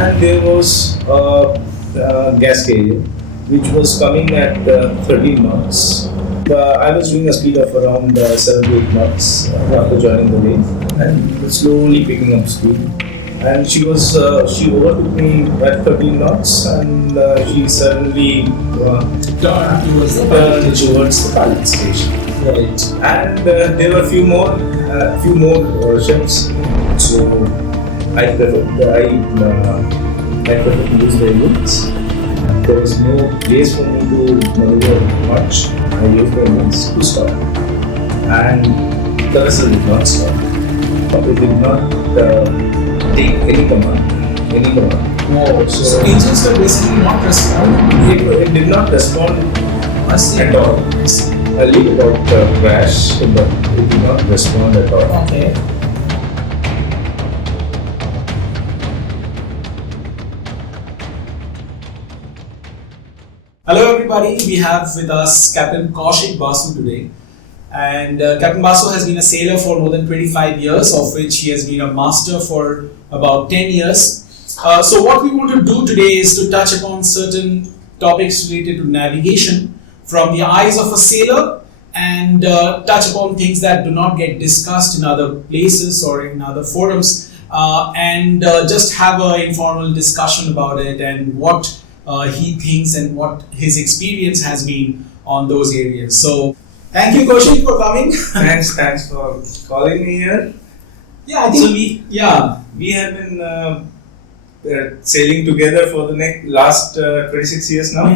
and there was a gas carrier which was coming at 13 knots. I was doing a speed of around 7 to 8 knots after joining the wave and slowly picking up speed. And she overtook me at 13 knots, and she suddenly turned towards the pilot station. Right. And there were few more ships, so I prefer to use the engines. There was no place for me to maneuver much. I used the engines to stop, and the vessel did not stop. It did not take any command. Oh, so engines were basically not responding. It did not respond I see. at all. I leave about crash, but it did not respond at all. Okay. Hello everybody, we have with us Captain Kaushik Basu today. And Captain Basu has been a sailor for more than 25 years, of which he has been a master for about 10 years. So what we want to do today is to touch upon certain topics related to navigation from the eyes of a sailor, and touch upon things that do not get discussed in other places or in other forums, and just have an informal discussion about it and what he thinks and what his experience has been on those areas. So thank you, Kaushik, for coming. Thanks for calling me here. Yeah, I think So we have been sailing together for the last 26 years now.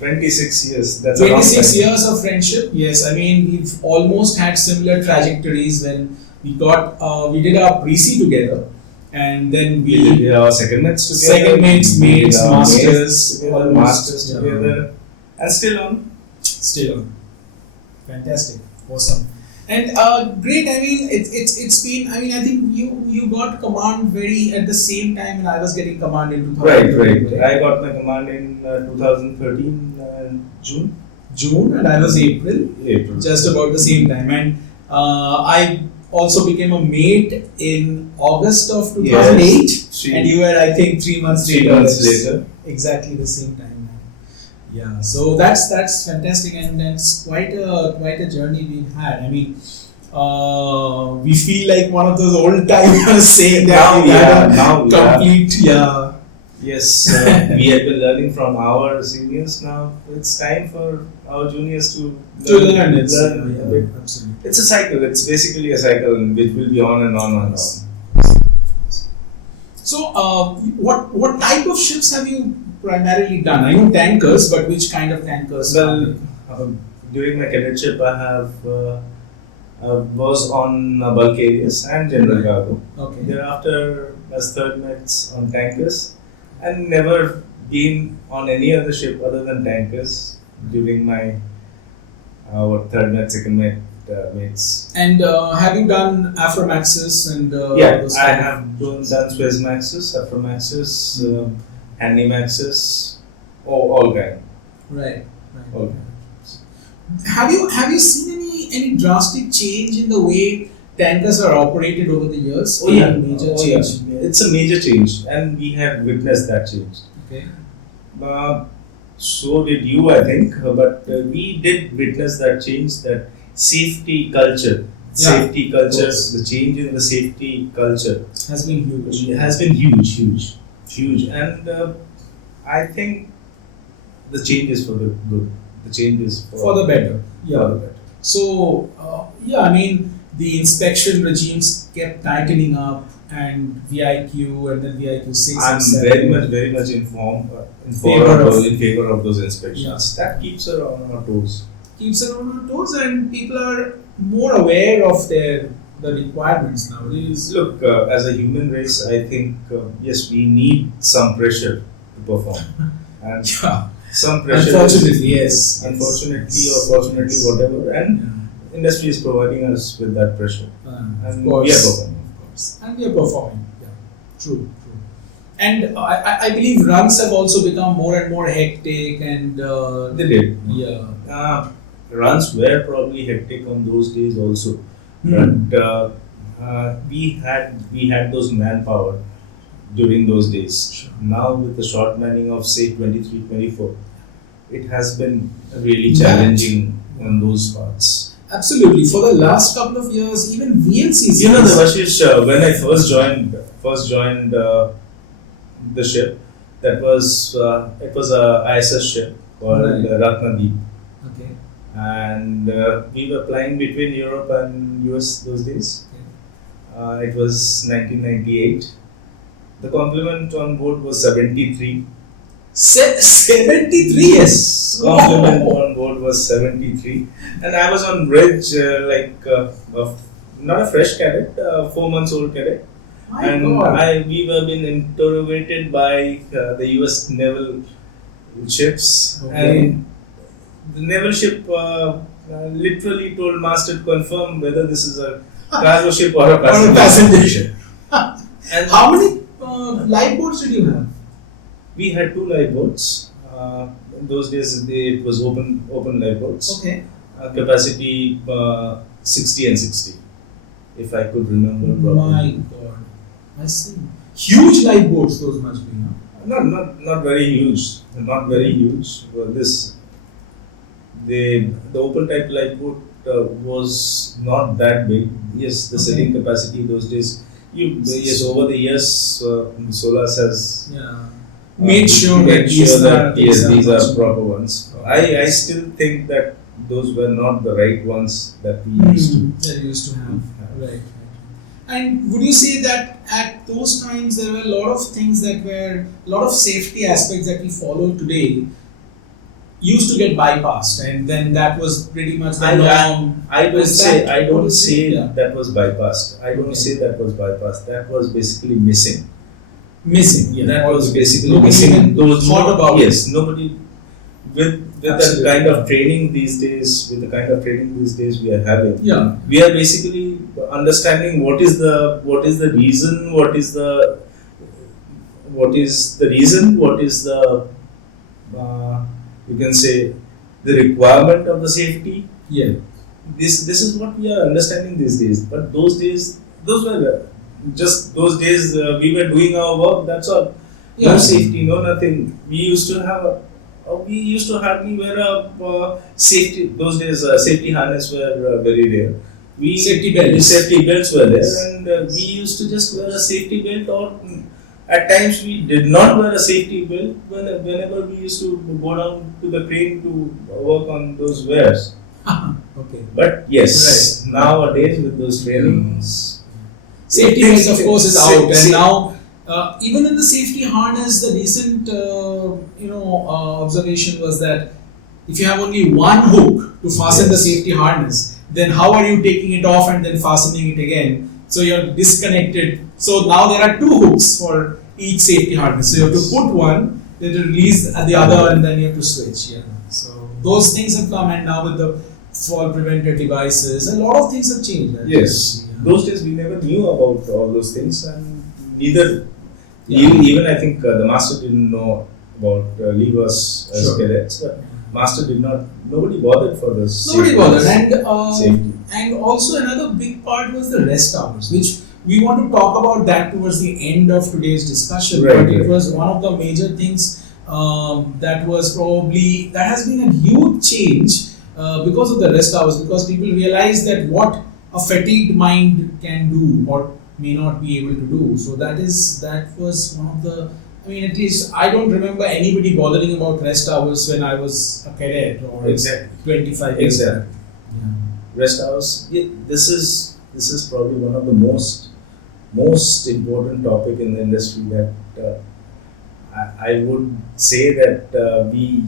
26 years. That's 26 years of friendship. Yes, I mean we've almost had similar trajectories when we did our pre-C together, and then we did our second mates together. mates, masters, together, masters together, and still on. Still on. Fantastic, awesome, and great. I mean, it's been. I mean, I think you got command very at the same time, and I was getting command in 2013. Right. I got my command in 2013 June. June, and I was April. Just about the same time, and I also became a mate in August of 2008, yes, and you were, I think, 3 months later. 3 months later. Exactly the same time. Yeah, so that's fantastic, and that's quite a journey we've had. I mean, we feel like one of those old timers saying that we had a complete. Yes, we have been learning from our seniors now. It's time for our juniors to learn. Absolutely. It's a cycle. It's basically a cycle which will be on and on and on. So, what type of ships have you primarily done? I know tankers, but which kind of tankers? Well, during my cadetship, I was on bulk carriers and general cargo. Okay. Thereafter, as third mates on tankers, and never been on any other ship other than tankers during my third mate, second mate mates. And have you done Aframaxes and? I have done Suezmaxes, Aframaxes, Handymaxes, all kind. Right. All kind. Have you seen any drastic change in the way tankers are operated over the years? Major change. Yeah. It's a major change, and we have witnessed that change. Okay. So did you, I think, but we did witness that change, that safety culture. The change in the safety culture has been huge. It has been huge, and I think the change is for the good. The change is for the better. Yeah. For the better. So I mean, the inspection regimes kept tightening up, and VIQ and then VIQ 6. I'm very much in favor of those inspections. Yeah. That keeps her on our toes. And people are more aware of the requirements nowadays. Look, as a human race, I think yes, we need some pressure to perform, and some pressure. Unfortunately, yes. Unfortunately or fortunately, whatever, and industry is providing us with that pressure, and we are performing. And we are performing. Yeah, true. And I believe runs have also become more and more hectic, and they did. Yeah. Runs were probably hectic on those days also, but we had those manpower during those days. Sure. Now with the short manning of say 23, 24, it has been really That- challenging on those parts. Absolutely. For the last couple of years, even VLCCs. You know, the Vashish, when I first joined the ship, that was it was a ISS ship called Right. Ratnadeep, Okay. and we were flying between Europe and US those days. It was 1998. The complement on board was 73. 73. Yes, complement on board was 73, and I was on bridge not a fresh cadet, 4 months old cadet, My and God. we were being interrogated by the U.S. naval ships, Okay. and the naval ship literally told master to confirm whether this is a cargo ship or a passenger ship. And How many lifeboats did you have? we had 2 lifeboats. In those days, it was open lifeboats. Okay. Capacity 60 and 60, if I could remember properly. My God. I see. Huge lifeboats, those must be, huh? Not very huge. Not very huge. Well, the open type lifeboat was not that big. Yes, the Okay. sitting capacity those days. Yes, over the years, Solas has Yeah. Made sure that these are proper ones. I still think that those were not the right ones that we used to. That you used to have. Right. And would you say that at those times there were a lot of things that were, a lot of safety aspects that we follow today used to get bypassed, and then that was pretty much the norm. I don't Is say that I what don't you say think? Yeah. that was bypassed. I don't Okay. say that was bypassed. That was basically missing. Missing. Yeah. That was basically Nobody missing. even thought about it. Yes, nobody with the Absolutely. kind of training these days, we are having. Yeah. We are basically understanding what is the reason, what is the reason, what is the you can say the requirement of the safety. Yeah. This is what we are understanding these days. But those days, those were just those days. We were doing our work. That's all. Yeah. No safety, no nothing. We used to hardly wear a safety. Those days, safety harness were very rare. Safety belts. Safety belts were there, Yes. and we used to just wear a safety belt, or at times we did not wear a safety belt whenever we used to go down to the crane to work on those wares. Okay. But yes, nowadays with those trainings, Safety things- belts, of course, is sa- out, and sa- now even in the safety harness, the recent observation was that if you have only one hook to fasten the Yes. safety harness, then how are you taking it off and then fastening it again? So you're disconnected. So now there are 2 hooks for each safety harness. So you have to put one, then to release the other, and then you have to switch. Yeah. So those things have come, and now with the fall preventer devices, a lot of things have changed. yes, Yeah. those days we never knew about all those things, and neither Yeah. even I think the master didn't know about levers as Sure. cadets, but master did not. Nobody bothered for this. Nobody bothered, and Safety. and also another big part was the rest hours, which we want to talk about that towards the end of today's discussion. Right, but it right. was one of the major things that has been a huge change because of the rest hours, because people realize that what a fatigued mind can do or may not be able to do. So that was one of the. I mean, at least I don't remember anybody bothering about rest hours when I was a cadet or Exactly. 25 years Exactly. back. Yeah. Rest hours. Yeah, this is probably one of the most important topic in the industry that I would say that we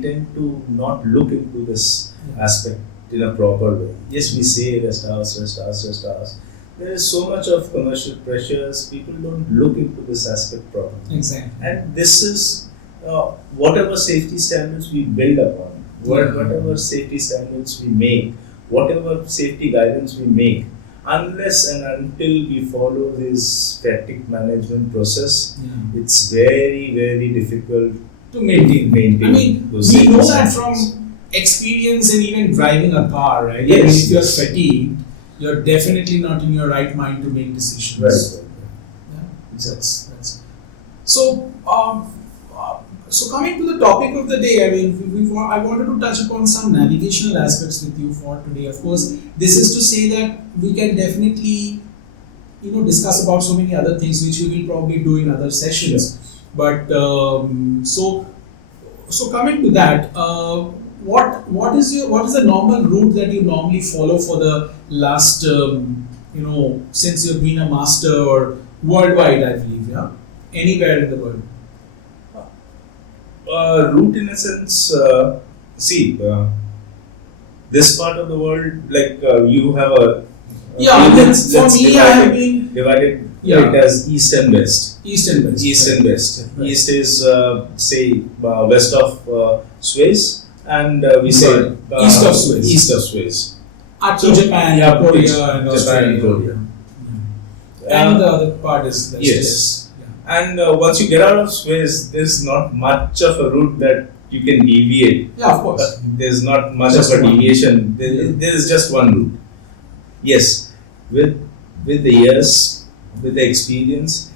tend to not look into this aspect in a proper way. Yes, we say rest hours. There is so much of commercial pressures. People don't look into this aspect properly. Exactly. And this is whatever safety standards we build upon, whatever safety standards we make, whatever safety guidance we make, unless and until we follow this fatigue management process, Yeah. it's very, very difficult To maintain. maintain I mean, those we safety know that standards. from experience in even driving a car, right? Yes, I mean, if you're yes. fatigued, you're definitely not in your right mind to make decisions. Right. Yeah. That's So, so coming to the topic of the day, I mean, I wanted to touch upon some navigational aspects with you for today. Of course, this is to say that we can definitely, discuss about so many other things which we will probably do in other sessions. But so coming to that, what is the normal route that you normally follow for the last since you've been a master or worldwide, I believe, yeah, anywhere in the world. Route in a sense, this part of the world, like you have a for me, I have been divided Yeah. it as east and west. East and West. East and west. East is west of Suez, and we say East of Suez. East of Suez. Up to Japan, Yeah, Korea, Japan and and Australia. Korea. And the other part is West. Yes. Yeah. And once you get out of Suez, there's not much of a route that you can deviate. Yeah, of course. There's not much Just of a one. deviation. There is just one route. Yes, with the years, with the experience,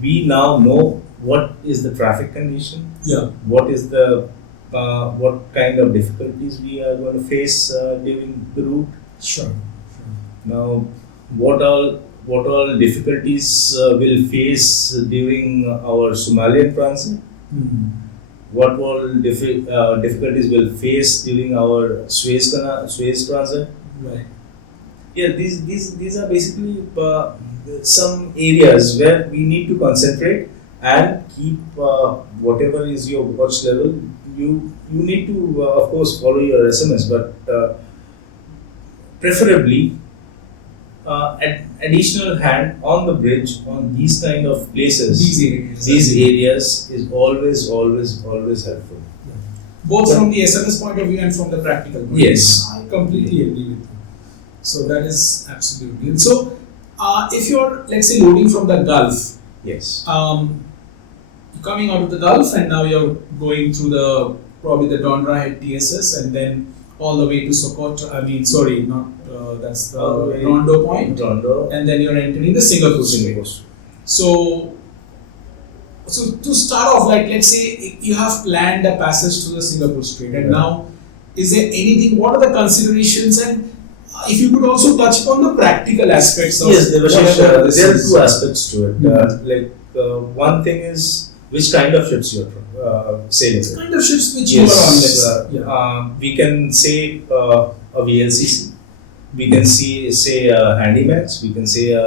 we now know what is the traffic condition, Yeah. what is the what kind of difficulties we are going to face during the route. Sure. Now, what all difficulties we'll face during our Somalian transit. Mhm. What all difficulties we'll face during our Suez transit. Right. Yeah, these are basically some areas where we need to concentrate and keep whatever is your watch level. You need to of course follow your SMS, but preferably additional hand on the bridge on these kind of places. These areas. Is always helpful. Both from the SMS point of view and from the practical point Yes. of view. I completely agree with you. So that is absolutely. And so, if you're, let's say, loading from the Gulf, Yes. you're coming out of the Gulf and now you're going through probably the Dondra Head TSS and then all the way to Sokotra. That's the All the way Rondo point, Rondo. and then you're entering the Singapore Strait. So to start off, like let's say you have planned a passage through the Singapore Strait, and Right. now is there anything? What are the considerations, and if you could also touch upon the practical aspects of Yes, there whatever this are is. two aspects to it. Mhm. One thing is which kind of ships you're sailing with. Kind of ships which you are on, let's say. We can say a VLCC. We can say a Handymax. We can say a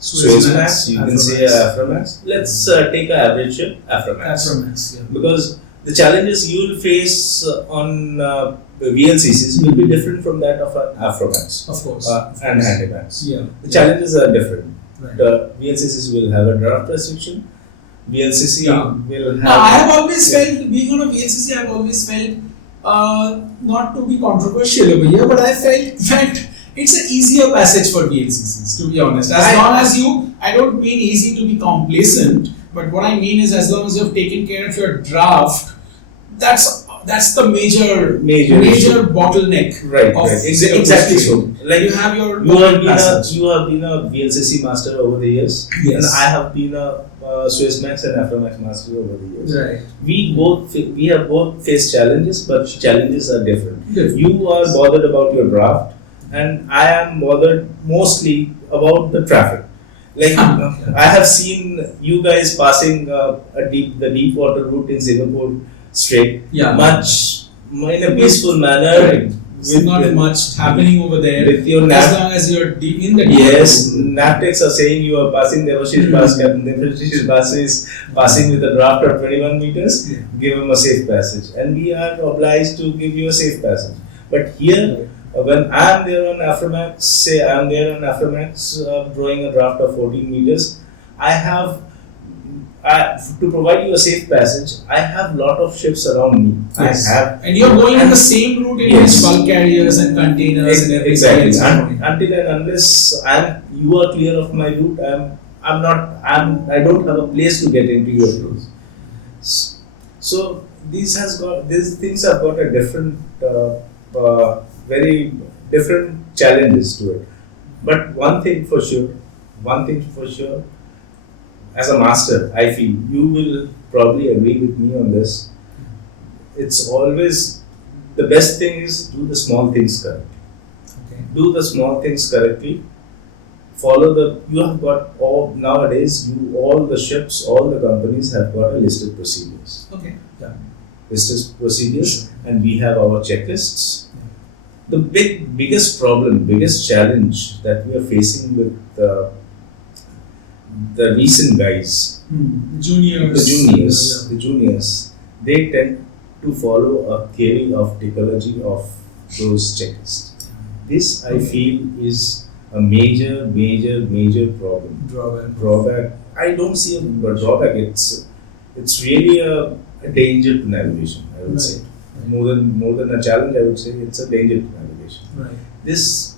Suezmax. You can say a Aframax. Let's take an average ship, Aframax. Aframax, yeah. Because the challenges you will face on VLCCs will be different from that of an Aframax Of course. and Handymax. Yeah. The challenges are different. Right. The VLCCs will have a draft restriction. VLCC Yeah. will have. Now, I have always felt, being on a VLCC, I have always felt, not to be controversial over here, but I felt that it's an easier passage for VLCCs, to be honest. I don't mean easy to be complacent, but what I mean is as long as you've taken care of your draft, that's the major bottleneck. Right. of Singapore Exactly Strait. so. Like You have your you have passage. been a VLCC master over the years, Yes. and I have been a Suezmax and Aframax master over the years. Right. We have both faced challenges, but challenges are different. Different. You are bothered about your draft, and I am bothered mostly about the traffic. Like I have seen you guys passing the deep water route in Singapore Strait Yeah. much in a peaceful manner. Correct. There's not much happening over there. with your As nav. long as you're deep in the deep Yes, water. Navtex are saying you are passing the Devashish Pass, Captain Devashish Pass is passing with a draft of 21 meters. Yeah. Give him a safe passage, and we are obliged to give you a safe passage. But here, when I am there on Aframax, drawing a draft of 14 meters, to provide you a safe passage, I have lot of ships around me. Yes. I have, And you're going in the same route in Yes. which bulk carriers and containers and everything exactly. else are going. Until and unless you are clear of my route, I don't have a place to get into your route. So these things have got a different, very different challenges to it. But one thing for sure, as a master, I feel you will probably agree with me on this. It's always the best thing is do the small things correctly. Okay. Do the small things correctly. Follow the. You have got all nowadays. All the ships, all the companies have got a listed procedures. Okay. Yeah. Listed procedures, and we have our checklists. The biggest problem, biggest challenge that we are facing with the recent guys, the juniors, they tend to follow a theory of ecology of those checklists. This I feel is a major problem. Drawback. I don't see a drawback. It's really a danger to navigation. I would say more than a challenge. I would say it's a danger to navigation. Right. This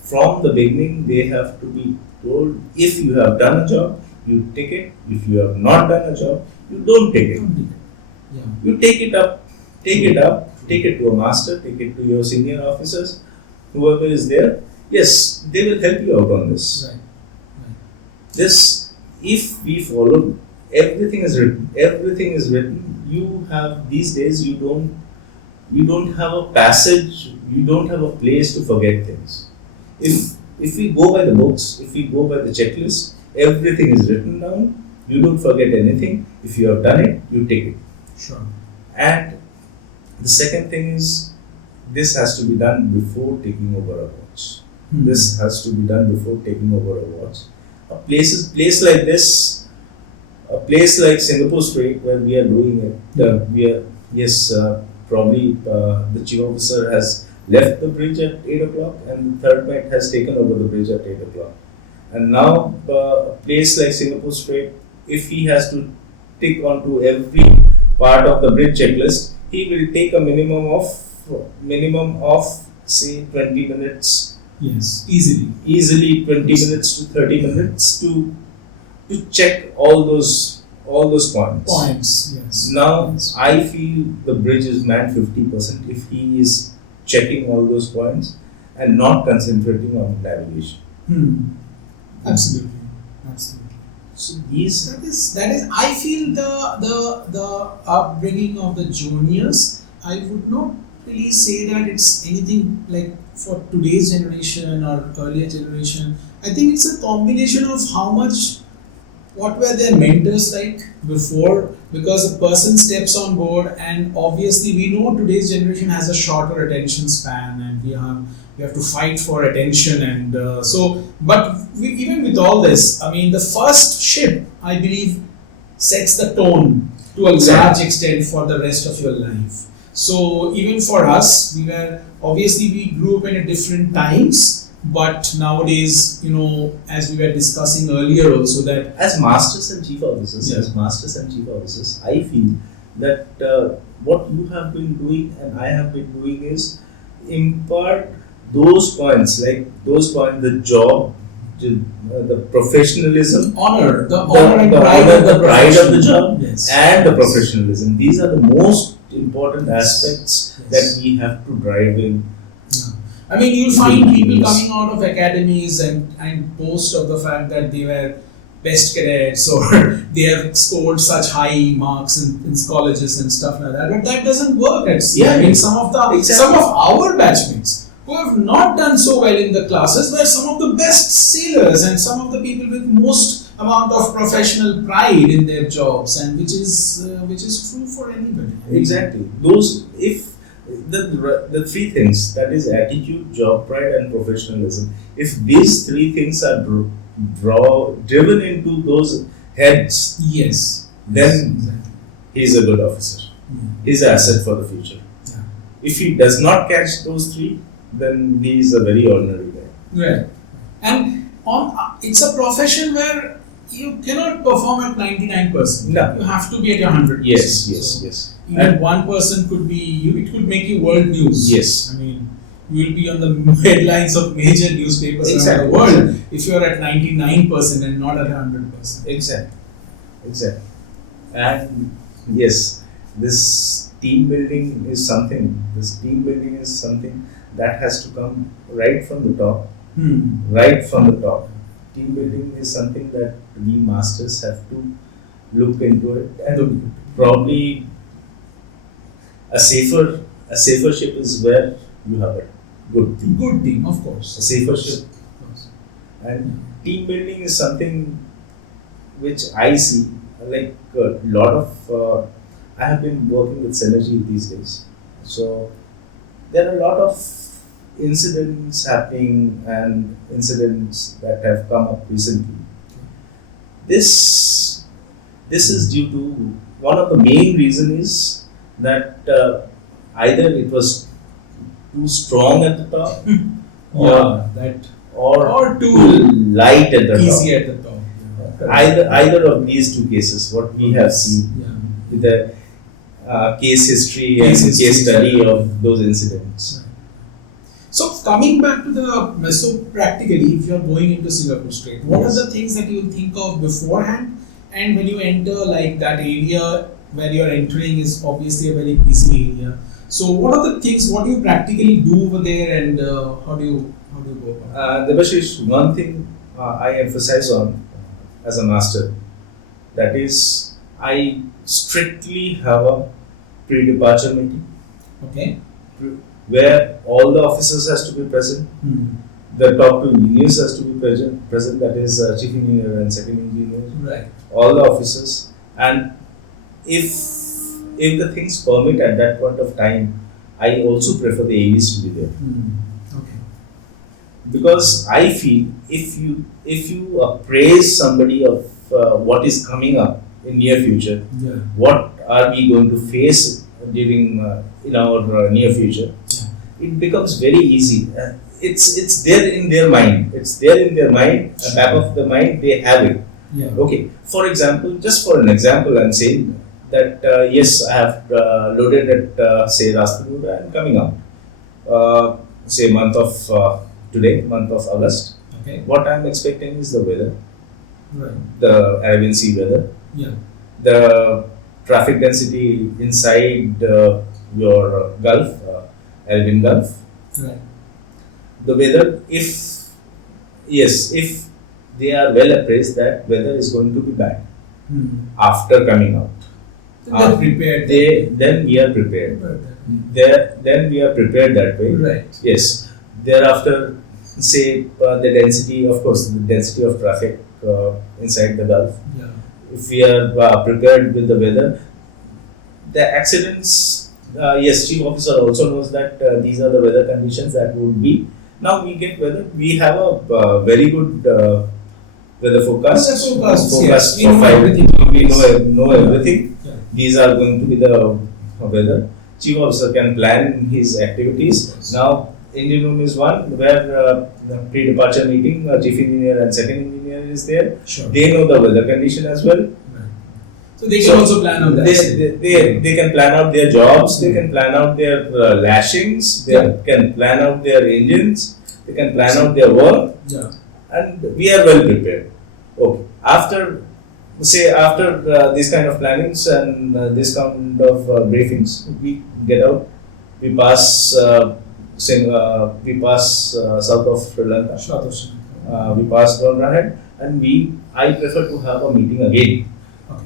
from the beginning they have to be told. If you have done a job, you take it. If you have not done a job, you don't take it. Yeah. You take it up. Take it to a master. Take it to your senior officers. Whoever is there, yes, they will help you out on this. Right. This, if we follow, everything is written. You have these days. You don't have a passage. You don't have a place to forget things. If we go by the books, if we go by the checklist, everything is written down. You don't forget anything. If you have done it, you take it. Sure. And the second thing is, this has to be done before taking over a watch. This has to be done before taking over a watch. A place like this, a place like Singapore Strait where we are doing it, probably the chief officer has left the bridge at 8 o'clock and the third mate has taken over the bridge at 8 o'clock. And now a place like Singapore Strait, if he has to tick onto every part of the bridge checklist, he will take a minimum of say 20 minutes. Yes, easily 20 minutes to 30 minutes to check all those points. Yes. Now yes. I feel the bridge is manned 50% if he is checking all those points and not concentrating on navigation. Absolutely. So that is I feel the upbringing of the juniors, I would not really say that it's anything like for today's generation or earlier generation. I think it's a combination of what were their mentors like before, because a person steps on board and obviously we know today's generation has a shorter attention span and we have to fight for attention and even with all this, I mean the first ship I believe sets the tone to a large extent for the rest of your life. So even for us, we grew up in a different times, but nowadays, as we were discussing earlier also that as masters and chief officers, I feel that what you have been doing and I have been doing is impart those points, the job, the professionalism, honor and the pride of the job, yes. And the professionalism. These are the most important aspects that we have to drive in. Yeah. I mean, you'll find people coming out of academies and boast of the fact that they were best cadets or they have scored such high marks in colleges and stuff like that. But that doesn't work at sea. I mean, some of our batchmates who have not done so well in the classes were some of the best sailors and some of the people with most amount of professional pride in their jobs, and which is true for anybody. Exactly. The three things, that is attitude, job pride and professionalism, if these three things are driven into those heads, yes, then exactly. He is a good officer. He is an asset for the future. Yeah. If he does not catch those three, then he is a very ordinary guy. Right. And it's a profession where you cannot perform at 99%. No. You have to be at your 100%. Yes. Even and 1% could be, it could make you world news. Yes. I mean, you will be on the headlines of major newspapers around the world if you are at 99% and not at 100%. Exactly. And yes, this team building is something that has to come right from the top. team building is something that we masters have to look into it, and probably a safer ship is where you have a good team. Good team, of course. A safer ship. Of course. And team building is something which I see like a lot of. I have been working with Synergy these days, so there are a lot of incidents happening and incidents that have come up recently. This is due to one of the main reason is that either it was too strong at the top Yeah, that or too light at the easy top. at the top. Yeah. Either of these two cases, what we have seen Yeah. with the case history Case and history, case study yeah. of those incidents. So coming back to the so practically, if you are going into Singapore Strait, what Yes. are the things that you will think of beforehand, and when you enter like that area where you are entering is obviously a very busy area. So what are the things? What do you practically do over there, and how do you go about it? Debashish, one thing I emphasize on as a master, that is, I strictly have a pre-departure meeting Okay. where all the officers has to be present. The top two engineers has to be present. That is chief engineer and second engineer. Right. All the officers, and if the things permit at that point of time, I also prefer the AVs to be there, Okay. because I feel if you appraise somebody of what is coming up in near future, Yeah. what are we going to face during in our near future, it becomes very easy. It's there in their mind. It's there in their mind. At back of the mind, they have it. Yeah. Okay. For example, just for an example, I'm saying that yes, I have loaded at say Rastanuda and coming out. Say month of today, month of August. Okay. What I'm expecting is the weather, Right. the Arabian Sea weather, Yeah. the traffic density inside your Gulf, Arabian Gulf. Right. The weather, if they are well appraised that weather is going to be bad after coming out, They're prepared. then we are prepared. Then we are prepared that way. Right. Yes. Thereafter, say the density, of course, the density of traffic inside the Gulf. Yeah. If we are prepared with the weather, the accidents. Yes, chief officer also knows that these are the weather conditions that would be. Now we get weather. We have a very good weather forecast. Weather forecast, yes. We for know 5 everything. We know everything. Yeah. These are going to be the weather. Chief officer can plan his activities. Yes. Now, engine room is one where the pre-departure meeting, chief engineer and second engineer is there. Sure. They know the weather condition as well. Right. So they can also plan on that. They can plan out their jobs. They can plan out their lashings. They Yeah. can plan out their engines. They can plan out their work, Yeah. and we are well prepared. Okay. After this kind of plannings and this kind of briefings, we get out. We pass. We pass south of Sri Lanka. Short of We pass down ahead, and I prefer to have a meeting again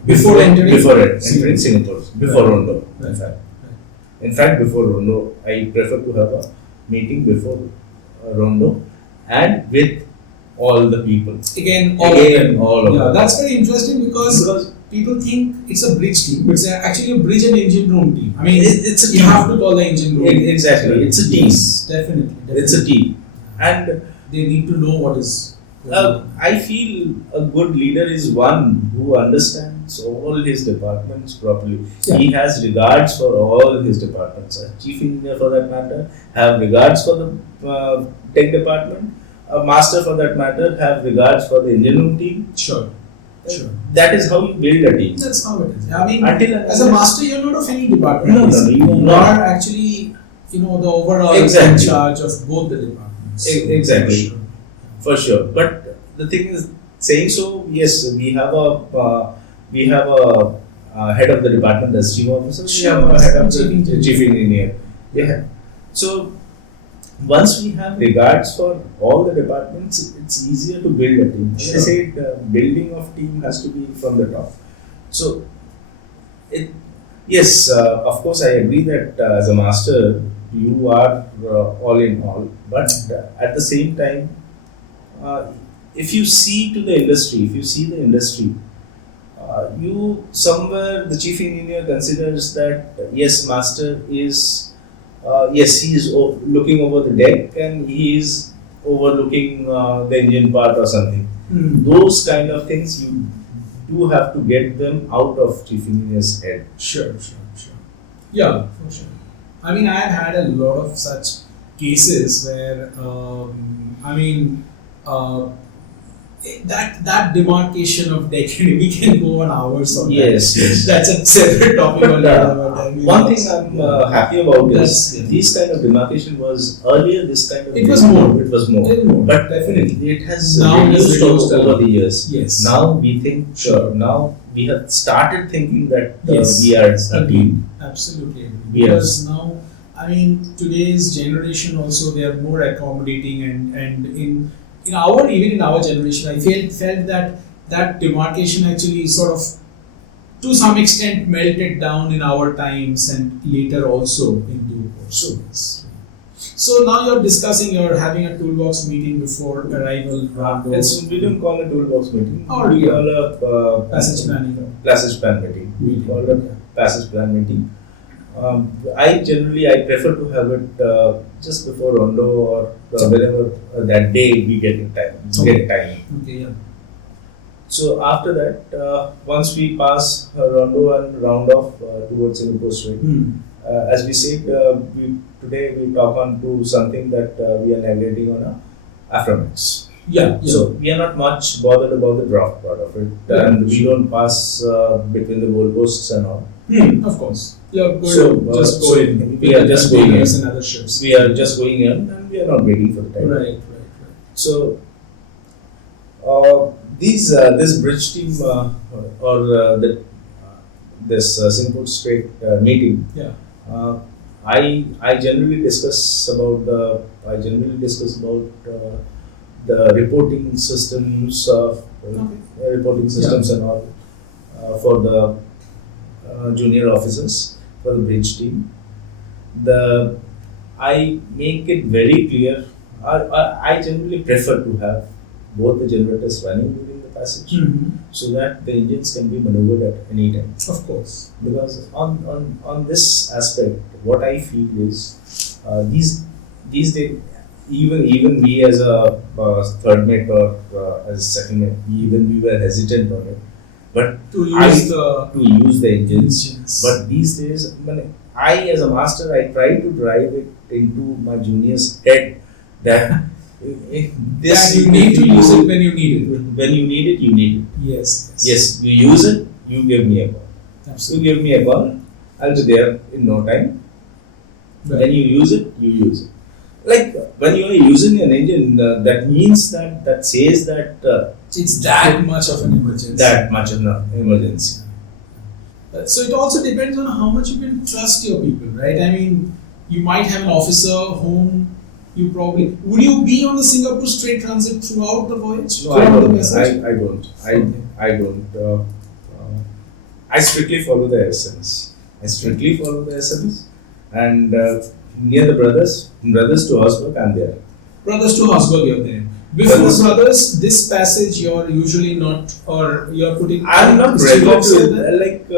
Before entering entering Singapore, before Right. Rondo. Right. In fact, before Rondo, I prefer to have a meeting before Rondo and with all the people. Again, all of them. all of Yeah, them. that's very interesting because Because people think it's a bridge team. It's actually a bridge and engine room team. I mean, it's a you team. have to call the engine room. Exactly, it's a team. Yes, definitely. It's a team, and They need to know what is. going on. I feel a good leader is one who understands all his departments properly. Yeah. He has regards for all his departments. A chief engineer, for that matter, have regards for the tech department. A master, for that matter, have regards for the engine room team. Sure. Sure. That is how you build a team. That's how it is. I mean, Until as a master, you're not of any department. No, no, you are You not. are actually, the overall Exactly. in charge of both the departments. Exactly. Sure. For sure. But the thing is, saying so, yes, we have a head of the department as chief officer. We have a head of the Chief engineer. chief engineer. Yeah. So once we have regards for all the departments, it's easier to build a team. As I Sure. said, building of team has to be from the top. So, it, yes, of course, I agree that as a master, you are all in all. But at the same time, if you see to the industry, if you see the industry, you somewhere the chief engineer considers that yes, master is yes, he is looking over the deck and he is overlooking the engine part or something. Those kind of things you do have to get them out of chief engineer's head. Sure. Yeah, for sure. I mean, I've had a lot of such cases where, that demarcation of decade, we can go on hours on Yes, that. yes. That's a separate topic But another time. one thing I'm happy about That's- is this kind of demarcation was earlier. This kind of It was more. It was more. Little more, But definitely. it has Now it has reduced reduced a over lot. the years. Yes. Now we think now we have started thinking that Yes. we are a team. Absolutely agree. Yes. Because now, I mean, today's generation also, they are more accommodating, and in our generation, I felt that demarcation actually sort of to some extent melted down in our times and later also in due course. Yes. So now you're discussing, you're having a toolbox meeting before arrival. We don't call it toolbox meeting. Or we yeah. call a Passage planning. passage plan meeting. We Meeting. call it a passage plan meeting. I prefer to have it just before rondo or whenever that day we get it time. Okay. Get time. Okay, yeah. So after that, once we pass rondo and round off towards Singapore Strait, as we said, today we talk on to something that we are navigating on a Aframax. Yeah. So we are not much bothered about the draft part of it, Yeah, and we sure. don't pass between the goalposts and all. Of course. You're going So, to just go so in. we are just going in. containers and other ships. We are just going in, and we are not waiting for the time. Right. So this bridge team Singapore Strait meeting. Yeah. I generally discuss about the reporting systems of reporting systems and all for the junior officers for the bridge team. I make it very clear. I generally prefer to have both the generators running during the passage so that the engines can be maneuvered at any time. Of course. Because on this aspect, what I feel is these days, even we as a third mate or as a second mate, even we were hesitant on it. But To use the to use the engines. engines. But these days, I as a master, I try to drive it into my junior's head that this you need to use it when you need it. When you need it, you need it. Yes. Yes, you use it, you give me a call. Absolutely. You give me a call, I'll be there in no time. When you use it, you use it. Like when you are using an engine, that means that says that It's that much of an emergency. that much of an emergency. So it also depends on how much you can trust your people, right? I mean, you might have an officer whom you probably would you be on the Singapore Strait transit throughout the voyage? No, I throughout the don't. message? I don't. Okay. I don't. I strictly follow the SMS. I strictly follow the SMS, and near the brothers to Osberg, I'm there. Brothers to Habsburg, you're there. Before Brothers- brothers, this passage you're usually not, or you're putting. I'm not students regular over there? like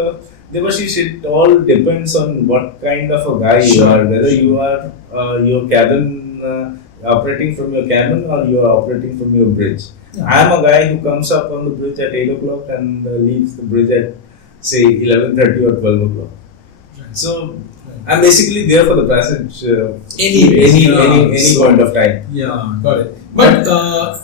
Devashish. It all depends on what kind of a guy you Sure, are. Whether sure. you are your cabin operating from your cabin or you are operating from your bridge. Yeah. I am a guy who comes up on the bridge at 8 o'clock and leaves the bridge at say 11:30 or 12 o'clock. Right. So Right. I'm basically there for the passage Anyways, yeah. any So- point of time. Yeah, got it. But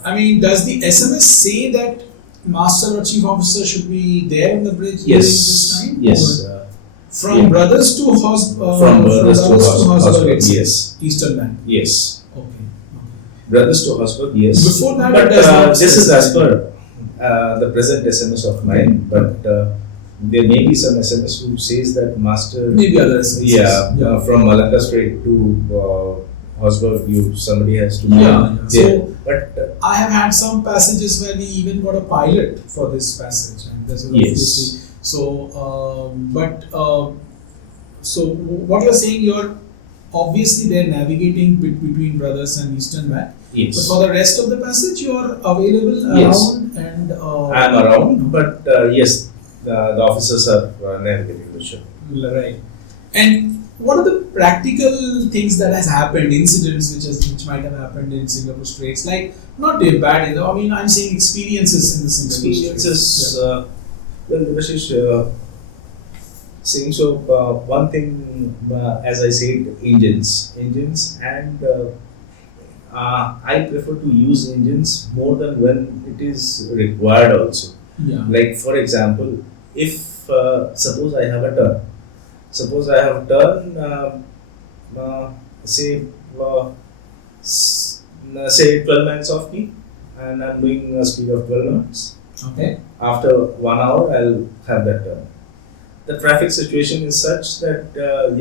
I mean, does the SMS say that master or chief officer should be there on the bridge during this time? Yes. Or from yeah. brothers to From brothers to Habsburg, Osberg, it's yes. Eastern land. Yes. Okay. Brothers to Osberg, yes. Before that, But it does not this is as specify. per the present SMS of mine. But there may be some SMS who says that master. Maybe other SMSs. Yeah, from Malacca Strait to Osborne, somebody has to Yeah, go yeah. there. So But I have had some passages where we even got a pilot for this passage, and this is Yes. obviously so. So what you're saying, you're obviously they're navigating between brothers and Eastern Mac. But yes, for the rest of the passage, you are available Yes. around and. I am around. But yes, the officers are navigating the ship. Right. And what are the practical things that has happened, incidents which might have happened in Singapore Straits? Like not bad, I mean, I'm saying experiences in the Singapore Experiences. Straits. Well, Devashish, saying so. One thing, as I said, engines, and I prefer to use engines more than when it is required. Also, Yeah. like for example, if suppose I have a turn. Suppose I have done, say, say 12 minutes of key, and I'm doing a speed of 12 knots. Okay. After 1 hour, I'll have that turn. The traffic situation is such that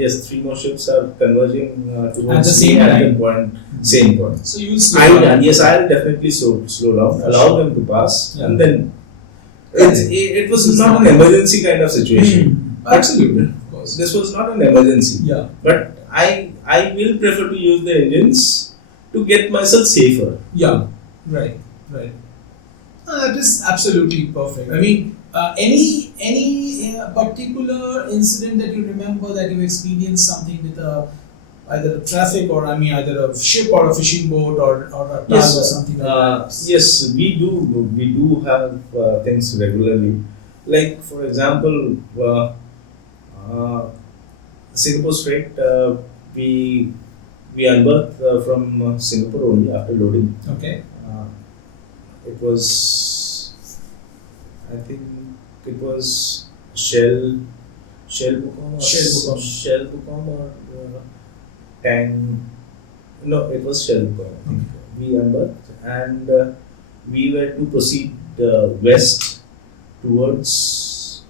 yes, three more ships are converging towards At the same me at time. the point, same point. So you will slow down. Yes, I'll definitely slow down, allow them to pass, Yeah. and then it was not an emergency kind of situation. Absolutely. Of course. This was not an emergency. Yeah. But I will prefer to use the engines to get myself safer. Yeah. Right. Right. That is absolutely perfect. I mean, any particular incident that you remember that you experienced something with either a traffic or either a ship or a fishing boat or a tug or something like that. Yes, we do have things regularly. Like for example, Singapore Strait, we unberthed from Singapore only after loading. Okay. It was, I think it was Shell Bukom or Tang. No, it was Shell Bukom. I think. We unberthed and we were to proceed west towards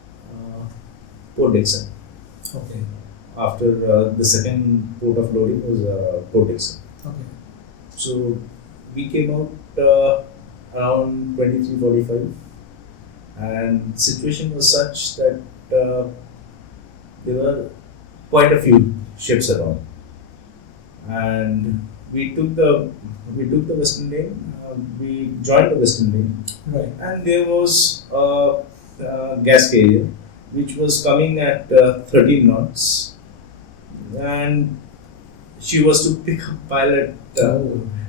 Port Dickson. Okay. After the second port of loading was Port Dickson. Okay. So we came out around 23:45, and situation was such that there were quite a few ships around, and we took the Western Lane. We joined the Western Lane, Right. and there was a gas carrier which was coming at 13 knots, and she was to pick up pilot.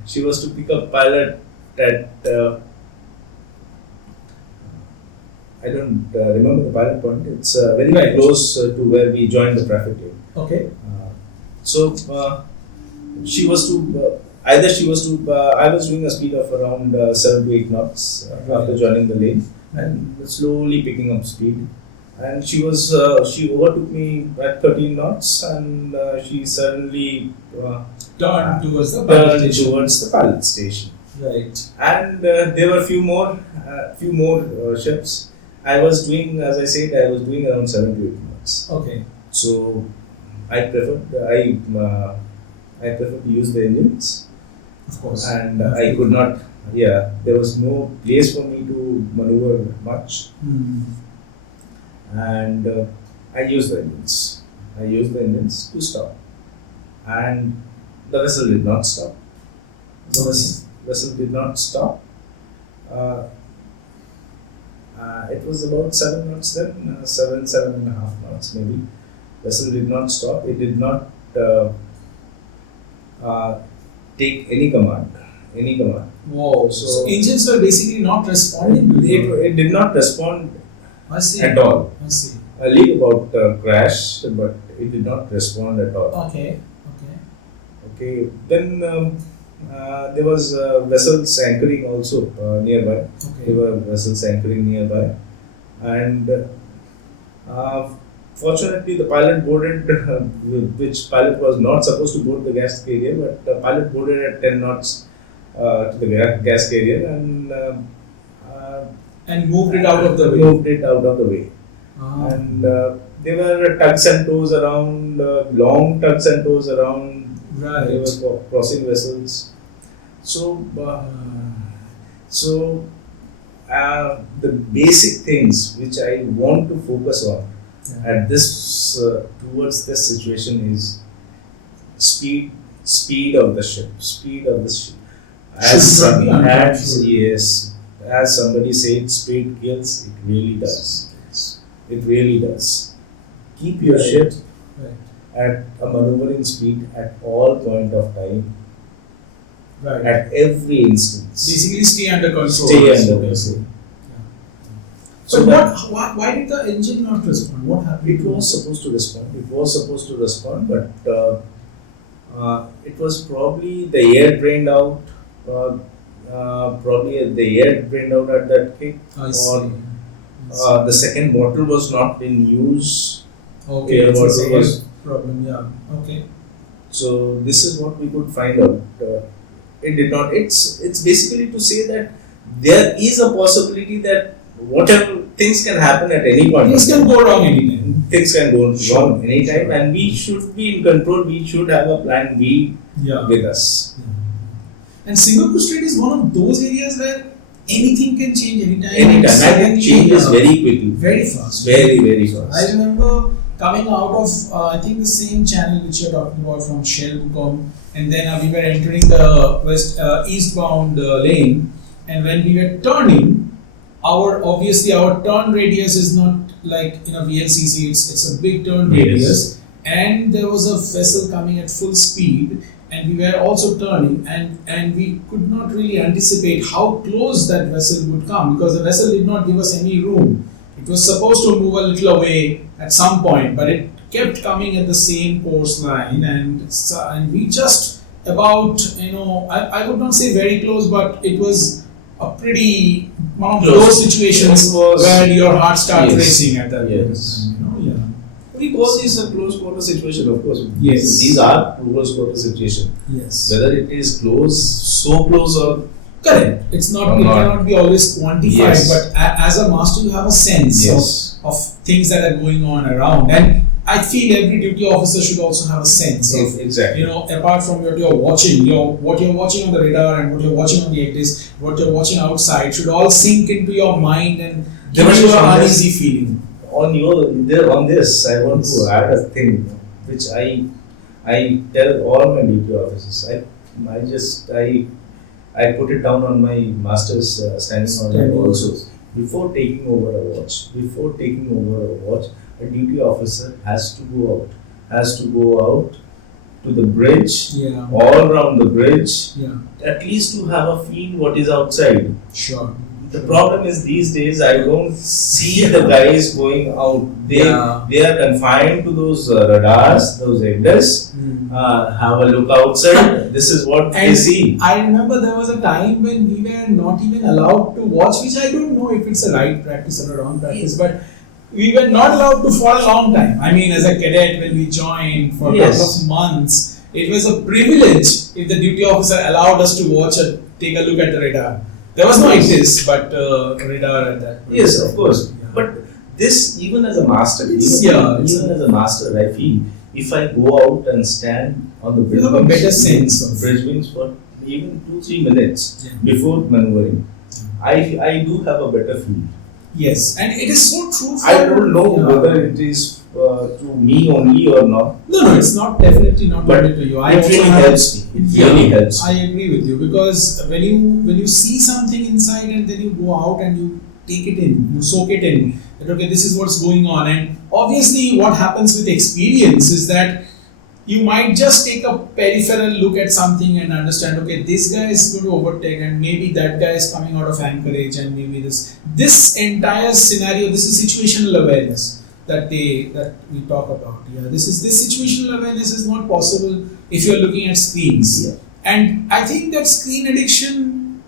She was to pick up pilot at I don't remember the pilot point. It's very Right. close to where we joined the traffic lane. Okay. So she was to either she was to I was doing a speed of around 7 to 8 knots after joining the lane and slowly picking up speed. And she overtook me at 13 knots, and she suddenly Turn towards the turned pilot station. towards the pilot station. Right. And there were few more ships. I was doing, as I said, I was doing around 7 to 8 knots. Okay. So I preferred to use the engines, Of course. and I could not. Yeah, there was no place for me to maneuver much, and I used the engines. I used the engines to stop, and the vessel did not stop. The vessel did not stop. It was about 7 knots then, 7.5 knots maybe. Vessel did not stop. It did not take any command. Whoa. So engines were basically not responding to you. It did not respond I see. at all. I see. A leak about crash, but it did not respond at all. Okay. Okay. Okay. Then there was vessels anchoring also nearby. There Okay. were vessels anchoring nearby, and fortunately the pilot boarded, which pilot was not supposed to board the gas carrier, but the pilot boarded at 10 knots to the gas carrier And moved it out of the way. moved it out of the way. And there were tugs and tows around, long tugs and tows around Right. They were crossing vessels. So, the basic things which I want to focus on at this towards this situation is speed of the ship, Should not be As uncontrolled. yes, as somebody said, speed kills. It really does. It really does. Keep your ship Right. at a maneuvering speed at all point of time, Right. at every instance. Basically, stay under control. Stay That's under what you're control. saying. So But that why did the engine not respond? What happened? it was supposed to respond. But it was probably the air drained out. Probably the air drained out at that kick. I see. Or the second bottle was not in use. Okay, air it's a bottle second was. problem. Yeah. Okay. So this is what we could find out. It did not. It's basically to say that there is a possibility that whatever things can happen at any point. Things can go wrong anytime. Things can go Sure. wrong anytime, Sure. and we should be in control. We should have a plan B Yeah. with us. And Singapore Strait is one of those areas where anything can change anytime. Anytime, and Suddenly, it changes yeah, very quickly. very fast. Very I fast. remember coming out of I think the same channel which you're talking about from Shell Bukom, and then we were entering the eastbound lane, and when we were turning, our turn radius is not like in a VLCC. It's a big turn Yes. radius, and there was a vessel coming at full speed, and we were also turning, and we could not really anticipate how close that vessel would come because the vessel did not give us any room. It was supposed to move a little away at some point, but it kept coming at the same course line, and we just about I would not say very close, but it was a pretty one of Close. those situations It was- where your heart starts Yes. racing at that point. Yes. Yeah. We call this a close quarter situation, of course. Yes. These are close quarter situation. Yes. Whether it is close, so close, or Correct. It's not. Or It not. cannot be always quantified, Yes. but as a master, you have a sense Yes. of things that are going on around, and I feel every duty officer should also have a sense of exactly. apart from what you're watching, what you're watching on the radar and what you're watching on the ATIS, what you're watching outside should all sink into your mind and give There you must be an some uneasy feeling. On this, I want to add a thing which I tell all my duty officers. I put it down on my master's standing order also. Before taking over a watch, a duty officer has to go out to the bridge, Yeah. all around the bridge, Yeah. at least to have a feel what is outside. Sure. The problem is these days I don't see the guys going out. Yeah. They are confined to those radars, those EGDAS. Have a look outside. This is what they And see. I remember there was a time when we were not even allowed to watch, which I don't know if it's a right practice or a wrong practice, but we were not allowed to for a long time. I mean, as a cadet, when we joined for a Yes. couple of months, it was a privilege if the duty officer allowed us to watch and take a look at the radar. There was no ITIS, but radar at that. Yes, of course. Yeah. But this, even as a master, Yeah, even as a master, I feel if I go out and stand on the bridge You have a wings- better sense of- bridge wings for even 2-3 minutes Yeah. before maneuvering, I do have a better feel. Yes, and it is so true. For, I don't know yeah. whether it is to me only or not. No, it's not definitely not But only to you. I it also really have- helps me. It really helps me. I agree with you because when you see something inside and then you go out and you take it in, you soak it in. That okay, this is what's going on, and obviously, what happens with experience is that you might just take a peripheral look at something and understand. Okay, this guy is going to overtake, and maybe that guy is coming out of anchorage, and maybe this entire scenario. This is situational awareness that we talk about. Yeah, this situational awareness is not possible if you're looking at screens. Yeah. And I think that screen addiction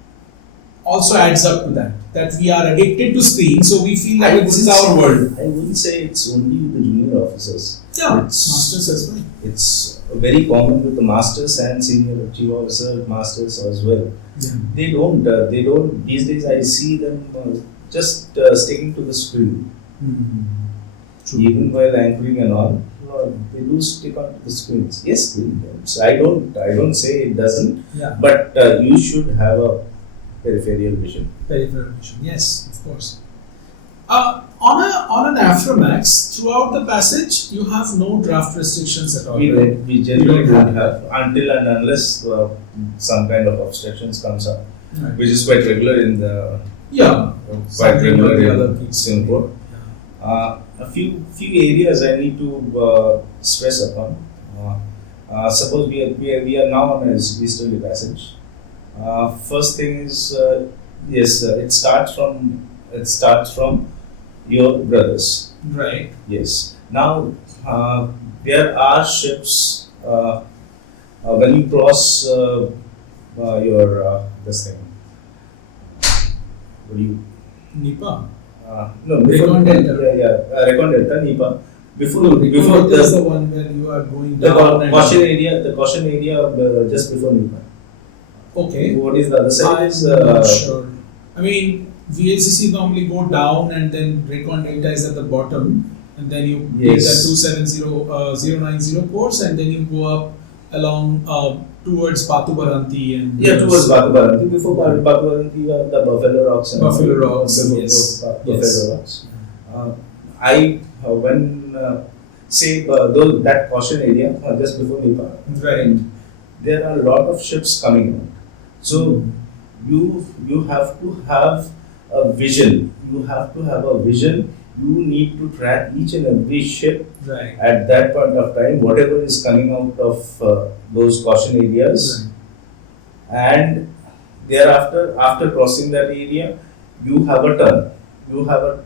also adds up to that we are addicted to screen, so we feel like this is our world. I wouldn't say it's only the junior officers. Yeah, It's- masters as well. It's very common with the masters and senior chief officer masters as well. Yeah. They don't. These days, I see them just sticking to the screen. Mhm. True. Even while anchoring and all, they do stick on the screens. Yes, it helps. I don't say it doesn't, Yeah. but you should have a peripheral vision. Peripheral vision. Yes, of course. On an Afromax, throughout the passage, you have no draft restrictions at all. right? We generally You don't don't have until and unless some kind of obstructions comes up, Right. which is quite regular in the Yeah. quite Something regular or the in other piece. Singapore. A few areas I need to stress upon. Suppose we are now on a easterly passage. First thing is yes, it starts from your brothers. Right. Yes. Now there are ships when you cross your this thing. What do you? Nipa. No, before Recon Delta. Recon Delta, Nipa. Before Before the, there's the one where you are going the down and caution area just before Nipa. Okay. What is the other side? Is I'm not sure. I mean, VLCC normally go down and then Recon Delta is at the bottom, and then you take Yes. that 270090 course, and then you go up along towards Batu Baranti and towards Batu Baranti. Before Batu Baranti, the Buffalo Rocks. And Buffalo Rocks, Before yes. Buffalo Yes. Rocks. When say that caution area just before Nipa, Right. there are a lot of ships coming out. So you have to have a vision. You have to have a vision. You need to track each and every ship Right. at that point of time, whatever is coming out of those caution areas, and thereafter, after crossing that area, you have a turn. You have a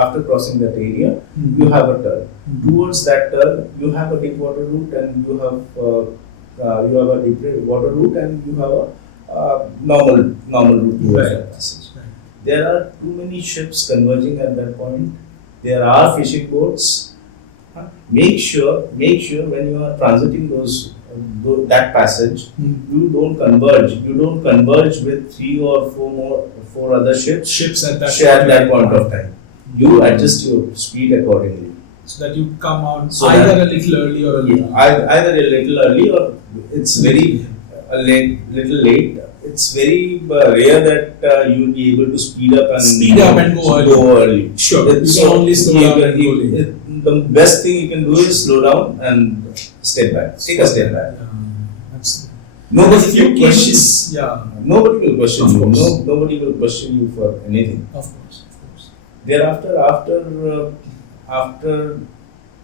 after crossing that area, you have a turn. Towards that turn, you have a deep water route, and you have a deep water route, and you have a normal route towards Right. that passage. Right. There are too many ships converging at that point. There are fishing boats. Make sure when you are transiting that passage, you don't converge. You don't converge with 3 or 4 other ships Ships at at that point of time. You adjust your speed accordingly. so that you come out So either that- a little early or a little Either a little early or it's very little late. It's very rare that you will be able to speed up and go early. early. Sure. You So can only slow down and go late. the best thing you can do is slow down and step back. Take a step back. Absolutely. Nobody Few will question. cases, yeah, Nobody will question Of you. course. Nobody will question you for anything. of course. Thereafter, after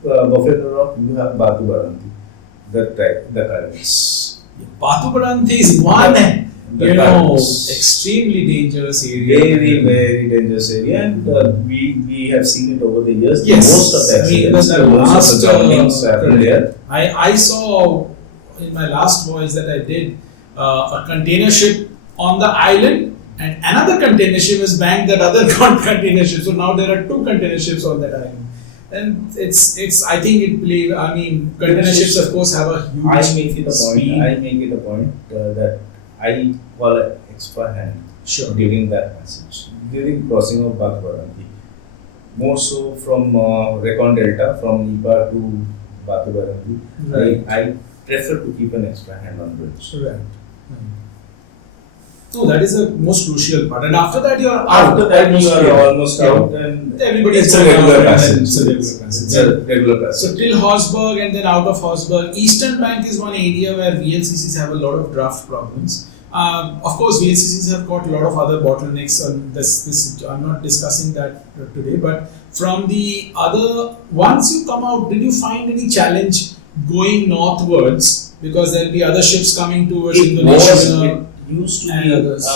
Buffalo Rock, you have Batu Baranti, the currents. Batu Baranti is one, The currents. extremely dangerous area. Very dangerous area, and we have seen it over the years. Yes. Most of the I mean, accidents, the most last, of the drownings happen there. I saw in my last voyage that I did a container ship on the island, and another container ship has banked that other container ship. So now there are 2 container ships on that island, and it's I think container ships of course have a huge I make it a speed. point. I make it a point that I call an extra hand Sure. during that passage, during crossing of Batu Baranti. More so from Recon Delta, from Nipa to Batu Baranti. Right. I prefer to keep an extra hand on bridge. Right. No, that is the most crucial part. And after that, you are After that, you are Yeah. almost out, and Everybody it's is a going regular out and passage. then it's a regular passage. It's a regular passage. So till Horsburgh and then out of Horsburgh, Eastern Bank is one area where VLCCs have a lot of draft problems. Of course, VLCCs have got a lot of other bottlenecks. On this I'm not discussing that today. But from the other, once you come out, did you find any challenge going northwards? Because there'll be other ships coming towards Indonesia. And others,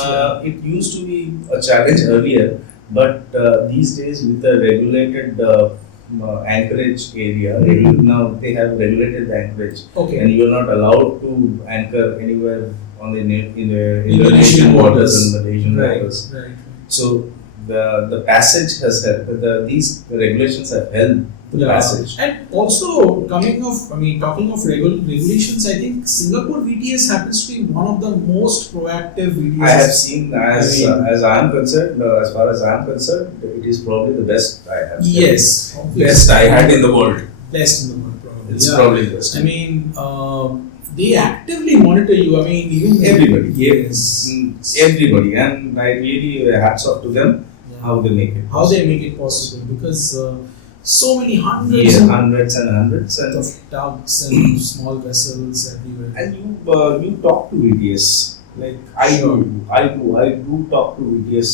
It used to be a challenge earlier, but these days with the regulated anchorage area, now they have regulated the anchorage, Okay. and you are not allowed to anchor anywhere on the Indonesian Indonesian waters waters. and Malaysian waters. Right. So the passage has helped. These regulations have helped the passage. And also talking of regulations, I think Singapore VTS happens to be one of the most proactive VTS. I have seen, as I am concerned, as far as I am concerned, it is probably the best I have. Yes, Best I had in the world. Best in the world, probably. It's probably the best. I mean, they actively monitor you. I mean, even Everybody. Yes. Everybody, and I really hats off to them how they make it. How they make it possible, because so many Hundreds and hundreds of tugs and small vessels everywhere. and you talk to VTS like I do talk to VTS.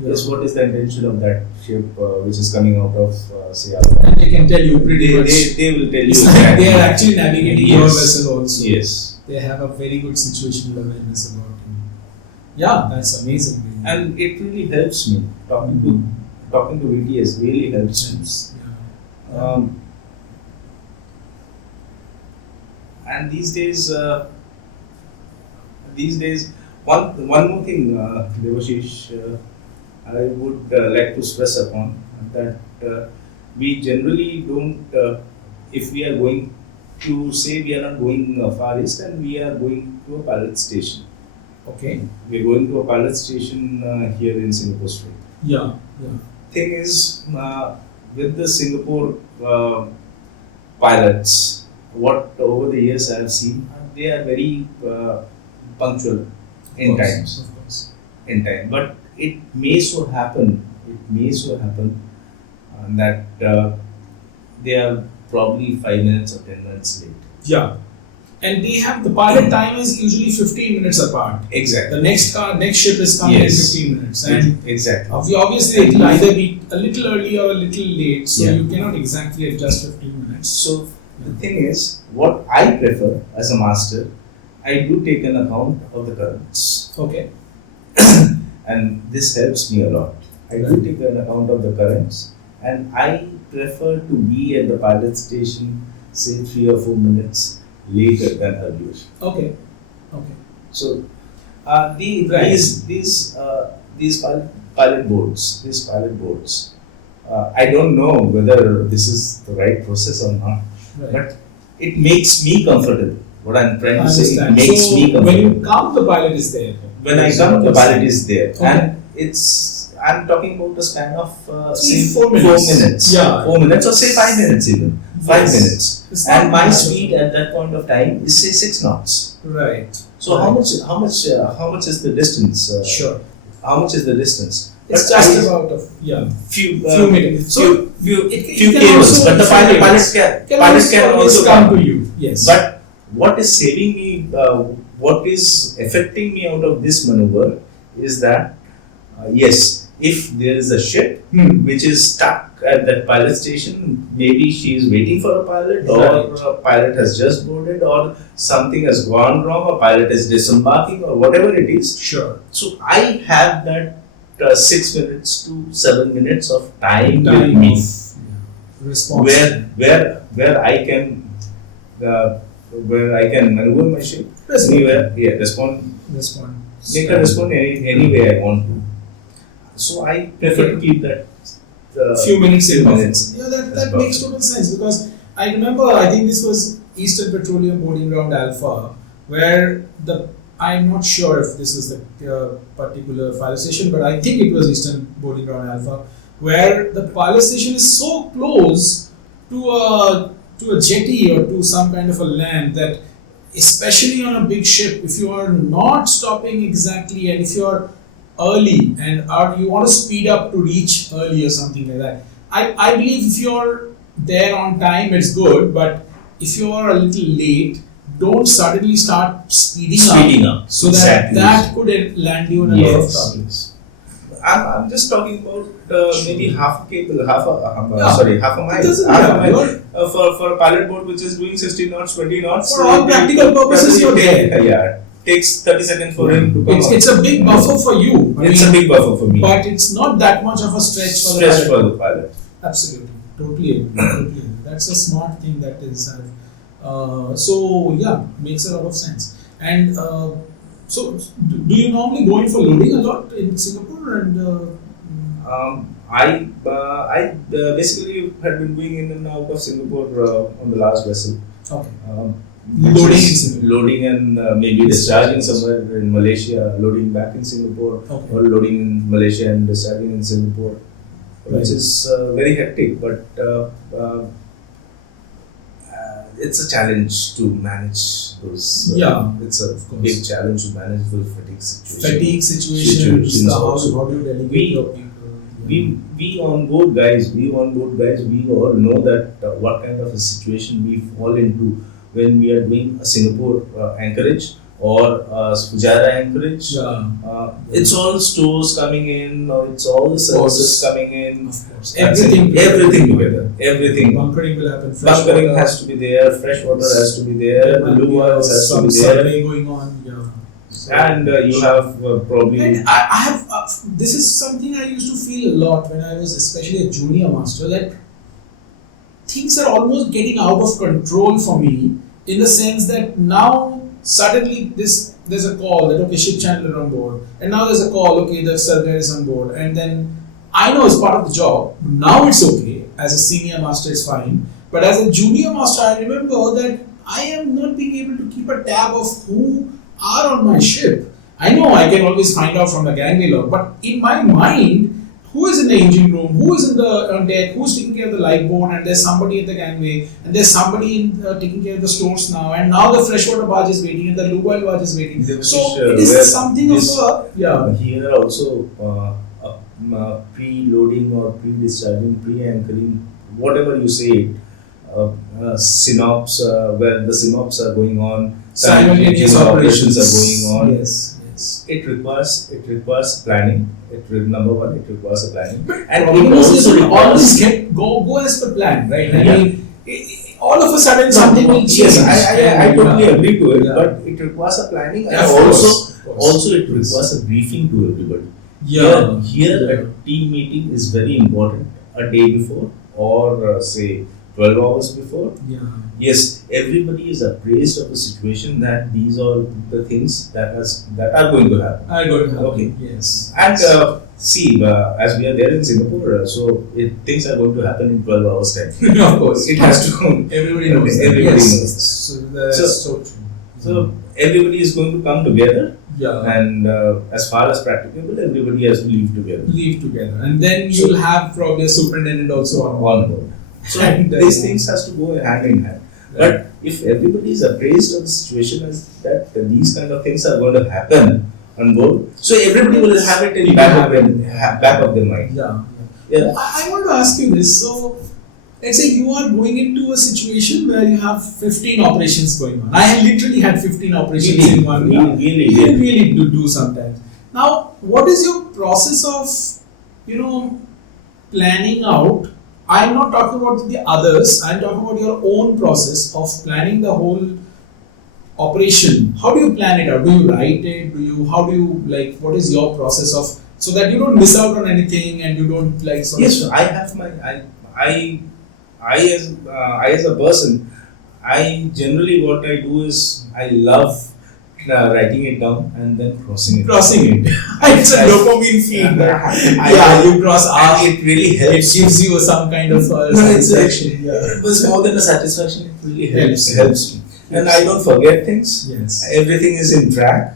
Yes, what is the intention of that ship which is coming out of Seattle? And they can tell you pretty much. They will tell you. It's like they are actually navigating your vessel also. Yes. They have a very good situational awareness about you. Yeah, that's amazing. And it really helps me. Talking to VTS really helps me. Yeah. And these days, one more thing, Devashish, I would like to stress upon that we generally don't, if we are going to say we are not going far east and we are going to a pilot station. Okay. We are going to a pilot station here in Singapore Strait. Yeah. Thing is, with the Singapore pilots, what over the years I have seen, they are very punctual in times. Of course. In time, but it may so happen that they are probably 5 minutes or 10 minutes late. Yeah. And they have the pilot time is usually 15 minutes apart. Exactly. The next ship is coming in 15 minutes. And exactly. Obviously it will either be a little early or a little late, so Yeah. you cannot exactly adjust 15 minutes. So the thing is, what I prefer as a master, I do take an account of the currents. Okay. And this helps me a lot. I do take an account of the currents, and I prefer to be at the pilot station, say 3 or 4 minutes later than earlier. Okay. So, these pilot boards. I don't know whether this is the right process or not, Right. but it makes me comfortable. What I'm trying I to say, it understand. makes So me comfortable. when you come, the pilot is there. When I come, the pilot is there, Okay. and I'm talking about a span of say 4 minutes. 4 minutes. Yeah. 4 minutes, or say 5 minutes even. 5 Yes. minutes. It's not And my much. speed at that point of time is say 6 knots. Right. So how much is the distance? Sure. How much is the distance? It's But just I- about few few minutes. So few it can cables, also- but the pilot can also come to you. Yes. But what is saving me, what is affecting me out of this maneuver is that yes, if there is a ship which is stuck at that pilot station, maybe she is waiting for a pilot, or Right. a pilot has just boarded, or something has gone wrong, a pilot is disembarking, or whatever it is. Sure. So I have that 6 minutes to 7 minutes of time with me, Response. where I can maneuver my ship anywhere. Yeah, respond. Make a respond any way I want to. So I prefer to keep that Few minutes in minutes. Yeah, that That's makes total sense, because I remember, I think this was Eastern Petroleum Boarding Ground Alpha, where I'm not sure if this is the particular fire station, but I think it was Eastern Boarding Ground Alpha, where the pilot station is so close to a jetty or to some kind of a land that, especially on a big ship, if you are not stopping exactly, and if you are early and you want to speed up to reach early or something like that, I believe if you're there on time, it's good, but if you are a little late, don't suddenly start speeding up, so Exactly. that could land you in a lot of troubles. I'm just talking about maybe half a cable, half a mile. It doesn't Half a matter. mile. For a pilot boat which is doing 60 knots, 20 knots. For all practical purposes, you're there. Yeah, takes 30 seconds for him to come up. It's a big buffer for you. It's a big buffer for me. But it's not that much of a stretch for the pilot. Absolutely, totally agree. That's a smart thing that is. So yeah, makes a lot of sense. And so, do you normally go in for loading a lot in Singapore? And basically had been going in and out of Singapore on the last vessel. Okay. Loading, in Singapore. loading and maybe discharging somewhere in Malaysia, loading back in Singapore, Okay. or loading in Malaysia and discharging in Singapore, Right. which is very hectic. But it's a challenge to manage those. Yeah, it's a of course. big challenge to manage those fatigue situations. Fatigue situations, how also. do you delegate We- your people? We on board guys, we all know that what kind of a situation we fall into when we are doing a Singapore anchorage or Fujairah anchorage. Yeah, It's all stores coming in, or it's all the services course. coming in. of course. Everything together. Everything. Bunkering will happen. Fresh Bunkering water, has to be there, fresh water has to be there, there the might be blue oils has to some be there, survey going on. Yeah. So- and you have probably. And I have this is something I used to feel a lot when I was especially a junior master, that things are almost getting out of control for me, in the sense that now suddenly there's a call that okay, ship chandler on board, and now there's a call, okay, the surveyor is on board, and then I know it's part of the job. Now it's okay. As a senior master, it's fine. But as a junior master, I remember that I am not being able to keep a tab of who are on my ship. I know I can always find out from the gangway log, but in my mind, who is in the engine room, who is in the on deck, who's taking care of the lifeboat, and there's somebody at the gangway, and there's somebody taking care of the stores now, and now the freshwater barge is waiting, and the lube oil barge is waiting. So it is something of a Here also, pre-loading or pre-discharging, pre-anchoring, whatever you say, synops, where the synops are going on, simultaneous operations are going on. Yes, yes. It requires planning. Number one, it requires a planning, and Problem it is also it will always requires. go as per plan, right? I Yeah. mean, all of a sudden something will change. Yes, I totally Yeah. agree to it, Yeah. but it requires a planning, and Yeah, of course, of course. also it requires a briefing to everybody. Yeah. Here a team meeting is very important, a day before, or say 12 hours before. Yeah. Yes, everybody is appraised of the situation, that these are the things that are going to happen. I got it. Okay. Yes. And see, as we are there in Singapore, so things are going to happen in 12 hours time. Of course. It has to. Everybody knows. Everybody Yes. knows. So that's so true. So everybody is going to come together, Yeah. and as far as practicable, everybody has to live together. Leave together, and then you'll have probably a superintendent also on board. On board. So And, these things has to go hand in hand. But if everybody is appraised of the situation as that these kind of things are going to happen on board, so everybody will have it in back of their mind. Yeah. Yeah. I want to ask you this. So, let's say you are going into a situation where you have 15 operations going on. I literally had 15 operations Really? in one week. Really? You really do sometimes. Now, what is your process of, planning out? I'm not talking about the others. I'm talking about your own process of planning the whole operation. How do you plan it out? Do you write it? What is your process of, so that you don't miss out on anything and you don't Yes, I have my I as a person, I generally what I do is I love writing it down and then crossing it. It's a dopamine feed. You cross R. And it really It helps. gives you some kind of satisfaction. It was more than a satisfaction. It really helps. Helps. Helps me. And I don't forget things. Yes. Everything is in track.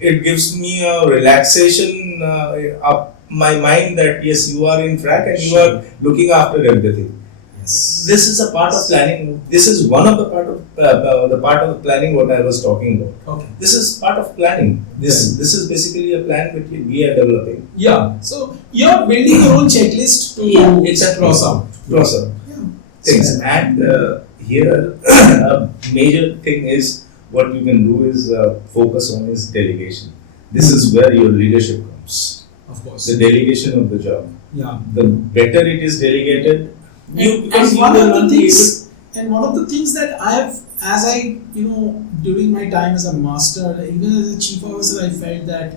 It gives me a relaxation up my mind that yes, you are in track and you are looking after everything. Yes. This is a part of planning. This is one of the part of the planning what I was talking about. Okay. This is part of planning. This is basically a plan which we are developing. Yeah. So you're building your own checklist to cross out. Cross out Yeah. things. And here a major thing is what you can do is focus on is delegation. This is where your leadership comes. Of course. The delegation of the job. Yeah. The better it is delegated, And one of the things that I have, as I, during my time as a master, even as a chief officer, I felt that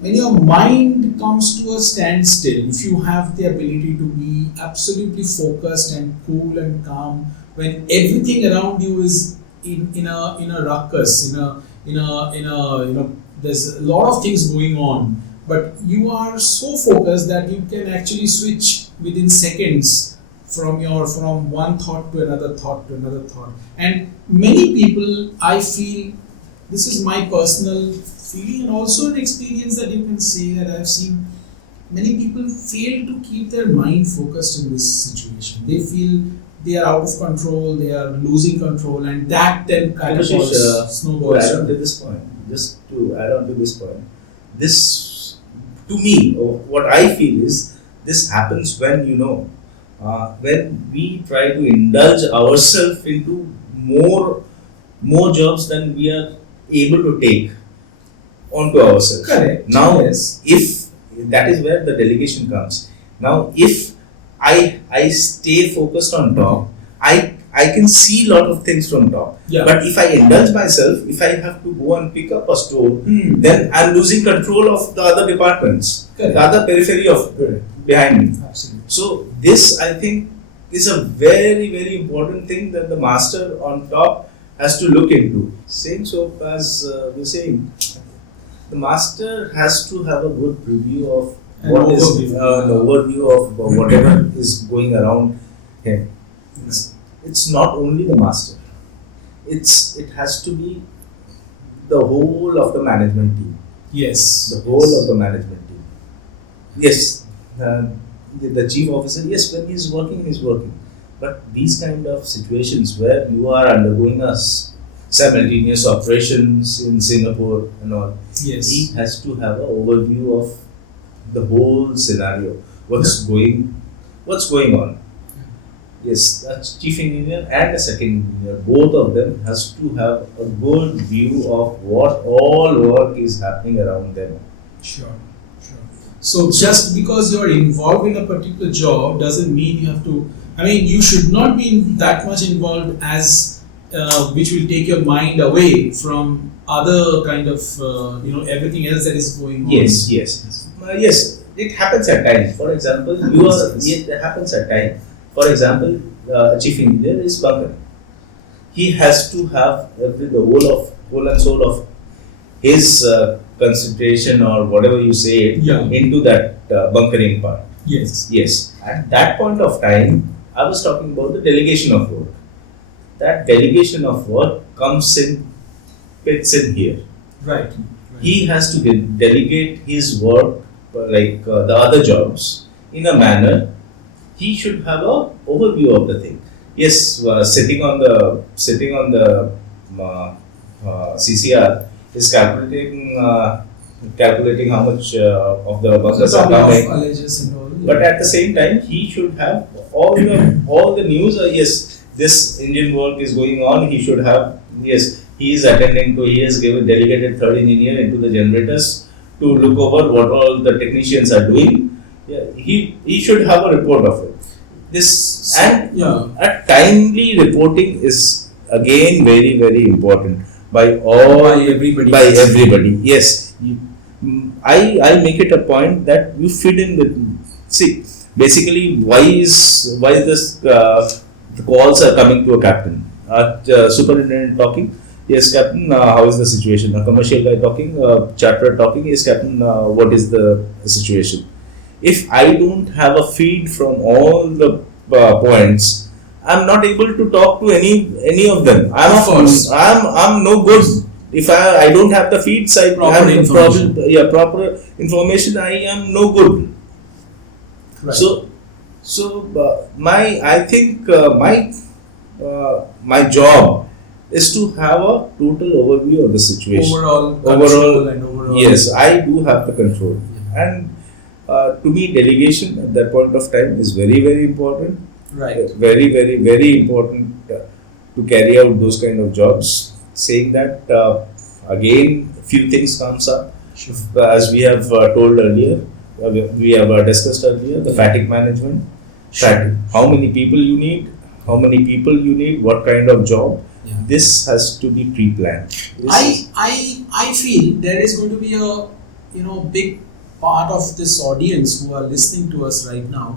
when your mind comes to a standstill, if you have the ability to be absolutely focused and cool and calm, when everything around you is in a ruckus, there's a lot of things going on. but you are so focused that you can actually switch within seconds from one thought to another thought to another thought. And many people, I feel, this is my personal feeling and also an experience that you can say that I've seen, many people fail to keep their mind focused in this situation. They feel they are out of control, they are losing control, and that then kind of snowballs. To add on to this point, just to add on to this point, this, to me, what I feel is, this happens when, when we try to indulge ourselves into more jobs than we are able to take onto ourselves. Correct. Now, Yes. if that is where the delegation comes. Now, if I stay focused on top, I can see a lot of things from top. Yeah. But if I indulge myself, if I have to go and pick up a store, Hmm. then I'm losing control of the other departments, Correct. the other periphery of behind me. Absolutely. So this, I think, is a very, very important thing that the master on top has to look into. Same so as we're saying, the master has to have a good preview of An what is overview. an overview of whatever is going around him. It's not only the master. It has to be the whole of the management team. Yes. The whole of the management team. Yes, the chief officer, yes, when he's working. But these kind of situations where you are undergoing simultaneous operations in Singapore and all, Yes. he has to have an overview of the whole scenario. What's going on? Yes, that's chief engineer and the second engineer. Both of them has to have a good view of what all work is happening around them. Sure. So just because you're involved in a particular job doesn't mean you have to. I mean, you should not be that much involved as which will take your mind away from other kind of everything else that is going on. Yes. Yes. It happens at times. For example, it happens at times. For example, chief engineer is bunker. He has to have the whole and soul of his concentration or whatever you say into that bunkering part. Yes. Yes. At that point of time, I was talking about the delegation of work. That delegation of work fits in here. Right. He has to delegate his work, like the other jobs, in a manner. He should have a overview of the thing. Yes, sitting on the CCR is calculating how much of the bunkers are coming. But at the same time, he should have all the news. Yes, this engine work is going on. He should have, yes, he is attending to. He has delegated third engineer into the generators to look over what all the technicians are doing. Yeah, he should have a report of it. A timely reporting is again very, very important by everybody. Yes, I make it a point that you fit in with. See, basically, why is this? The calls are coming to a captain. Superintendent talking. Yes, captain. How is the situation? A commercial guy talking. Charterer talking. Yes, captain. What is the situation? If I don't have a feed from all the points, I'm not able to talk to any of them. I'm no good. If I don't have the feeds, proper information, I am no good. Right. So my job is to have a total overview of the situation. Overall. Yes, I do have the control, and to me, delegation at that point of time is very, very important. Right. Very, very, very important to carry out those kind of jobs. Saying that, again, few things comes up. Sure. As we have told earlier, we have discussed earlier, the fatigue management. Sure. Fatigue. How many people you need? What kind of job? Yeah. This has to be pre-planned. I feel there is going to be a big part of this audience who are listening to us right now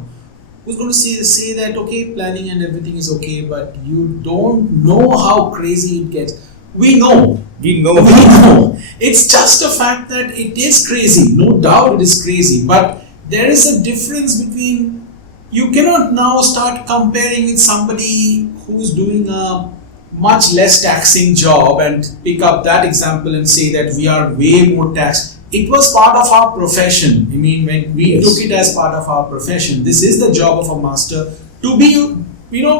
who's going to say that okay, planning and everything is okay, but you don't know how crazy it gets. we know. We know. We know. It's just a fact that it is crazy. No doubt it is crazy. But there is a difference between, you cannot now start comparing with somebody who's doing a much less taxing job and pick up that example and say that we are way more taxed. It was part of our profession. I mean, when we Yes. took it as part of our profession, this is the job of a master to be,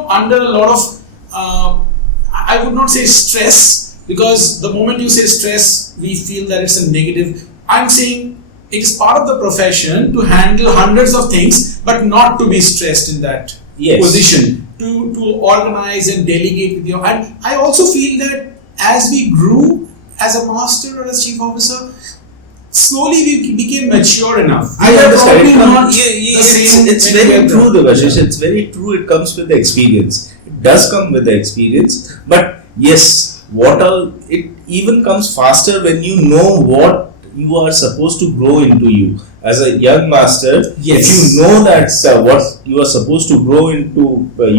under a lot of, I would not say stress, because the moment you say stress, we feel that it's a negative. I'm saying it is part of the profession to handle hundreds of things, but not to be stressed in that Yes. position. To organize and delegate with your. And I also feel that as we grew as a master or as chief officer, slowly we became mature enough. I We are understand. probably not Yeah, the same it's when we very were true, there. Devashish. It's very true. It comes with the experience. It does come with the experience. But yes, what all, it even comes faster when you know what you are supposed to grow into you. As a young master, Yes. if you know that what you are supposed to grow into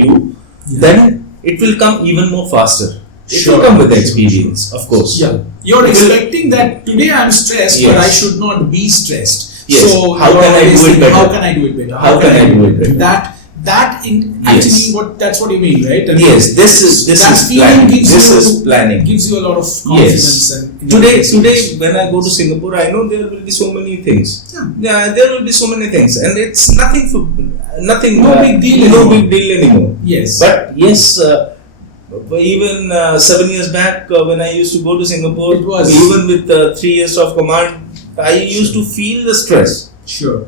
you, Yeah. then it will come even more faster. It Sure. will come with the experience, of course. Yeah, you're expecting that today I'm stressed, but Yes. I should not be stressed. Yes. So How you're can I always do it thinking, better? How can I do it better? How can I do it better? Actually, Yes. that's what you mean, right? I mean, Yes, this that is feeling planning. gives This you- is planning. gives you a lot of confidence. Yes. And Today, when I go to Singapore, I know there will be so many things. Yeah. There will be so many things, and it's nothing. No big deal No anymore. big deal anymore. Yes. But yes, even 7 years back, when I used to go to Singapore, It was- even with 3 years of command, I used to feel the stress. Sure.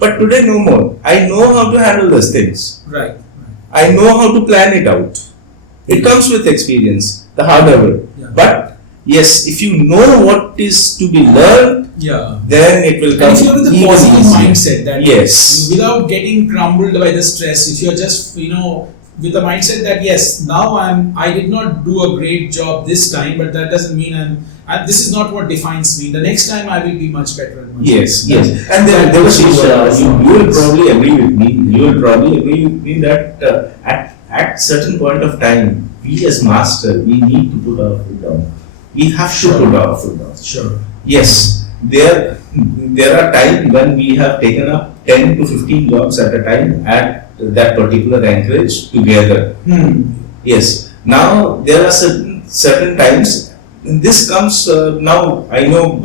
But today, no more. I know how to handle those things. Right. I know how to plan it out. It comes with experience, the harder way. Yeah. But yes, if you know what is to be learned, Yeah. then it will come And if you're with a even positive easier. mindset that Yes. without getting crumbled by the stress, if you're just with the mindset that yes, now I did not do a great job this time, but that doesn't mean this is not what defines me. The next time I will be much better and much Yes, better. yes. And then Devashish, you will probably agree with me. You will probably agree with me that at certain point of time, we as master, we need to put our foot down. We have to put our foot down. Sure. Yes, there are times when we have taken up 10 to 15 jobs at a time at that particular anchorage together. Yes. Now there are certain times. This comes now. I know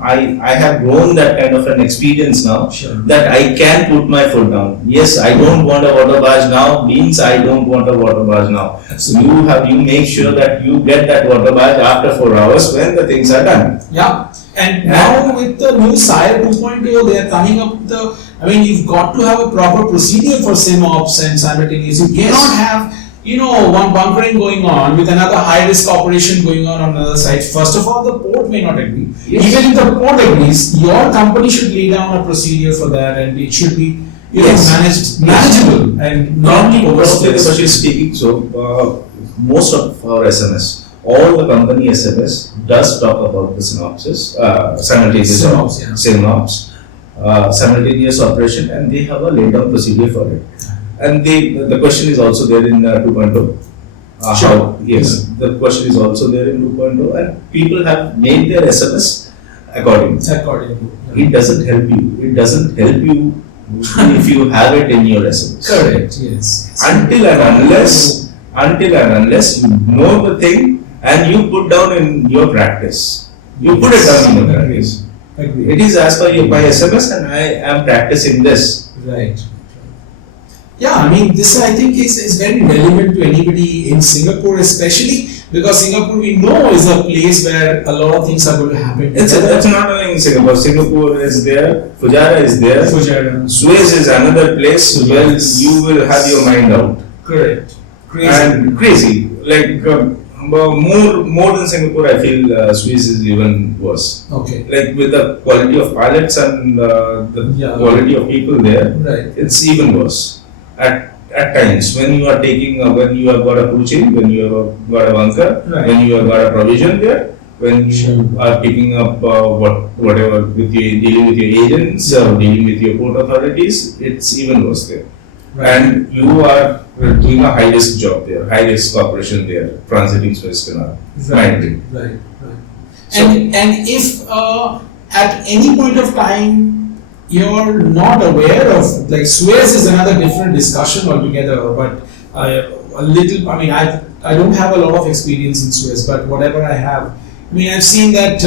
I have grown that kind of an experience now. Sure. That I can put my foot down. Yes, I don't want a water barge now. Means I don't want a water barge now. So you make sure that you get that water barge after 4 hours when the things are done. Yeah. And now with the new SIRE 2.0, they are coming up with you've got to have a proper procedure for SIMOps and simultaneous. You cannot have, one bunkering going on with another high risk operation going on another side. First of all, the port may not agree. Yes. Even if the port agrees, your company should lay down a procedure for that, and it should be Yes. manageable and not Probably overstressed. speaking, so most of our SMS, all the company SMS does talk about the synopsis, simultaneous SIMOPS, yeah. simultaneous operation, and they have a laid down procedure for it. And the question is also there in 2.0. Sure. Yes, the question is also there in 2.0, and people have made their SMS accordingly. Accordingly. It doesn't help you. It doesn't help you if you have it in your SMS. Correct. Yes. Until and unless you know the thing and you put down in your practice. You put it down in your practice. Agree. It is as per my SMS, and I am practicing this. Right. Yeah, this I think is very relevant to anybody in Singapore, especially because Singapore we know is a place where a lot of things are going to happen. It's not only in Singapore. Singapore is there, Fujairah is there, Fujairah. Suez is another place where Yes. you will have your mind out. Correct. Crazy. And crazy. Like more than Singapore, I feel Suez is even worse. Okay. Like with the quality of pilots and the Yeah. quality of people there, Right. it's even worse. At times when you are taking when you have got a crew change, when you have got a bunker, Right. when you have got a provision there, when Sure. you are picking up whatever with dealing with your agents, dealing with your port authorities, it's even worse there. Right. And you are we're doing a high risk job there, high risk operation there, transiting Suez Canal. Right. And if at any point of time you're not aware of, like, Suez is another different discussion altogether, but a little, I mean, I don't have a lot of experience in Suez, but whatever I have, I mean, I've seen that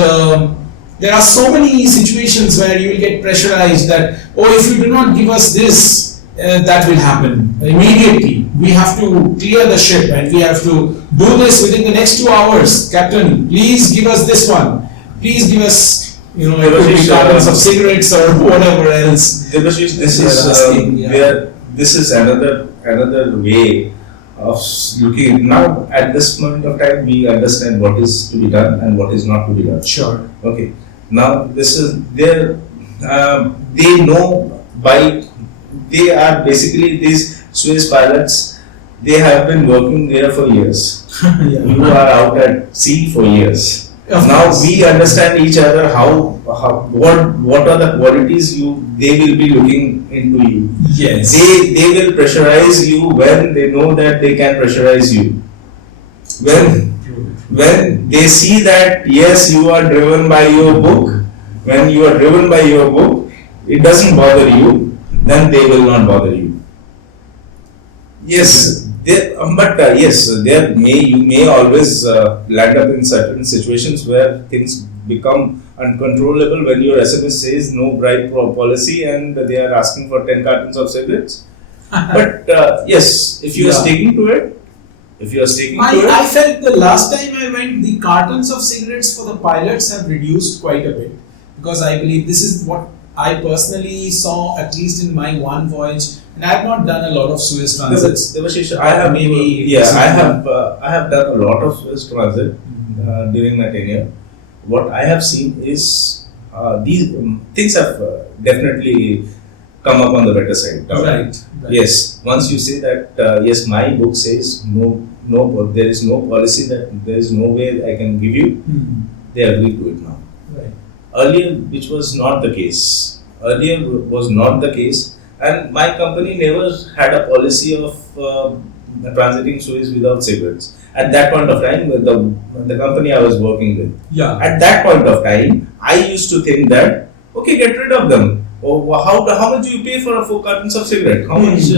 there are so many situations where you will get pressurized that, oh, if you do not give us this, that will happen immediately. We have to clear the ship and we have to do this within the next 2 hours. Captain, please give us this one. Please give us, you know, cartons of cigarettes or whatever else. Debashish, this is another way of looking. Now, at this moment of time, we understand what is to be done and what is not to be done. Sure. Okay. Now, this is their. They know by. They are basically these Suez pilots. They have been working there for years. Yeah. You are out at sea for years. Of Now course. we understand each other. What are the qualities they will be looking into you. Yes. They will pressurize you when they know that they can pressurize you. When they see that yes, you are driven by your book, when you are driven by your book, it doesn't bother you, then they will not bother you. Yes, yes, you may always land up in certain situations where things become uncontrollable when your SMS says no bribe policy and they are asking for 10 cartons of cigarettes. But yes, if you are sticking to it, I felt the last time I went, the cartons of cigarettes for the pilots have reduced quite a bit, because I believe this is what I personally saw, at least in my one voyage, and I have not done a lot of Suez transits. Devashish, I have done a lot of Suez transit during my tenure. What I have seen is these things have definitely come up on the better side. Right. Yes, once you say that, yes, my book says no, there is no policy, that there is no way I can give you, they agree to it now. Right. Earlier, which was not the case. And my company never had a policy of transiting Suez without cigarettes. At that point of time, with the company I was working with, at that point of time, I used to think that, okay, get rid of them. Or how much do you pay for 4 cartons of cigarette? How much?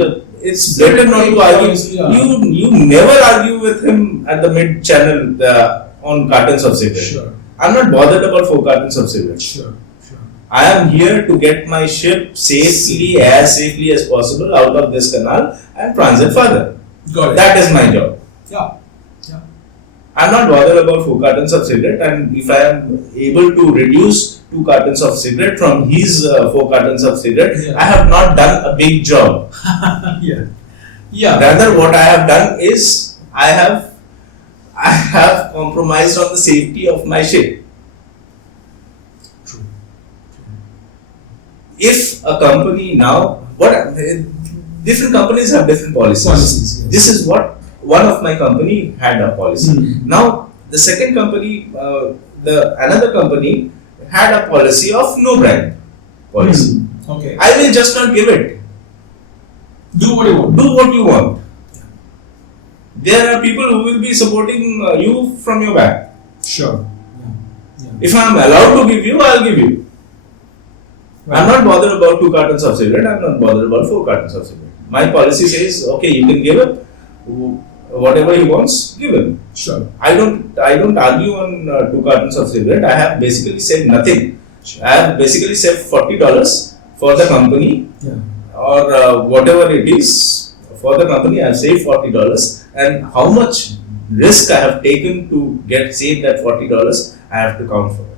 It's better not to argue. You never argue with him at the mid channel on cartons of cigarette. Sure. I'm not bothered about 4 cartons of cigarette. Sure. I am here to get my ship safely as possible out of this canal and transit further. Got it. That is my job. Yeah. I'm not bothered about 4 cartons of cigarette, and if I am able to reduce 2 cartons of cigarette from his 4 cartons of cigarette, I have not done a big job. Yeah. Rather, what I have done is I have compromised on the safety of my ship. True. If a company now, different companies have different policies. Yes. This is what one of my company had a policy. Now the second company, another company had a policy of no bribe policy. Okay. I will just not give it. Do what you want. Do what you want. There are people who will be supporting you from your back. Sure. If I am allowed to give you, I will give you. I am not bothered about 2 cartons of cigarette. I am not bothered about 4 cartons of cigarette. My policy says, okay, you can give it. Whatever he wants, give him. Sure. I don't argue on 2 cartons of cigarette. I have basically said nothing. Sure. I have basically said $40 for the company, or whatever it is for the company. I have saved $40, and how much risk I have taken to get saved that $40, I have to count for it.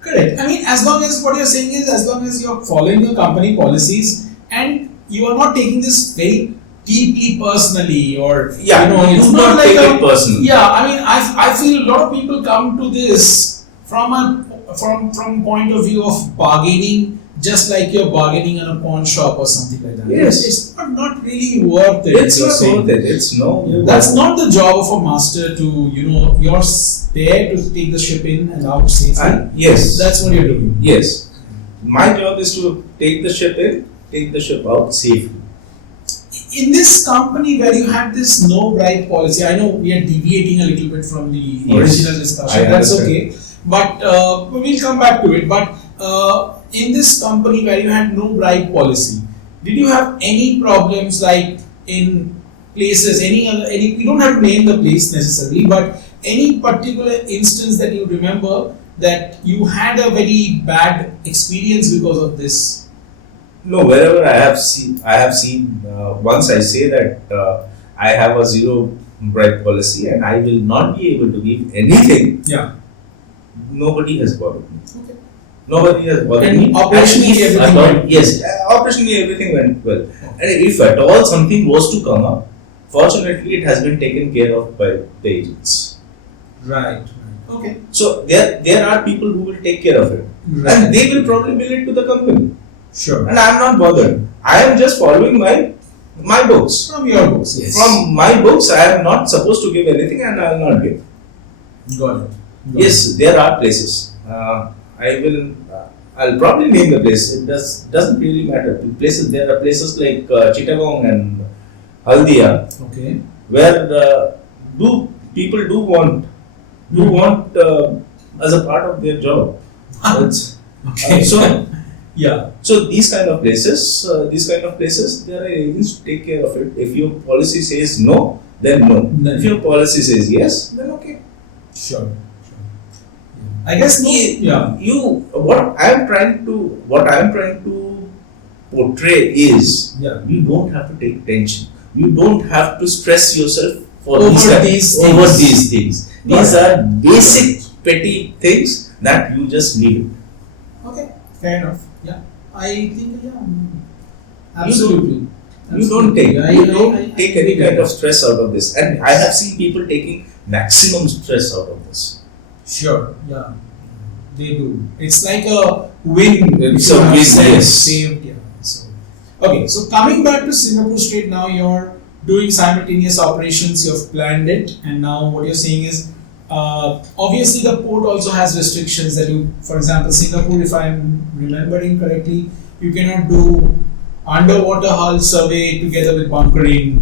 Correct. I mean, as long as what you're saying is, as long as you're following your company policies and you are not taking this very deeply personally, or it's do not not like take it personally. Yeah, I mean, I feel a lot of people come to this from point of view of bargaining, just like you're bargaining in a pawn shop or something like that. Yes. It's not really worth it. It's not worth it. It's no. That's not the job of a master to, you're there to take the ship in and out safely. Yes. That's what you're doing. Yes. My job is to take the ship in, take the ship out safely. in this company where you had this no bribe policy, I know we are deviating a little bit from the Yes, original discussion. I That's understand. okay, but we'll come back to it. But in this company where you had no bribe policy, did you have any problems like in places, any? You don't have to name the place necessarily, but any particular instance that you remember that you had a very bad experience because of this? No, wherever I have seen. Once I say that I have a zero bribe policy and I will not be able to give anything. Yeah. Nobody has bothered me. Okay. Nobody has bothered And me. operationally if everything at all- went- Yes, operationally everything went well. And if at all something was to come up, fortunately it has been taken care of by the agents. Right. Okay. So there are people who will take care of it, Right. and they will probably bill it to the company. Sure. And I am not bothered. I am just following my books. From your books, yes. From my books, I am not supposed to give anything, and I will not give. Got it. Yes, there are places. I will. I'll probably name the place. It doesn't really matter. Places, there are places like Chittagong and Haldia Okay. where do people want as a part of their job. It's, Okay. so Yeah. so these kind of places, there are agents to take care of it. If your policy says no, then no. Then If your policy says yes, then okay. Sure. I guess no. Yeah. What I am trying to portray is Yeah. you don't have to take tension. You don't have to stress yourself for Over these things. Got These it. are basic petty things that you just need. Okay. Fair enough. Yeah. I think absolutely. You don't take I any agree kind with of stress out of this. And I have seen people taking maximum stress out of this. that. Sure. Yeah. They do. It's like a win. It's if you a have win, saved- yes. Saved. Yeah. So. Okay. So coming back to Singapore Strait, now you're doing simultaneous operations. You've planned it, and now what you're saying is. Obviously, the port also has restrictions that you, for example, Singapore, if I'm remembering correctly, you cannot do underwater hull survey together with bunkering,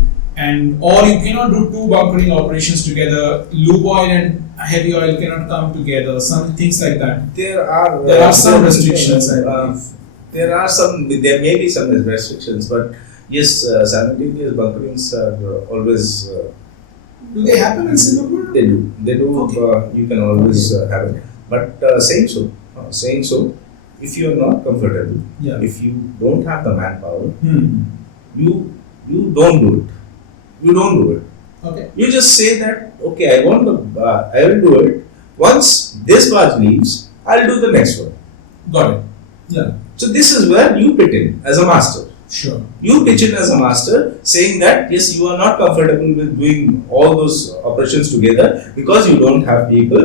or you cannot do two bunkering operations together. Lube oil and heavy oil cannot come together. Some things like that. There are Some restrictions, I believe. There may be some restrictions, but yes, simultaneous bunkerings are always. Do they happen in Singapore? They do. Okay. You can always have it. But saying so, if you are not comfortable, Yeah. if you don't have the manpower, Hmm. you don't do it. You don't do it. Okay. You just say that okay, I will do it. Once this barge leaves, I'll do the next one. Got it. Yeah. So this is where you fit in as a master. Sure. You pitch in as a master, saying that yes, you are not comfortable with doing all those operations together because you don't have people.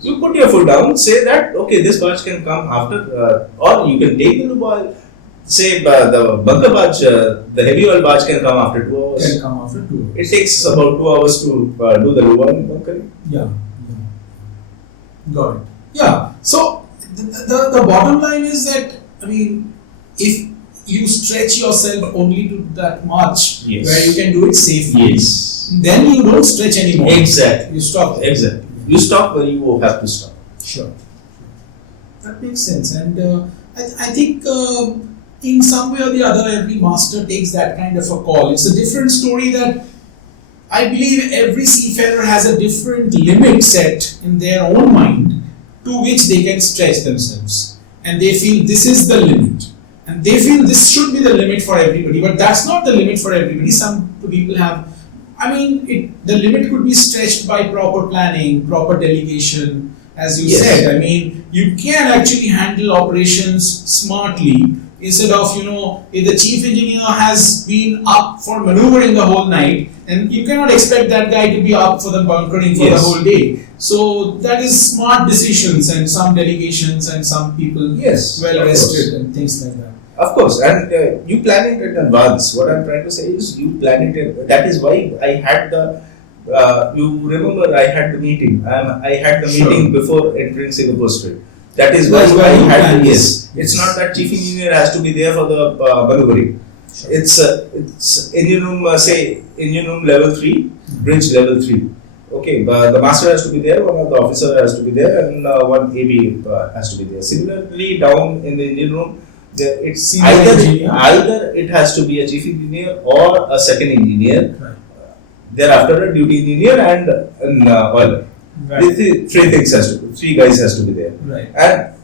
You put your foot down, say that okay, this barge can come after, or you can take the lube oil. Say the bunker barge, the heavy oil barge can come after 2 hours. Can come after 2 hours. It takes about 2 hours to do the lube oil bunkering. Yeah. Got it. Yeah. So the bottom line is that, I mean, if you stretch yourself only to that much Yes. where you can do it safely, Yes. then you don't stretch anymore. Exactly. You stop there. Exactly. You stop where you have to stop. Sure. That makes sense. And I think in some way or the other, every master takes that kind of a call. It's a different story that I believe every seafarer has a different limit set in their own mind to which they can stretch themselves. And they feel this is the limit. And they feel this should be the limit for everybody. But that's not the limit for everybody. Some people have, the limit could be stretched by proper planning, proper delegation, as you Yes. said. I mean, you can actually handle operations smartly instead of, if the chief engineer has been up for maneuvering the whole night, and you cannot expect that guy to be up for the bunkering for the Yes. whole day. So that is smart decisions and some delegations and some people Yes, well of rested course. and things like that. Of course, and you plan it in advance. What I'm trying to say is you plan it in. That is why I had the. You remember I had the meeting. I had the Sure. meeting before entering Singapore Strait. That is why That's why I you had planned the this. yes. It's not that chief engineer has to be there for the maneuvering. It's engine room, say engine room level 3, bridge level 3. Okay, but the master has to be there, one of the officer has to be there, and one AB has to be there. Similarly, down in the engine room, it's either it has to be a chief engineer or a second engineer. Right. Thereafter, a duty engineer and an oiler. Right. Three guys has to be there. Right. And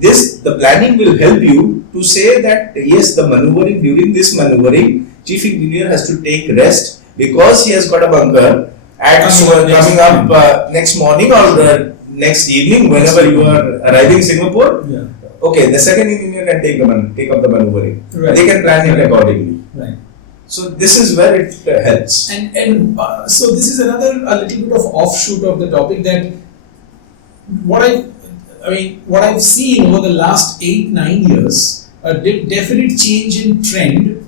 the planning will help you to say that yes, the maneuvering, during this maneuvering, chief engineer has to take rest because he has got a bunker coming up next morning or next evening whenever you are arriving Singapore. Yeah. Okay, the second engineer can take up the maneuvering. Right. They can plan it accordingly. Right. So this is where it helps. And so this is a little bit of offshoot of the topic that what I've seen over the last 8-9 years, a definite change in trend,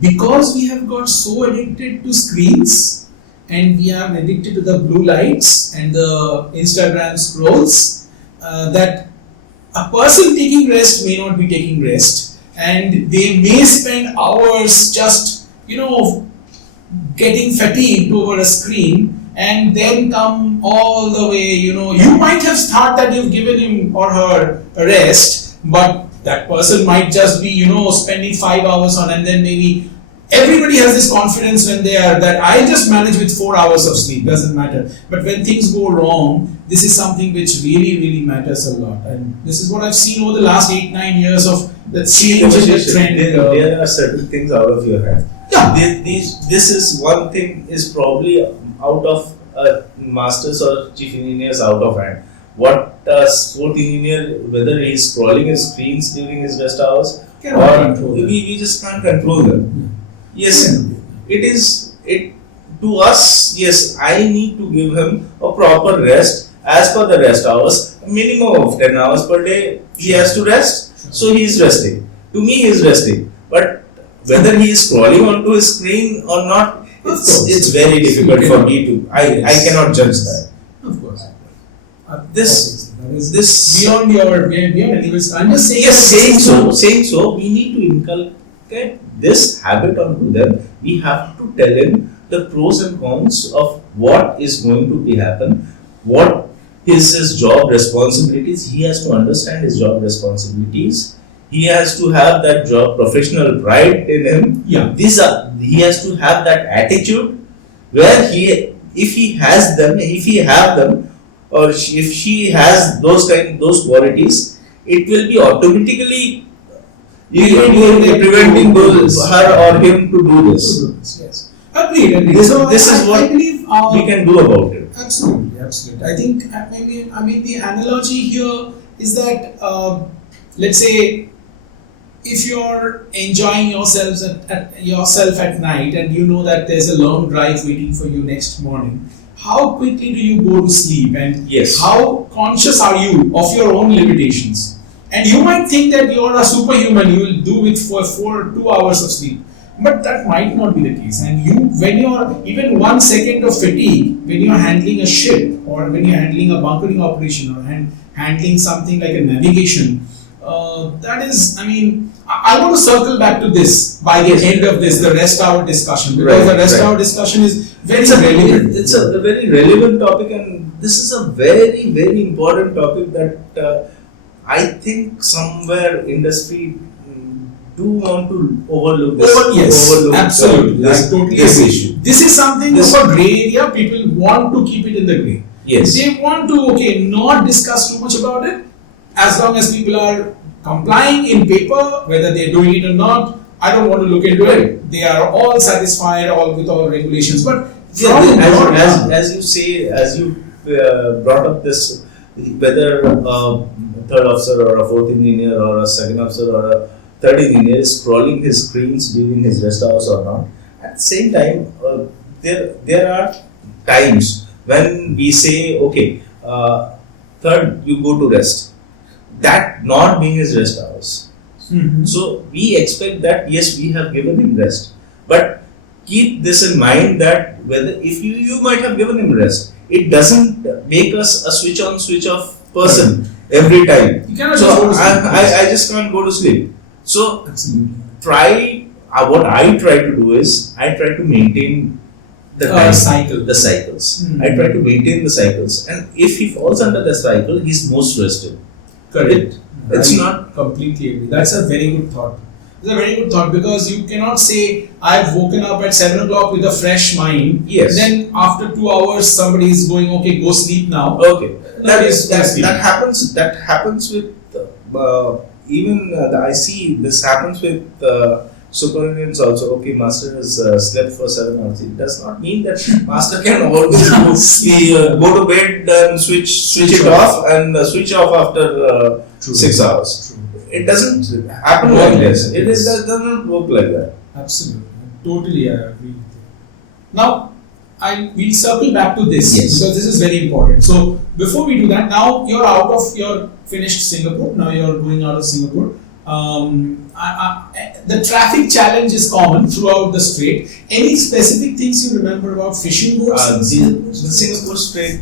because we have got so addicted to screens and we are addicted to the blue lights and the Instagram scrolls, that a person taking rest may not be taking rest, and they may spend hours just getting fatigued over a screen, and then come all the way, you might have thought that you've given him or her a rest, but that person might just be, spending 5 hours on, and then maybe everybody has this confidence when they are that I just manage with 4 hours of sleep, doesn't matter. But when things go wrong, this is something which really, really matters a lot. And this is what I've seen over the last 8-9 years of the change in the trend. There are certain things out of your hand. Yeah. This is one thing is probably out of masters or chief engineers out of hand. What sport engineer, whether he's scrolling his screens during his rest hours, we just can't control them. Yes, to us, yes, I need to give him a proper rest as per the rest hours, a minimum of 10 hours per day he has to rest, so he is resting. To me, he is resting. But whether he is scrolling onto his screen or not, it's very difficult for me to, I cannot judge that. Of course. This beyond anyways. I'm just saying. Yes, saying so, we need to inculcate this habit onto them. We have to tell him the pros and cons of what is going to be happen, what is his job responsibilities. He has to understand his job responsibilities. He has to have that job professional pride in him. Yeah. He has to have that attitude where if he have them, or if she has those qualities, it will be automatically preventing her or him to do this. Yes. Agreed. This is what I believe we can do about it. Absolutely. I think the analogy here is that let's say if you're enjoying yourself at night and you know that there's a long drive waiting for you next morning, how quickly do you go to sleep, and how conscious are you of your own limitations? And you might think that you're a superhuman, you will do it for 2 hours of sleep. But that might not be the case. And when you're even 1 second of fatigue, when you're handling a ship or when you're handling a bunkering operation or handling something like a navigation, that is, I want to circle back to this by the end of this, the rest hour discussion, because the rest hour discussion is very relevant. It's a very relevant topic, and this is a very, very important topic that I think somewhere industry do want to overlook this. Absolutely. I totally this agree. issue. This is something of a grey area. People want to keep it in the grey. Yes. They want to not discuss too much about it, as long as people are complying in paper, whether they're doing it or not. I don't want to look into it. They are all satisfied with all regulations. But as you brought up this, whether a third officer or a fourth engineer or a second officer or a third engineer is scrolling his screens during his rest hours or not. At the same time, there are times when we say, okay, third, you go to rest. That not being his rest hours. Mm-hmm. So we expect that yes, we have given him rest, but keep this in mind that whether if you might have given him rest, it doesn't make us a switch on switch off person every time. You cannot so just go to sleep. I just can't go to sleep. So Absolutely. try what I try to do is I try to maintain the time, cycle. the cycles. Mm. I try to maintain the cycles, and if he falls under the cycle, he's most rested. Correct. It's I not completely agree. That's a very good thought. It's a very good thought because you cannot say I've woken up at 7 o'clock with a fresh mind. Yes. Then after 2 hours somebody is going, okay, go sleep now. okay. That That happens. That happens with even I see this happens with superintendents also. Okay, master has slept for 7 hours. It does not mean that master can always go to bed and switch it off and switch off after True. 6 hours. True. It doesn't happen Work like this. like It this. doesn't work like that. Absolutely. Totally I agree with you. Now, we'll circle back to this Yes. because this is very important. So, before we do that, now you're out of your finished Singapore, now you're going out of Singapore. The traffic challenge is common throughout the strait. Any specific things you remember about fishing boats? in The Singapore? Singapore Strait,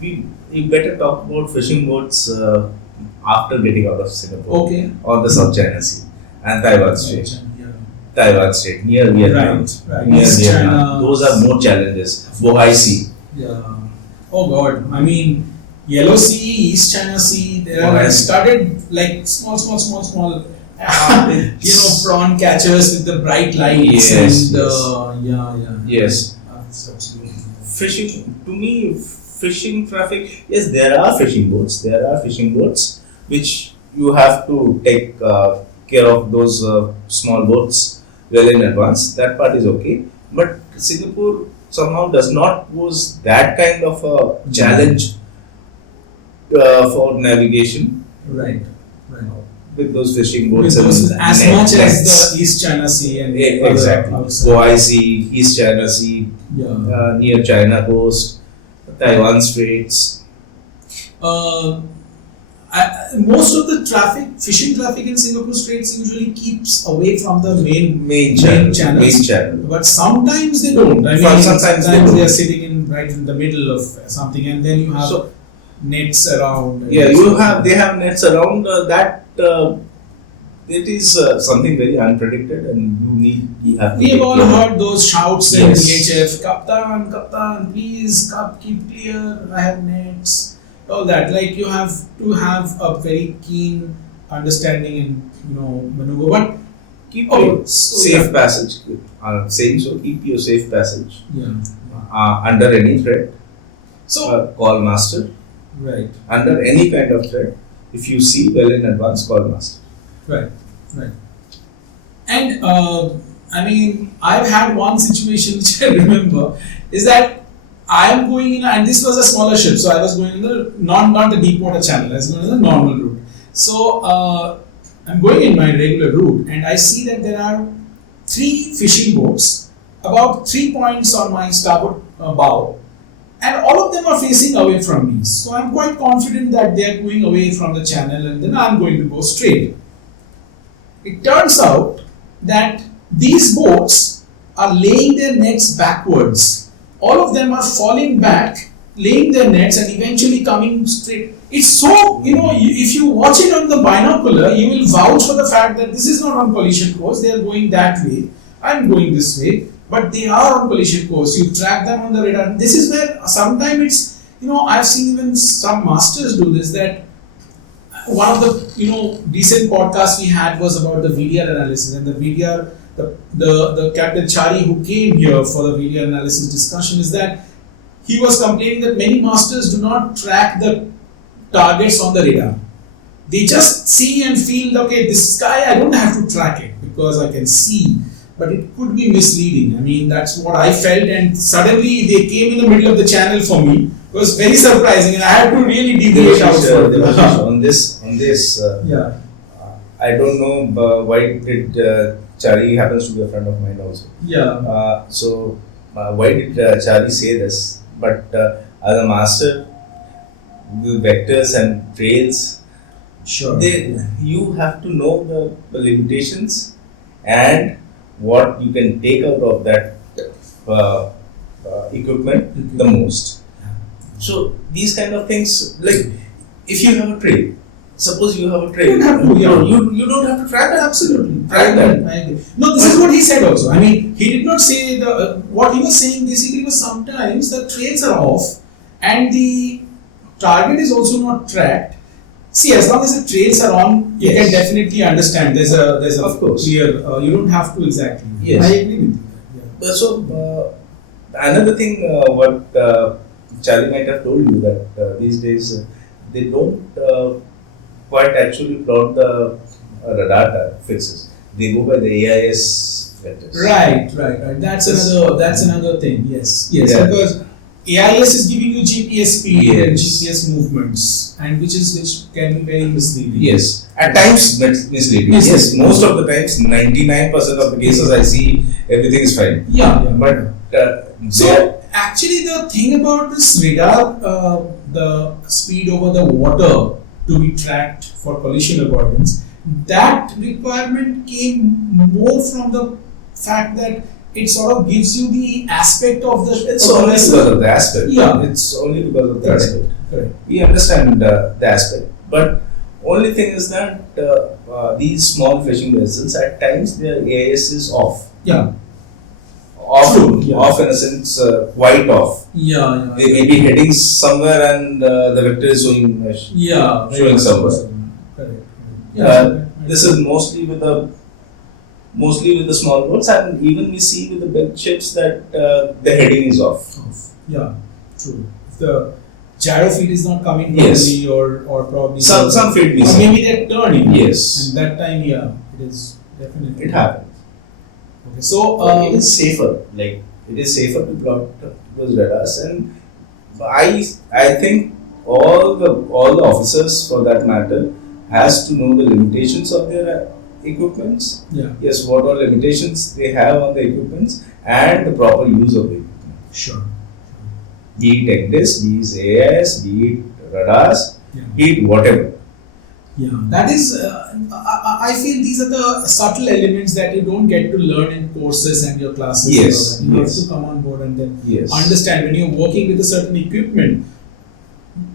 we better talk about fishing boats after getting out of Singapore Okay. on the South China Sea and Taiwan Strait. Yeah. Taiwan Strait, near Vietnam. Right. Near East Vietnam. China. Those are more challenges. Bohai Sea. Yeah. Oh God. I mean, Yellow Sea, East China Sea. They are Right. started like small. Prawn catchers with the bright lights Yes, and yes. yeah. Yes. Absolutely. Fishing, to me, fishing traffic, yes, there are fishing boats. There are fishing boats which you have to take care of those small boats well in advance. That part is okay. But Singapore somehow does not pose that kind of a challenge for navigation Right. with those fishing boats. With those, and as net- much nets. as the East China Sea and Yeah, other exactly. outside. Bohai Sea, East China Sea, Yeah. near China coast, Taiwan Straits. Most of the fishing traffic in Singapore Straits usually keeps away from the Main channel. channels. Main channel. But sometimes they don't. I mean, Sometimes they they don't. are sitting right in the middle of something, and then you have So, nets around. and yeah, so- they have nets around it is something very unpredicted, and you have to We have take all care. heard those shouts in Yes. VHF, Captain, please, keep clear, I have nets. All that, like you have to have a very keen understanding and maneuver. But Keep Oh, your so safe yeah. passage. Saying so, keep your safe passage yeah, under any threat. so Call master. right. Under any kind of threat, if you see well in advance, call master. Right. And I mean, I've had one situation which I remember is that I am going in, and this was a smaller ship, so I was going in the not the deep water channel, I was going in the normal route. So I'm going in my regular route, and I see that there are 3 fishing boats about 3 points on my starboard bow, and all of them are facing away from me. So I'm quite confident that they are going away from the channel, and then I'm going to go straight. It turns out that these boats are laying their nets backwards. All of them are falling back, laying their nets, and eventually coming straight. It's so, if you watch it on the binocular, you will vouch for the fact that this is not on collision course, they are going that way, I'm going this way, but they are on collision course. You track them on the radar. This is where sometimes it's, I've seen even some masters do this, that one of the recent podcasts we had was about the VDR analysis, and the VDR, the Captain Chari who came here for the VDR analysis discussion, is that he was complaining that many masters do not track the targets on the radar. They just see and feel, okay, this sky I don't have to track it because I can see, but it could be misleading. I mean, that's what I felt, and suddenly they came in the middle of the channel for me. It was very surprising, and I had to really deviate out for it. On this, Yeah. I don't know why did Chari happens to be a friend of mine also. Yeah. So why did Chari say this? But as a master, the vectors and trails, Sure. you have to know the limitations and what you can take out of that equipment the most. So these kind of things, like if you have a trail, suppose you have a train, you don't have to track that. Absolutely. Track that. I agree. No, this is what he said also. I mean, he did not say what he was saying basically was sometimes the trails are off and the target is also not tracked. See, as long as the trails are on, you can definitely understand. There's a Of course. clear. You don't have to exactly. Yes. I agree with you. Yeah. So another thing, what Charlie might have told you that these days they don't quite actually plot the radar fixes. They go by the AIS vectors. Right. That's another thing. Yes. Yeah. Because AIS is giving you GPS speed and Yes. GPS movements, and which can be very misleading. Yes, at times misleading. Yes, most of the times, 99% of the cases I see everything is fine. Yeah. But So actually, the thing about this radar, the speed over the water to be tracked for collision avoidance, that requirement came more from the fact that it sort of gives you the aspect of the. it's only because of the aspect. Yeah. It's only because of the Correct. aspect. Correct. We understand the aspect, but only thing is that these small fishing vessels at times their AIS is off. Yeah. Off, True, yeah. off in a sense, quite off. Yeah. They may be heading somewhere and the vector is showing. Yeah. Showing somewhere. Correct. This is mostly with the small boats, and even we see with the big ships that the heading is off. Yeah. True. If the gyro feed is not coming Yes. properly, or probably Some feed or missing. maybe they're turning. Yes, And that time, yeah, it is definitely. it happens. Okay. So It is safer. Like it is safer to plot those radars, and I think all the officers for that matter has to know the limitations of their equipments. yeah. Yes, what all limitations they have on the equipments and the proper use of the equipment. Sure. Be it TechDisc, be it AIS, be it radars, Yeah. be it whatever. Yeah. That is. I feel these are the subtle elements that you don't get to learn in courses and your classes. Yes, And all that. You yes. have to come on board and then Yes. understand when you're working with a certain equipment.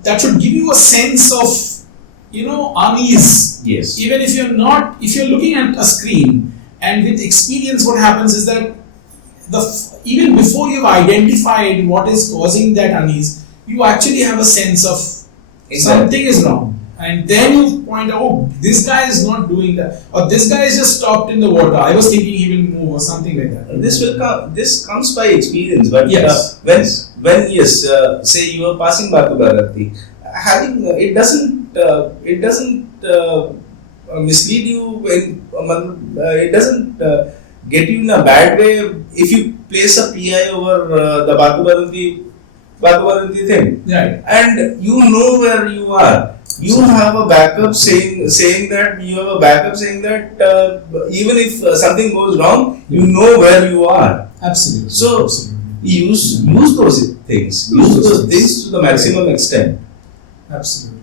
That should give you a sense of, unease. Yes. Even if you're looking at a screen, and with experience what happens is that even before you've identified what is causing that unease, you actually have a sense of something is wrong, and then you point out, oh, this guy is not doing that, or this guy is just stopped in the water, I was thinking he will move, or something like that. This comes by experience, but Yes. when say you are passing Batu Bharati, having it doesn't mislead you it doesn't get you in a bad way if you place a PI over the Batu Bharati thing, Right. and you know where you are. You have a backup saying that even if something goes wrong, you know where you are. Absolutely. So, Absolutely. Use those things. Use those things to the maximum extent. Absolutely.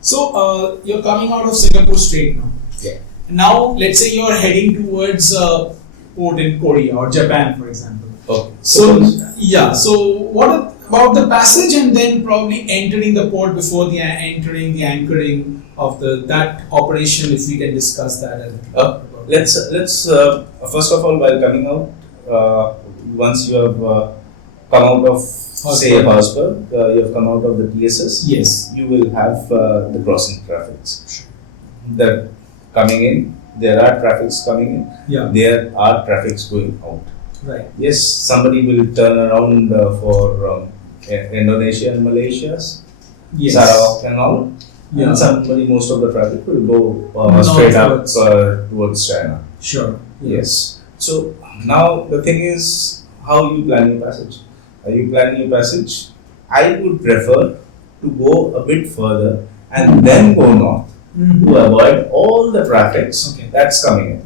So you're coming out of Singapore Strait now. Yeah. Now let's say you're heading towards a port in Korea or Japan, for example. Okay. So what about the passage and then probably entering the port before entering the anchoring of that operation, if we can discuss that a little. Let's first of all, while coming out, once you have come out of say Harrisburg, you have come out of the TSS. Yes. You will have the crossing traffics. That coming in, there are traffics coming in. Yeah. There are traffics going out. Right. Yes, somebody will turn around for Indonesia and Malaysia's, Yes. Sarawak and all. Yeah. And most of the traffic will go straight up towards China. Sure. Yes. So now the thing is, how you plan your passage? Are you planning your passage? I would prefer to go a bit further and then go north to avoid all the traffics that's coming in.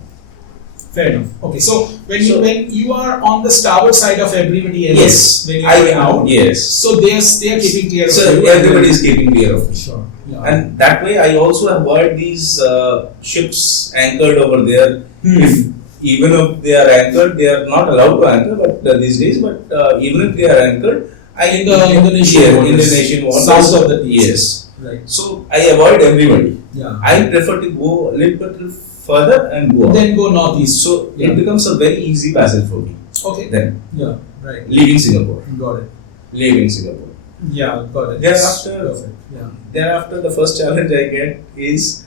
Fair enough. Okay, so when you are on the starboard side of everybody else, Yes, when you are going out, yes. so they are keeping clear of So you. everybody is keeping clear of it. Sure. Yeah. And that way I also avoid these ships anchored over there. Even if they are anchored, they are not allowed to anchor these days, but even if they are anchored, in the Indonesian waters, waters, south of the TSS. Yes. Right. So I avoid everybody. Yeah. I prefer to go a little bit further and go out. Then go northeast. So Yeah. it becomes a very easy passage for me. Okay. Then Yeah. Right. leaving Singapore. Got it. Leaving Singapore. Yeah. Got it. Thereafter, Perfect. Yeah. thereafter the first challenge I get is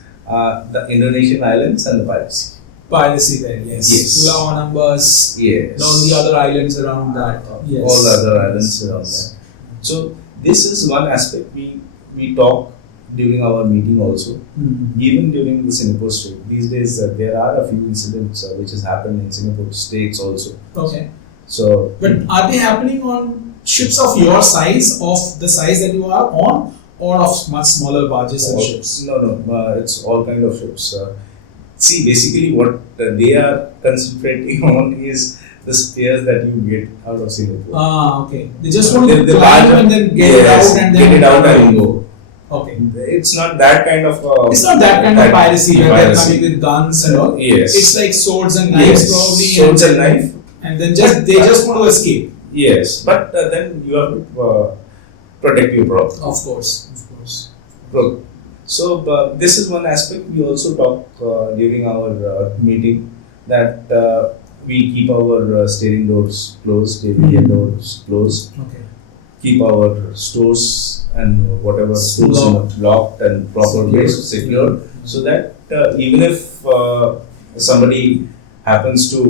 the Indonesian islands and the piracy. Piracy there. Yes. Yes. Pulau Anambas. Yes. And all the other islands around that. Yes. All the other islands around that. So this is one aspect we talk during our meeting also. Mhm. Even during the Singapore stay. These days there are a few incidents which has happened in Singapore states also. Okay. So But are they happening on ships of your size, of the size that you are on, or of much smaller barges and ships? No, it's all kind of ships. See, basically what they are concentrating on is the spares that you get out of Singapore. Ah, okay. They just want to They climb buy- and then get Yes, it out and get then it out and go. Okay. It's not that kind of. It's not that kind of piracy where they're piracy. coming with guns and all. Yes. It's like swords and knives Yes, probably. swords and knife. And then they just want to escape. Yes, but then you have to protect your property. Of course. Look, so this is one aspect we also talk during our meeting, that we keep our steering doors closed, ABN doors closed, Okay. keep our stores and whatever stores locked and proper ways secured, so that even if somebody happens to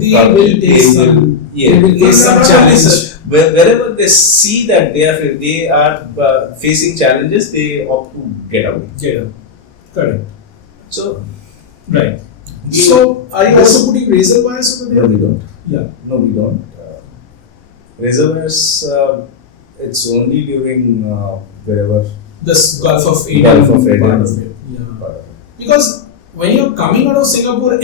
They will face some challenge. Wherever they see that they are facing challenges, they opt to get out. Yeah. Correct. So Right. So are you also putting razor wires over no, there? we don't. Yeah. No, we don't. Reservoirs, it's only during wherever. The Gulf of Aden. Gulf of Aden. Part of it. Yeah. Because when you're coming out of Singapore,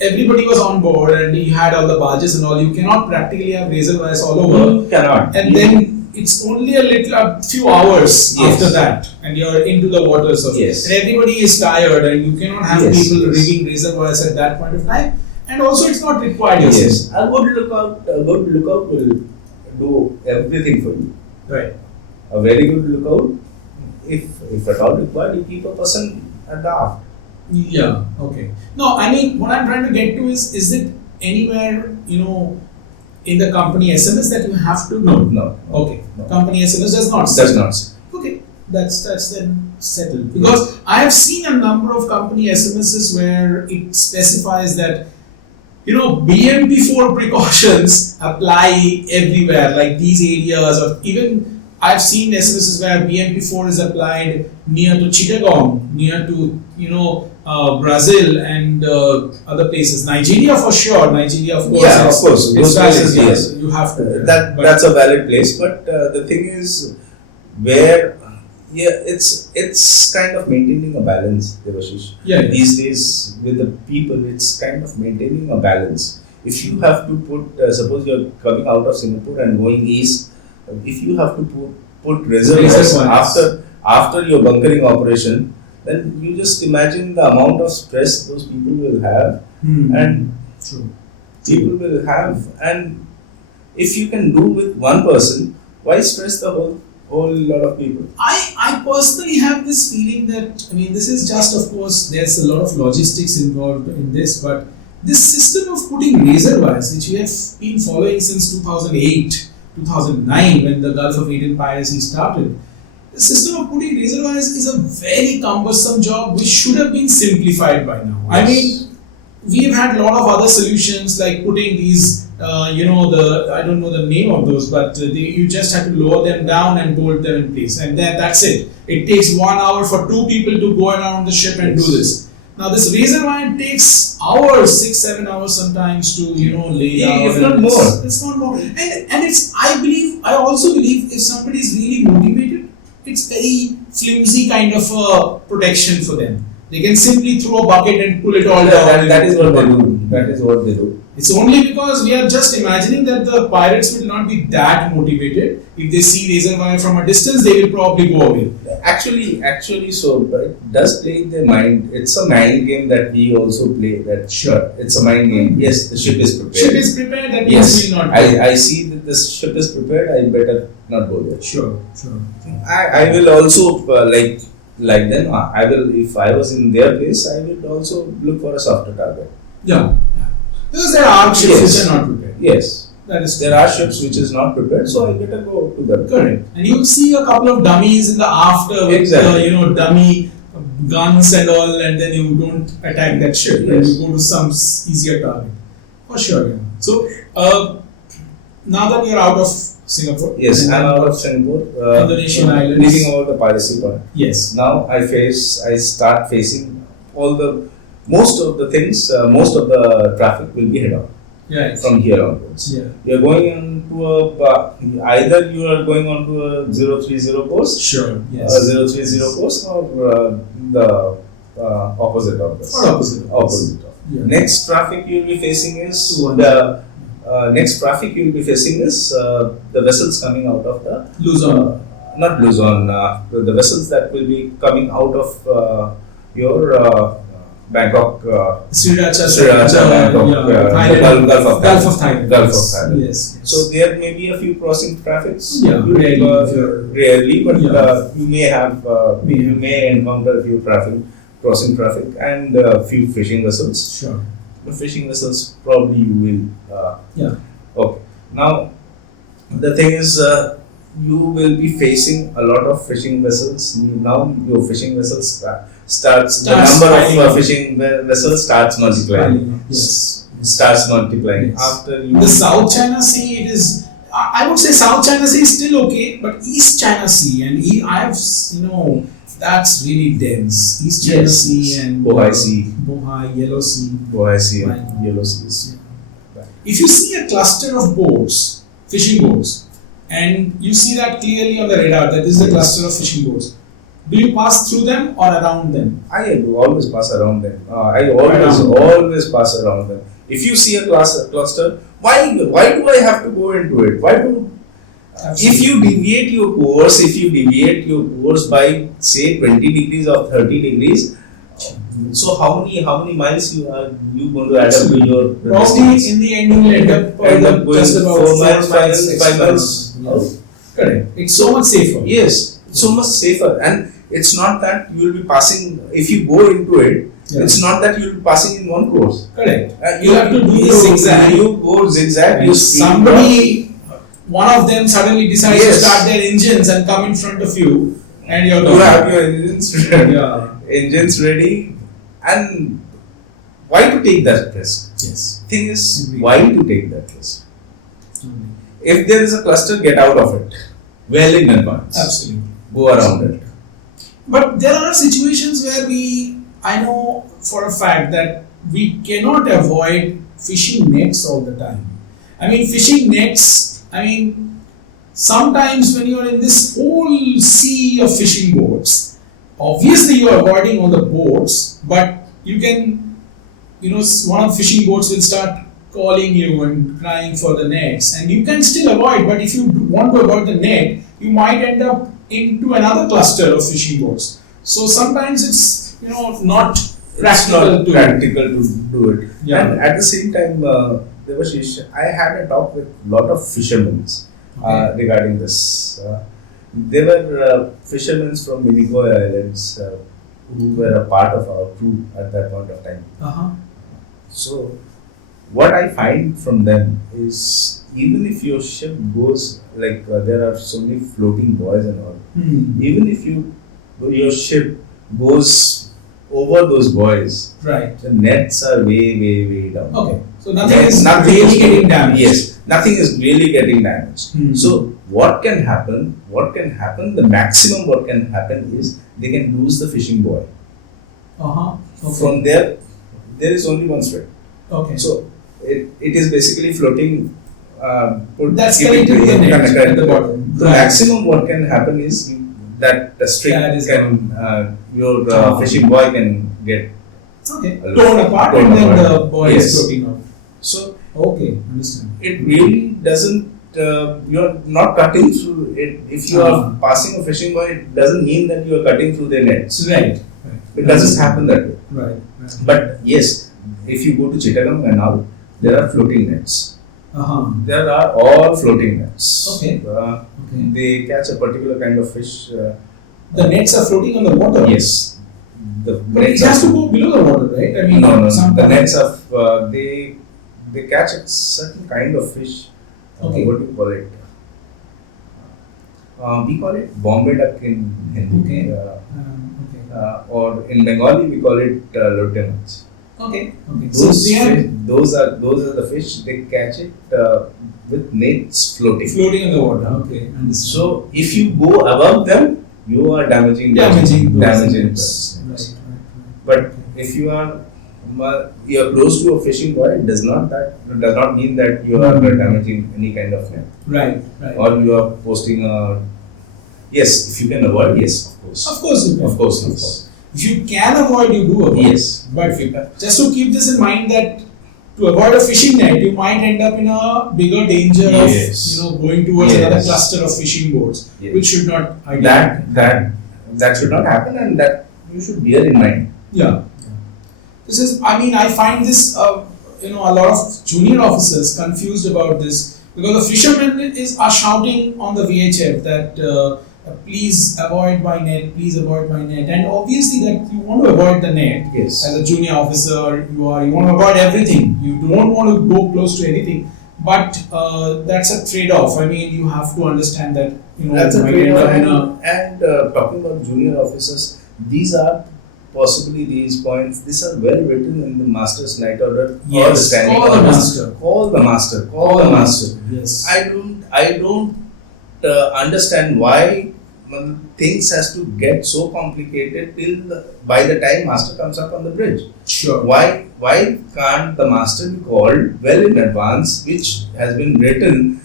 everybody was on board and you had all the barges and all. You cannot practically have razor wires all over. You cannot. And then it's only a few hours Yes. after that, and you're into the waters of Yes. and everybody is tired, and you cannot have Yes, people yes. rigging razor wires at that point of time. And also, it's not required. you're Yes, saying. a good lookout will do everything for you. Right. A very good lookout, if at all required, you keep a person at the aft. Yeah. Okay. No, I mean, what I'm trying to get to is it anywhere in the company SMS that you have to know? No. Okay. No. Company SMS does not. Does not. Okay, that's then settled. Because I have seen a number of company SMSs where it specifies that BMP4 precautions apply everywhere, like these areas, or even I've seen SMSs where BMP4 is applied near to Chittagong, near to Brazil and other places. Nigeria for sure. Nigeria, of course. Yeah, of course. It's Those places, valid, yes. You have to. That's a valid place, but the thing is, it's kind of maintaining a balance, Devashish. Yeah. These days, with the people, it's kind of maintaining a balance. If you have to put, suppose you're coming out of Singapore and going east, if you have to put reservoirs after your bunkering operation, then you just imagine the amount of stress those people will have, and True. people will have, and if you can do with one person, why stress the whole lot of people? I personally have this feeling that, this is just, of course, there's a lot of logistics involved in this, but this system of putting razor wires, which we have been following since 2008, 2009, when the Gulf of Aden piracy started, the system of putting razor wires is a very cumbersome job which should have been simplified by now. Yes. We've had a lot of other solutions like putting these, I don't know the name of those, but you just have to lower them down and bolt them in place, and then that's it. It takes 1 hour for 2 people to go around the ship and do this. Now this razor wire takes hours, 6-7 hours sometimes to lay down. If not more. It's not more, and it's. I also believe if somebody is really motivated, it's very flimsy kind of a protection for them. They can simply throw a bucket and pull it all down. That is what they do. That is what they do. It's only because we are just imagining that the pirates will not be that motivated. If they see razor wire from a distance, they will probably go away. Actually, so it does play in their mind. It's a mind game that we also play. That Sure. it's a mind game. Yes, the ship is prepared. Ship is prepared, that means Yes, we will not go. I see that this ship is prepared. I better not go there. Sure. I will also like them. I will, if I was in their place, I would also look for a softer target. Yeah. Because there are ships Yes. which are not prepared. Yes, That is there are ships which is not prepared, so I better go to them. correct. And you see a couple of dummies in the after with Exactly. dummy guns and all, and then you don't attack that ship and Yes. you go to some easier target. For sure, yeah. So now that you're out of Singapore, Yes, and I'm out of Singapore. Indonesian islands. Leaving over the piracy part. Yes. Now I start facing most of the things, most of the traffic will be head on Yeah. from here onwards. Yeah. You're going on either you are going on to a 030 course, Sure. Yes. 030 course, or the opposite of this. Or opposite. Opposite of. Yeah. Next traffic you'll be facing is 200. the vessels coming out of the Luzon. not Luzon, the vessels that will be coming out of your Bangkok, Sriracha. Bangkok, Thailand. Gulf of Gulf of Thailand. Gulf of Thailand. Yes. So there may be a few crossing traffics. Yeah, Rarely, but Yeah. you may encounter a few crossing traffic and a few fishing vessels. Sure. The fishing vessels probably you will. Yeah. Okay. Now, the thing is, you will be facing a lot of fishing vessels. Now your fishing vessels starts the number piling of up. fishing vessels starts multiplying. Yes. Starts multiplying Yes. after you. The South China Sea, it is. I would say South China Sea is still okay, but East China Sea and I have that's really dense. East China Yes. Sea and Bohai Sea. Bohai, Yellow Sea. Bohai Sea Right. and Yellow Seas. If you see a cluster of boats, fishing boats, and you see that clearly on the radar, that is the cluster of fishing boats. Do you pass through them or around them? I always pass around them. I always pass around them. If you see a cluster, why do I have to go into it? If you deviate your course by say 20 degrees or 30 degrees, so how many miles you going to add up to your Probably distance? in the end you will end up Going just about 4 miles, 5 miles. miles. Correct. It's so much safer. Yes, so much safer, and it's not that you will be passing. If you go into it, Yeah. it's not that you will be passing in one course. Correct. You have to do the zigzag. You go zigzag. You And somebody, one of them suddenly decides to Yes. start their engines and come in front of you, and you're you gone. have your engines Yeah. ready, and why to take that risk? Yes. Thing is, Agreed. why to take that risk? If there is a cluster, get out of it well in advance. Absolutely. Go around it. But there are situations where I know for a fact that we cannot avoid fishing nets all the time. Fishing nets, sometimes when you are in this whole sea of fishing boats, obviously you are avoiding all the boats, but you can, one of the fishing boats will start calling you and crying for the nets, and you can still avoid, but if you want to avoid the net, you might end up into another cluster of fishing boats. So sometimes it's not practical to do it. Yeah. And at the same time, I had a talk with a lot of fishermen Okay. regarding this. They were fishermen from Minicoy Islands who were a part of our crew at that point of time. Uh-huh. So, what I find from them is even if your ship goes there are so many floating buoys and all, even if your ship goes over those buoys, Right. the nets are way down. Okay. So nothing is really getting damaged. Yes, nothing is really getting damaged. Hmm. So what can happen? The maximum what can happen is they can lose the fishing buoy. Uh-huh. Okay. From there is only one thread. Okay. So it is basically floating. That's connected to the net at the bottom. The Right. maximum what can happen is that strict That is can your fishing boy can get Okay. Torn apart torn and then apart. the boy Yes. is floating out. so. Okay, understand. It really doesn't. You're not cutting through it. If you are passing a fishing boy, it doesn't mean that you are cutting through their nets. Right. It doesn't happen that way. Right. But yes, if you go to Chittagong and now, there are floating nets. Uh-huh. There are all floating nets. Okay. Okay. They catch a particular kind of fish. The nets are floating on the water. Yes. The But it has to go below the water, right? I mean, no. some The nets of they catch a certain kind of fish. Okay. What do you call it? We call it Bombay duck in Hindi. Okay. Okay. Or in Bengali we call it lotte mach. Okay. Okay. Those are the fish. They catch it with nets floating. Floating in the water. Okay. Understand. So if you go above them, you are damaging damaging. nets. Right. But if you are close to a fishing boy, it does not mean that you are damaging any kind of net. Right. Right. Or you are posting a. Yes, if you can avoid, yes, of course. Of course you can. Of course, yes. If you can avoid, you do avoid. Yes. But just to keep this in mind that to avoid a fishing net, you might end up in a bigger danger Yes. of going towards Yes. another cluster of fishing boats, Yes. which should not ideally. That should not happen, and that you should bear in mind. Yeah. This is, I mean, I find this, a lot of junior officers confused about this because the fishermen are shouting on the VHF that please avoid my net, and obviously that you want to avoid the net. Yes. As a junior officer, you want to avoid everything. You don't want to go close to anything. But that's a trade-off. I mean, you have to understand that That's a might great end up in one. And talking about junior officers, these are possibly these points. These are well written in the master's night order. Yes, or the standing call the orders. master. Call the master. Call the master. Yes. I don't understand why things has to get so complicated by the time master comes up on the bridge. Sure. Why can't the master be called well in advance, which has been written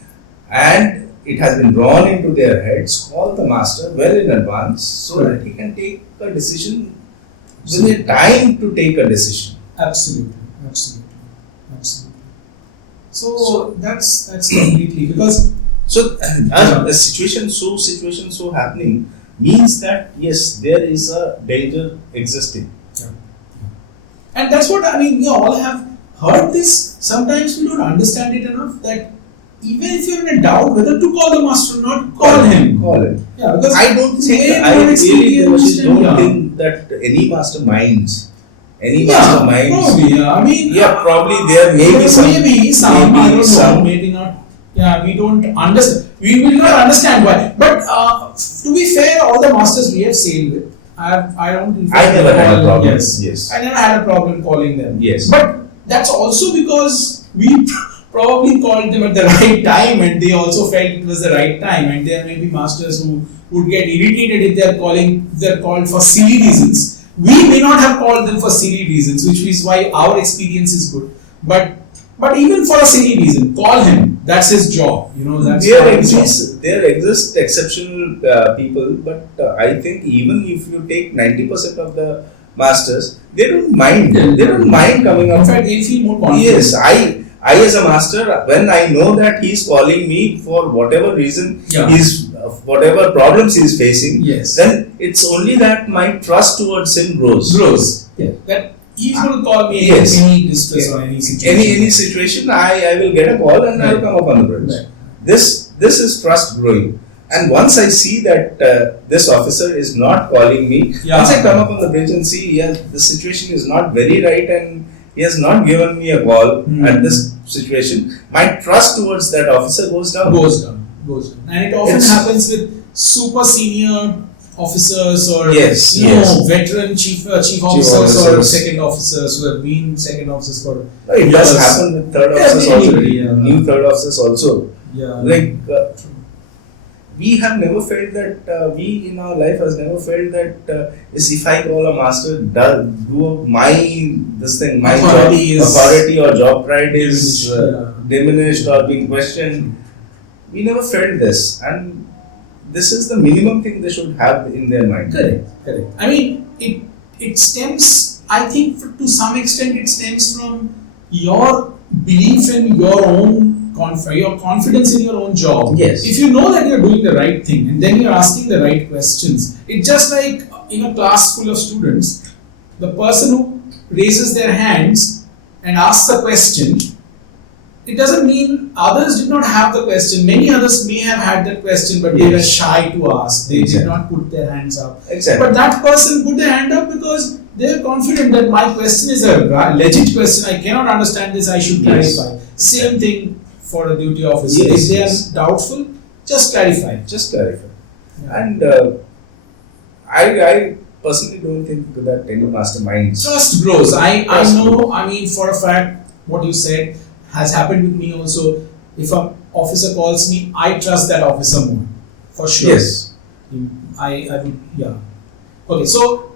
and it has been drawn into their heads? Call the master well in advance so that he can take a decision with time to take a decision. Absolutely. So that's completely because So a situation so happening means that yes, there is a danger existing. and that's what I mean. We all have heard this. Sometimes we don't understand it enough that even if you're in a doubt whether to call the master or not, call him. Call him. Yeah, because I don't think that any master minds. Probably. Yeah, I mean, Probably there may be some. Maybe some. I don't know. Maybe not. Yeah, we don't understand. We will not understand why. But to be fair, all the masters we have sailed with, I don't. I never had a problem. Yes. I never had a problem calling them. Yes. But that's also because we probably called them at the right time, and they also felt it was the right time. And there may be masters who would get irritated if they're called for silly reasons. We may not have called them for silly reasons, which is why our experience is good. But even for a silly reason, call him. That's his job. That's there exist exceptional people, but I think even if you take 90% of the masters, they don't mind. They don't mind coming up. In fact, they feel more confident. Yes, I as a master, when I know that he's calling me for whatever reason, whatever problems he's facing, then it's only that my trust towards him grows. Yeah. That he's going to call me Yes. in any distress or any situation. Any situation, I will get a call and I will come up on the bridge. Right. This is trust growing. And once I see that this officer is not calling me, once I come up on the bridge and see, the situation is not very right and he has not given me a call at this situation, my trust towards that officer goes down. And it often happens with super senior officers or veteran chief officers or second officers who have been second officers for it years. does happen with third officers also. New third officers also. We have never felt that we in our life has never felt that if I call a master, my authority or job pride is diminished or being questioned. We never felt this, and this is the minimum thing they should have in their mind. Correct, correct. I mean, it stems, I think, to some extent, it stems from your belief in your own your confidence in your own job. Yes. If you know that you're doing the right thing and then you're asking the right questions, it's just like in a class full of students, the person who raises their hands and asks the question, it doesn't mean others did not have the question. Many others may have had that question, but they were shy to ask. They did not put their hands up. Exactly. But that person put their hand up because they are confident that my question is a legit question. I cannot understand this. I should clarify. Same thing for a duty officer. If they are doubtful, just clarify. Just clarify. Yeah. And I personally don't think that any masterminds. Trust grows. I know. I mean, for a fact, what you said has happened with me also. If an officer calls me, I trust that officer more, for sure. Yes. I would, yeah. Okay, so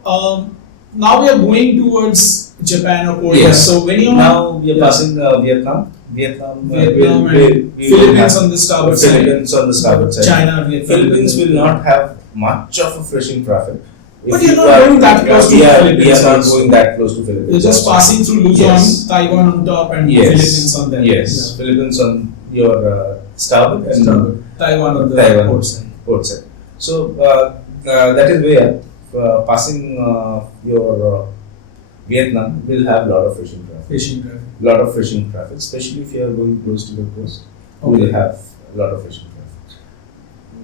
now we are going towards Japan or Korea. Yes. So when you Now we are passing Vietnam. Vietnam and Philippines on the starboard side. Philippines on the starboard side. China, Vietnam. Philippines will not have much of a fishing traffic. But you're not going that close to Philippines. We are not going that close to Philippines. You're just passing through Luzon, Taiwan on top, and Philippines on there. Yes, Yeah. Philippines on your starboard and Taiwan on the port side. Port side. So that is where passing your Vietnam will have a lot of fishing traffic. Lot of fishing traffic, especially if you are going close to the coast. You will have a lot of fishing traffic.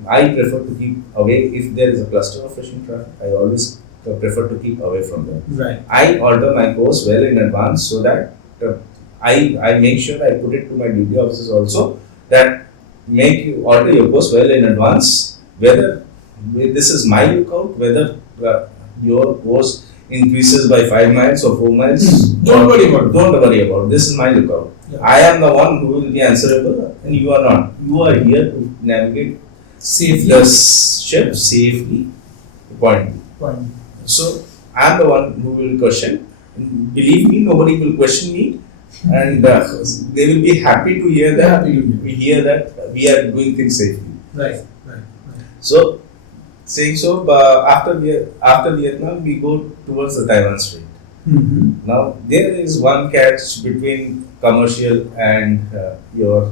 I prefer to keep away if there is a cluster of fishing traffic. I always prefer to keep away from them. Right. I alter my course well in advance so that I make sure I put it to my duty officers also that make you alter your course well in advance. Whether this is my lookout, whether your course increases by 5 miles or 4 miles. Don't worry about it. Don't worry about it. This is my lookout. Yeah. I am the one who will be answerable, and you are not. You are here to navigate Safely. the ship safely. Point. So I am the one who will question. Believe me, nobody will question me, and they will be happy to hear that. We hear that we are doing things safely. Right. So, saying so, after Vietnam, we go towards the Taiwan Strait. Mm-hmm. Now there is one catch between commercial and your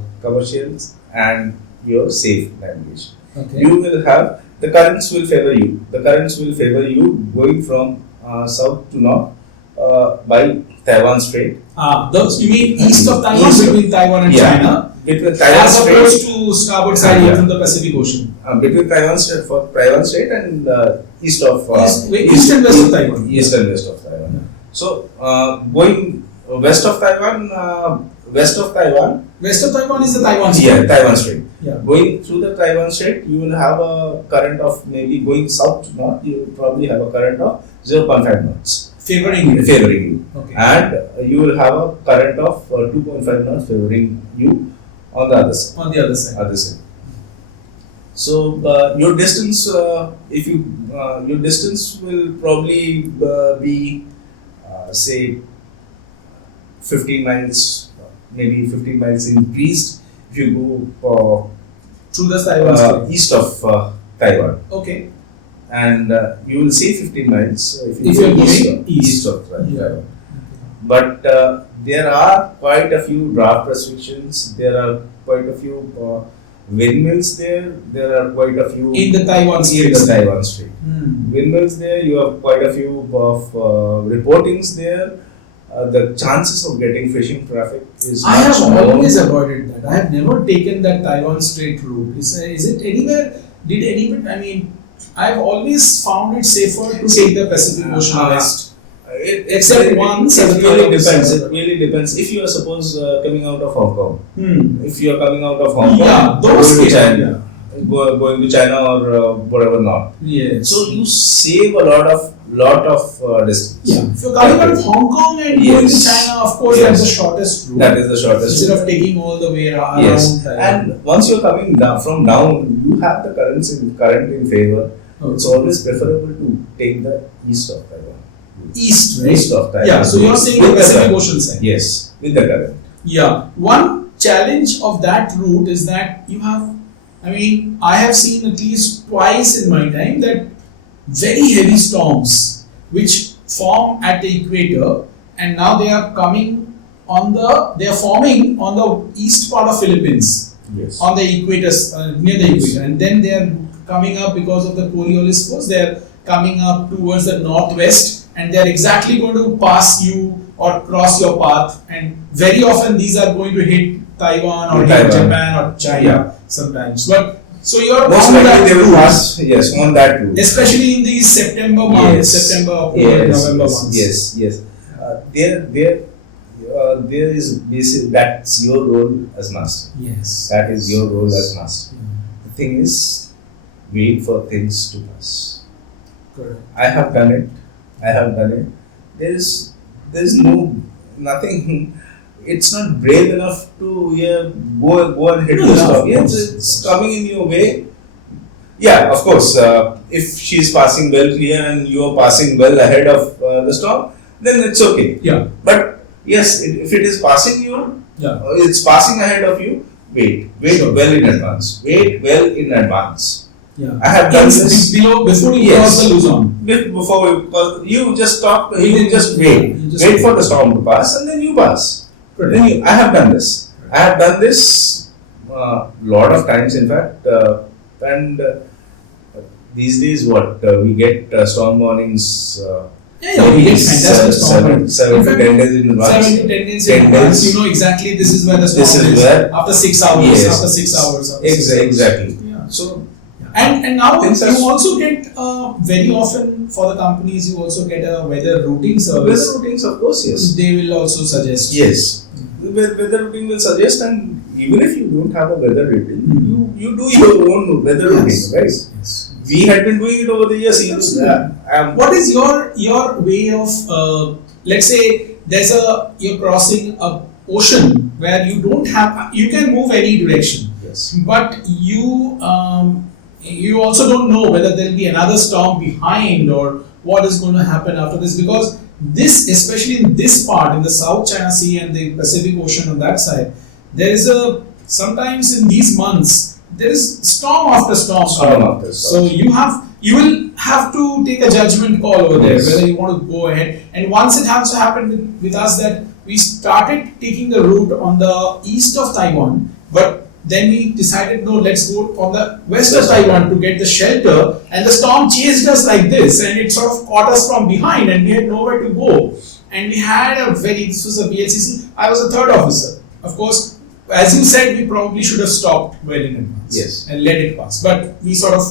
safe navigation. Okay. You will have the currents will favor you. The currents will favor you going from south to north by Taiwan Strait. You mean east of Taiwan, between Taiwan and China? Between Taiwan as Strait, opposed to starboard side here from the Pacific Ocean. Between Taiwan Strait and east and west of Taiwan. East and west of Taiwan. Yeah. So going west of Taiwan is the Taiwan Strait. Yeah, Taiwan Strait. Yeah. Going through the Taiwan Strait, you will have a current of maybe going south to north. You will probably have a current of 0.5 knots. Favoring you. Okay. And you will have a current of 2.5 knots favoring you on the other side. Other side. So your distance, your distance will probably be say 15 miles, maybe 15 miles increased if you go through the Taiwan Strait. East of Taiwan. Okay. And you will see 15 miles if you go are going east of Taiwan. Yeah. But there are quite a few draft restrictions. There are quite a few windmills there. There are quite a few in the Taiwan Strait. Windmills there. You have quite a few of reportings there. The chances of getting fishing traffic is. I have always avoided that. I have never taken that Taiwan Strait route. Is it anywhere? Did anybody? I mean, I have always found it safer to take the Pacific Ocean west. Except once. It really depends. It really depends. If you are suppose coming out of Hong Kong. If you are coming out of Hong Kong, those China. Going to China or whatever not. Yes. So you save a lot of distance. Yeah. If you're coming out of Hong Kong and going to China, of course, that's the shortest route. That is the shortest. Instead of taking all the way around. Yes. And once you're coming down from down, you have the current in favor. Okay. It's always preferable to take the east of Taiwan. East, right? East of Taiwan. Yeah. So you're saying the Pacific Ocean side. Yes, with the current. Yeah. One challenge of that route is that you have I mean, I have seen at least twice in my time that very heavy storms which form at the equator, and now they are coming they are forming on the east part of Philippines, Yes. on the equator, near the equator, and then they are coming up because of the Coriolis force. They are coming up towards the northwest, and they are exactly going to pass you or cross your path. And very often these are going to hit Taiwan or hit Japan or China sometimes. But so you are Most on that likely they will route, pass, yes, on that route. especially in these September months, September, October, November months. Yes. There is basic. That's your role as master. Yes. That is your role as master. Yeah. The thing is, wait for things to pass. Correct. I have done it. There's nothing. It's not brave enough to go and hit the stop. Yes, it's coming in your way. Yeah, of course. If she is passing well here and you are passing well ahead of the storm, then it's okay. Yeah. But yes, if it is passing you, Yeah. it's passing ahead of you. Wait Sure. well in advance. Wait well in advance. Yeah. I have done this. Before you Yes. cross the Luzon. Before you just stop, You you just wait. you just Wait wait. for the storm to pass and then you pass. Correct. I have done this. I have done this lot of times, in fact, and these days, we get storm warnings. We get fantastic storm warnings. 7 In to fact, 10 days in advance. 7 to 10 days 10 in advance, days. you know exactly this is where the storm This is is. where- After 6 hours, Yes. after 6 hours. After 6 hours. Exactly. Yeah. So And now Things you are- also get very often for the companies you also get a weather routing service. weather routines, of course, yes. They will also suggest. Yes. Weather routine will suggest, and even if you don't have a weather routine, Mhm. you do your own weather routine, right? Yes. We had been doing it over the years. Absolutely. What is your way of let's say you're crossing a ocean where you can move any direction, Yes. but you also don't know whether there'll be another storm behind or what is going to happen after this, because this, especially in this part, in the South China Sea and the Pacific Ocean on that side, there is sometimes in these months there is storm after storm. Storm after storm. So you will have to take a judgment call over there, Yes. whether you want to go ahead. And once it has happened with us that we started taking the route on the east of Taiwan, but then we decided no, let's go on the west of Taiwan to get the shelter, and the storm chased us like this, and it sort of caught us from behind, and we had nowhere to go. And we had this was a VLCC. I was a third officer. Of course, as you said, we probably should have stopped well in advance, Yes. and let it pass. But we sort of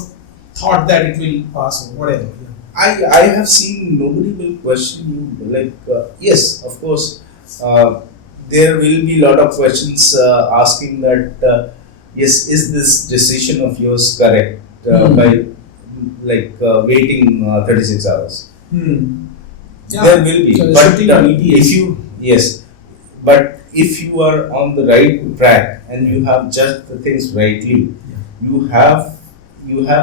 thought that it will pass or whatever. I have seen nobody will question you. Like yes, of course, there will be a lot of questions asking that yes, is this decision of yours correct by waiting 36 hours? Yeah. There will be, So but shooting on ETS. but if you are on the right track and you have just the things rightly, you have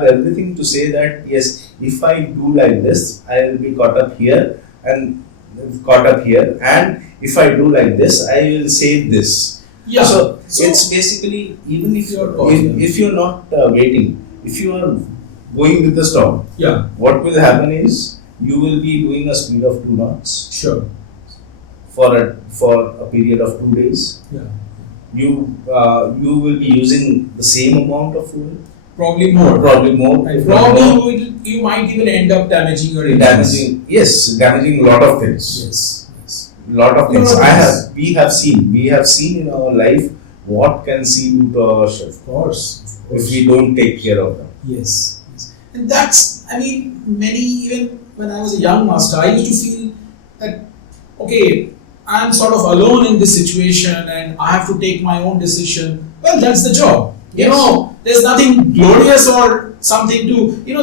everything to say that yes, if I do like this, I will be caught up here, and if I do like this, I will save this. Yeah. So it's basically, even if you're not waiting, if you are going with the storm, Yeah. what will happen is you will be doing a speed of 2 knots Sure. for a period of 2 days. Yeah. You will be using the same amount of fuel, Probably more. probably more. And if not probably more. you might even end up damaging your engines. Damaging a lot of things. Yes. Lot of things. Lot of things. We have seen in our life what can see to our ship Of course. if we don't take care of them. Yes. And that's, even when I was a young master, I used to feel that, okay, I'm sort of alone in this situation and I have to take my own decision. Well, that's the job. Yes. There's nothing glorious or something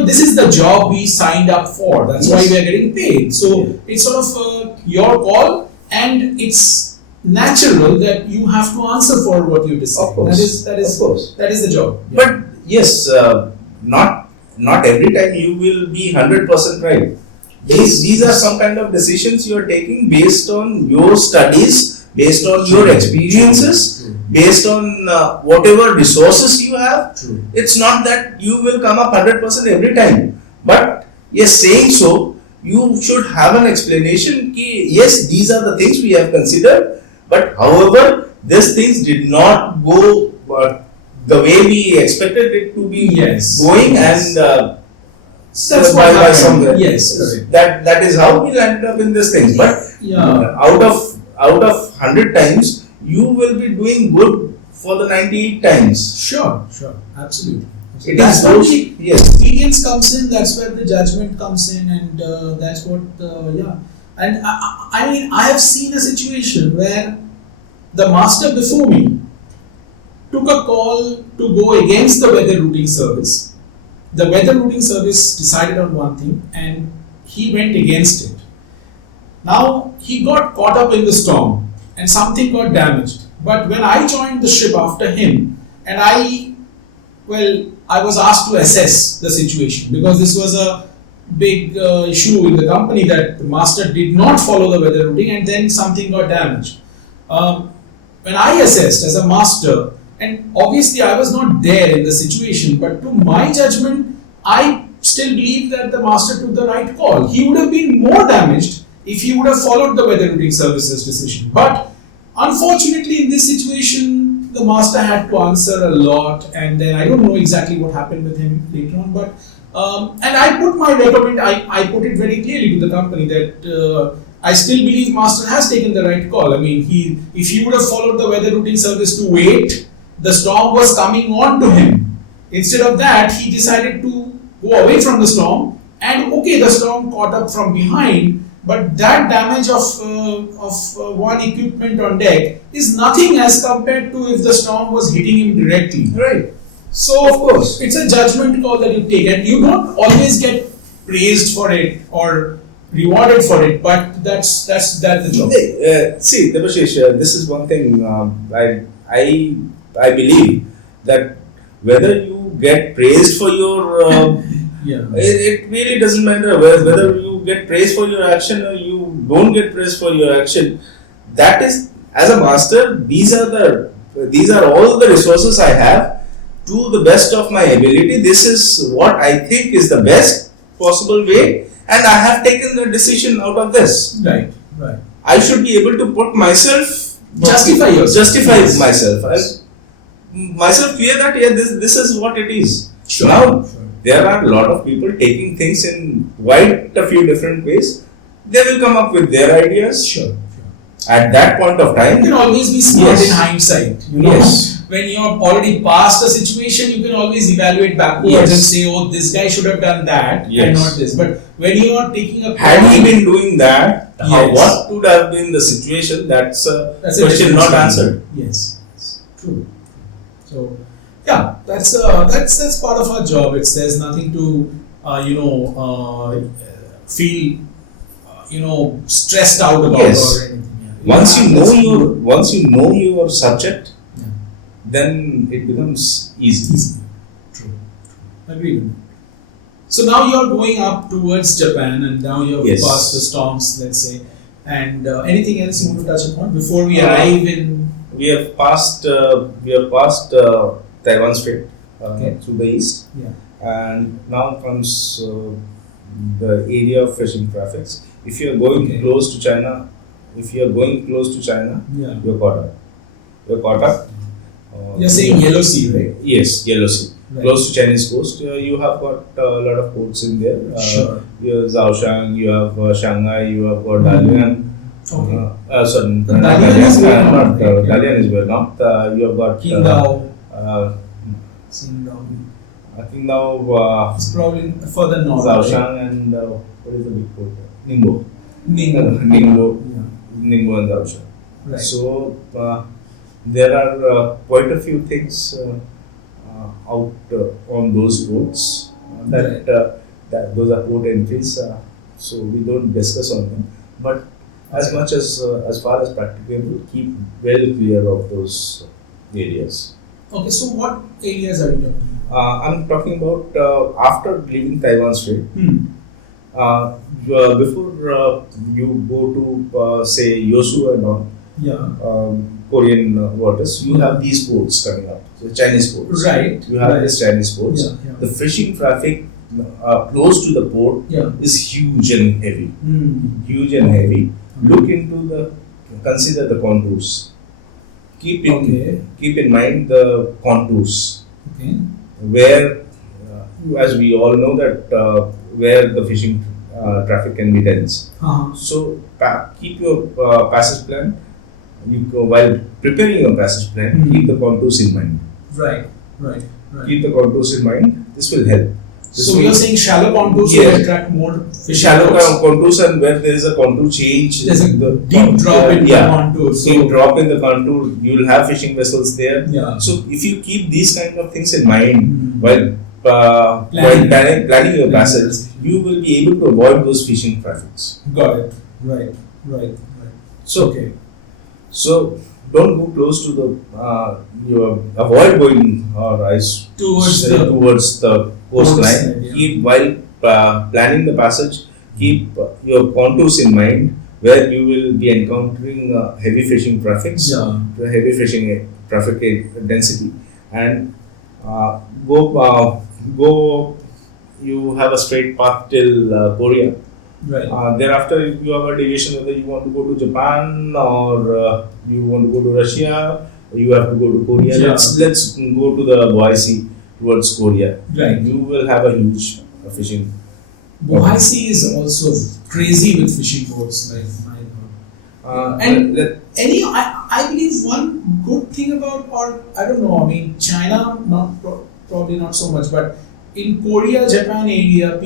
this is the job we signed up for. That's why Yes. we are getting paid. So it's sort of your call, and it's natural that you have to answer for what you decide. Of course. That is Of course. That is the job. But yes, not every time you will be 100% right. These are some kind of decisions you are taking based on your studies, based on your experiences, based on whatever resources you have. True. It's not that you will come up 100% every time. But yes, saying so, you should have an explanation ki, yes, these are the things we have considered, but however, these things did not go the way we expected it to be Yes. going, Yes. and That's by what happened. somewhere. Yes, correct. That is how we landed up in these things. But Yeah. out of 100 times, you will be doing good for the 98 times. Sure, absolutely. It That's is where those, the yes. experience comes in. That's where the judgment comes in, and that's what yeah. And I mean, I have seen a situation where the master before me took a call to go against the weather routing service. The weather routing service decided on one thing, and he went against it. Now he got caught up in the storm, and something got damaged. But when I joined the ship after him, and I was asked to assess the situation because this was a big issue in the company that the master did not follow the weather routing, and then something got damaged. When I assessed as a master, and obviously I was not there in the situation, but to my judgment, I still believe that the master took the right call. He would have been more damaged if he would have followed the weather routing services decision. But unfortunately, in this situation, the master had to answer a lot, and then I don't know exactly what happened with him later on. But and I put my recommend. I put it very clearly to the company that I still believe master has taken the right call. I mean, if he would have followed the weather routing service to wait, the storm was coming on to him. Instead of that, he decided to go away from the storm, and okay, the storm caught up from behind. But that damage of one equipment on deck is nothing as compared to if the storm was hitting him directly. Right. So Of course. it's a judgment call that you take, and you don't always get praised for it or rewarded for it. But that's the job. See, Debashish, this is one thing I believe that whether you get praised for your Yeah. it really doesn't matter whether you get praised for your action or you don't get praised for your action. That is, as a master, these are all the resources I have to the best of my ability. This is what I think is the best possible way, and I have taken the decision out of this. Right. I should be able to put myself Justify yourself. justify Yes. myself clear that yeah, this is what it is. Sure. Now there are a lot of people taking things in quite a few different ways. They will come up with their ideas. Sure. At that point of You time. can always be smart Yes. in hindsight. You know, Yes. when you have already passed a situation, you can always evaluate backwards Yes. and say, "Oh, this guy should have done that and Yes. not this." But when you are taking a Had call, he been doing that, Yes. what would have been the situation? That's a that's a question different not story. answered. Yes, true. So, yeah, that's part of our job. There's nothing to feel stressed out about Yes. or anything. Yeah. Once you know your subject, Yeah. then it becomes easy. True. Agree with that. So now you're going up towards Japan, and now you've Yes. passed the storms, let's say. And anything else you want to touch upon before we arrive in? We have passed Taiwan Strait Okay. through the east, Yeah. and now comes the area of fishing traffics. If you are going Okay. close to China, Yeah. you're caught up. You're saying Yellow Sea, right? Yes, Yellow Sea. Right. Close to Chinese coast, you have got a lot of ports in there. Sure. You have Zhaoshan, you have Shanghai, you have got Dalian. Okay. Sorry, The not Dalian is way not north, right? Dalian is well north. You have got Qingdao. uh, Qingdao. I think now It's probably further north. Zhaoshan and what is the big port? Ningbo. Ningbo. Ningbo and Zhaoshan. Right. So there are quite a few things out on those ports that those are port entries. So we don't discuss on them, but as much as far as practicable, keep well clear of those areas. Okay, so what areas are you talking about? I'm talking about after leaving Taiwan Strait. Before you go to say Yosu and all, Yeah. Korean waters, you have these ports coming up, the Chinese ports. Right. You have Right. this Chinese ports. Yeah. The fishing traffic close to the port Yeah. is huge and heavy. Mm. Huge and heavy. Look into consider the contours. Okay. Keep in mind the contours Okay. where, as we all know that where the fishing traffic can be dense. So keep your passage plan. You go, while preparing your passage plan, keep the contours in mind. Right. Right. Right. Keep the contours in mind. This will help. So you're saying shallow contours Yes. will attract more fish. Shallow contours, and where there is a contour change, There's a deep drop in the contour. Deep drop in the contour, you will have fishing vessels there. Yeah. So if you keep these kind of things in mind while planning your passage, you will be able to avoid those fishing traffics. Got it. Right. Right. Right. So Okay. so don't go close to the you avoid going Towards the coastline. Coastline, yeah. Keep while planning the passage, keep your contours in mind where you will be encountering heavy fishing traffics, Yeah. heavy fishing traffic density, and go. You have a straight path till Korea. Right. Thereafter, if you have a deviation whether you want to go to Japan or you want to go to Russia, you have to go to Korea. Yeah. Let's go to the Bohai Sea towards Korea. Right. You will have a huge fishing. Bohai Sea is also crazy with fishing boats. Like my God. And I believe one good thing about, or I don't know, I mean China, probably not so much, but in Korea, Japan area,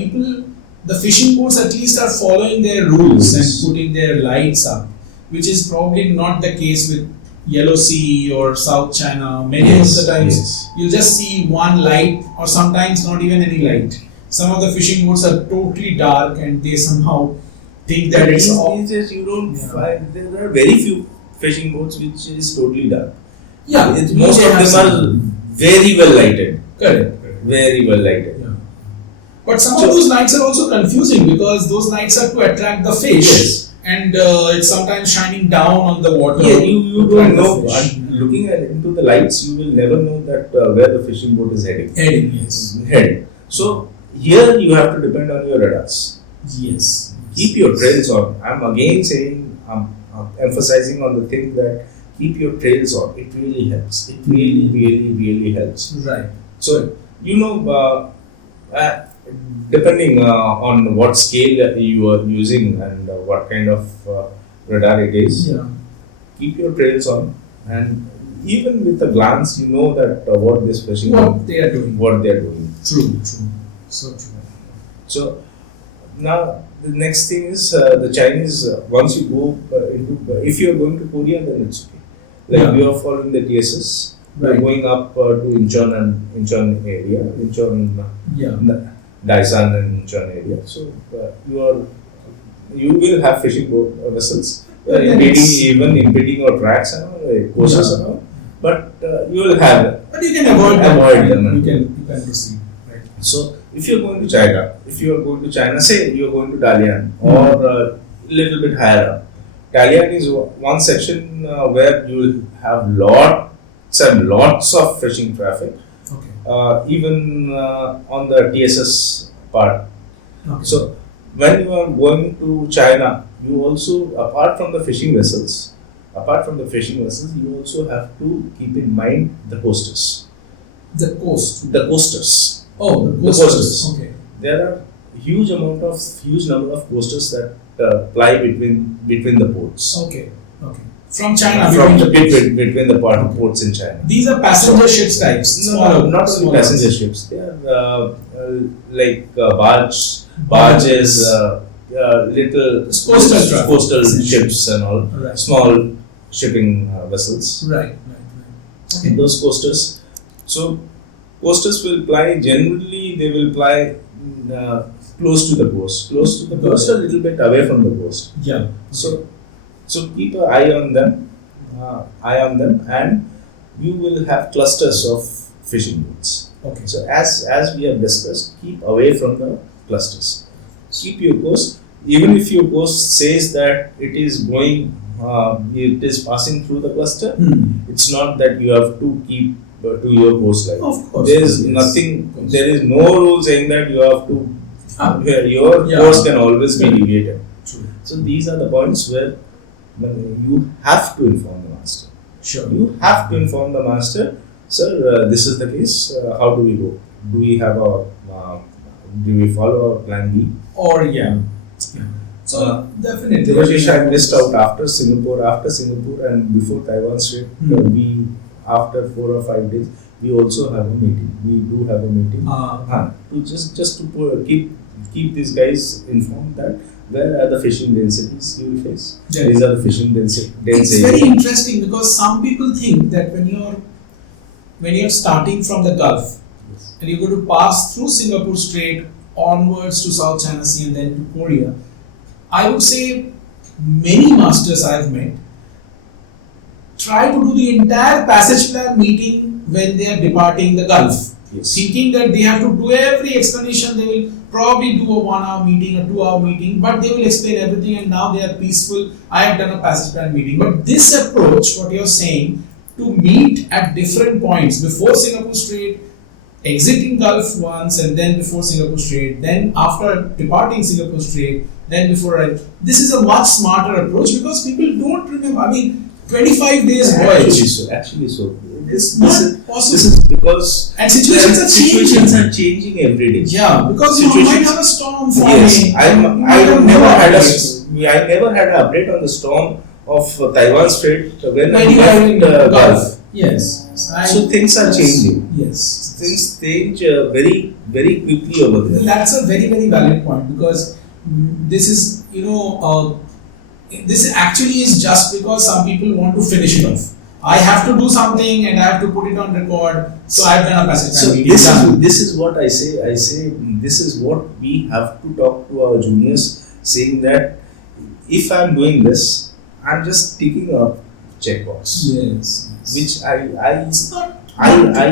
the fishing boats at least are following their rules and putting their lights up, which is probably not the case with Yellow Sea or South China. Many of the times you'll just see one light or sometimes not even any light. Some of the fishing boats are totally dark and they somehow think that it's off. You don't find, there are very few fishing boats which is totally dark. Yeah, Most of them are very well lighted. Correct. Very well lighted. Yeah. But some of those lights are also confusing because those lights are to attract the fish. Yes. And it's sometimes shining down on the water. Yeah, you to don't attract the know. fish. Looking into the lights, you will never know that where the fishing boat is heading. Heading. So here you have to depend on your radars. Yes. Keep your trails on. I'm again saying, I'm emphasizing on the thing that keep your trails on. It really helps. It really helps. Right. So depending on what scale you are using and what kind of radar it is, keep your trails on, and even with a glance, you know that what this fishing What they are doing. True. So true. So now the next thing is the Chinese. Once you go if you are going to Korea, then it's okay. Like you are following the TSS. Right. You're going up to Incheon area, Daesan and Incheon area. So you will have fishing boat vessels impeding your tracks and all, courses and all. But you will have. But you can avoid them. You can proceed. Right. So if you are going to China, say you are going to Dalian or a little bit higher up. Dalian is one section where you will have lots of fishing traffic. Okay. Even on the TSS part. Okay. So when you are going to China, you also, apart from the fishing vessels, you also have to keep in mind the coasters. The coast. The coasters. Oh, the coasters. Okay. There are huge number of coasters that ply between the ports. Okay. From China, between the ports in China. These are passenger ships types. Not only passenger ships. They are like barges, little coastal ships and all. Right. Small shipping vessels. Right. Okay. Those coasters. So coasters will ply. Generally, they will ply close to the coast. A little bit away from the coast. Yeah. So keep an eye on them, and you will have clusters of fishing boats. Okay. So as we have discussed, keep away from the clusters. Keep your course. Even if your course says that it is going it is passing through the cluster. Hmm. It's not that you have to keep to your coastline. Of course. There is yes. nothing. Of course. There is no rule saying that you have to. Your Yeah. course can always be deviated. True. So these are the points where you have to inform the master. Sure. You have to inform the master, sir. This is the case. How do we go? Do we have a? Do we follow our plan B? Or yeah. So definitely. Devashish, I missed out after Singapore, and before Taiwan Strait. We after 4 or 5 days, we also have a meeting. We do have a meeting. To just to keep these guys informed that where are the fishing densities you will face. Yeah. These are the fishing densities. It's very interesting because some people think that when you're starting from the Gulf and you're going to pass through Singapore Strait onwards to South China Sea and then to Korea, I would say many masters I've met try to do the entire passage plan meeting when they are departing the Gulf. Yes. Thinking that they have to do every explanation, they will probably do a 1 hour meeting, a 2 hour meeting, but they will explain everything and now they are peaceful. I have done a passage plan meeting. But this approach, what you're saying, to meet at different points before Singapore Strait, exiting Gulf once and then before Singapore Strait, then after departing Singapore Strait, then before this is a much smarter approach because people don't remember. I mean, 25 days voyage. Actually, so. It's not possible. This is because and situations are changing every day. Yeah, because you might have a storm forming. Yes, I never had an update on the storm of Taiwan Strait when I left the Gulf. Yes. So things are changing. Yes. Things change very, very quickly over there. That's a very, very valid point because this is, this actually is just because some people want to finish it off. I have to do something and I have to put it on record. So I've done a passage. So this is what I say. I say this is what we have to talk to our juniors, saying that if I'm doing this, I'm just ticking a checkbox. Yes. Which I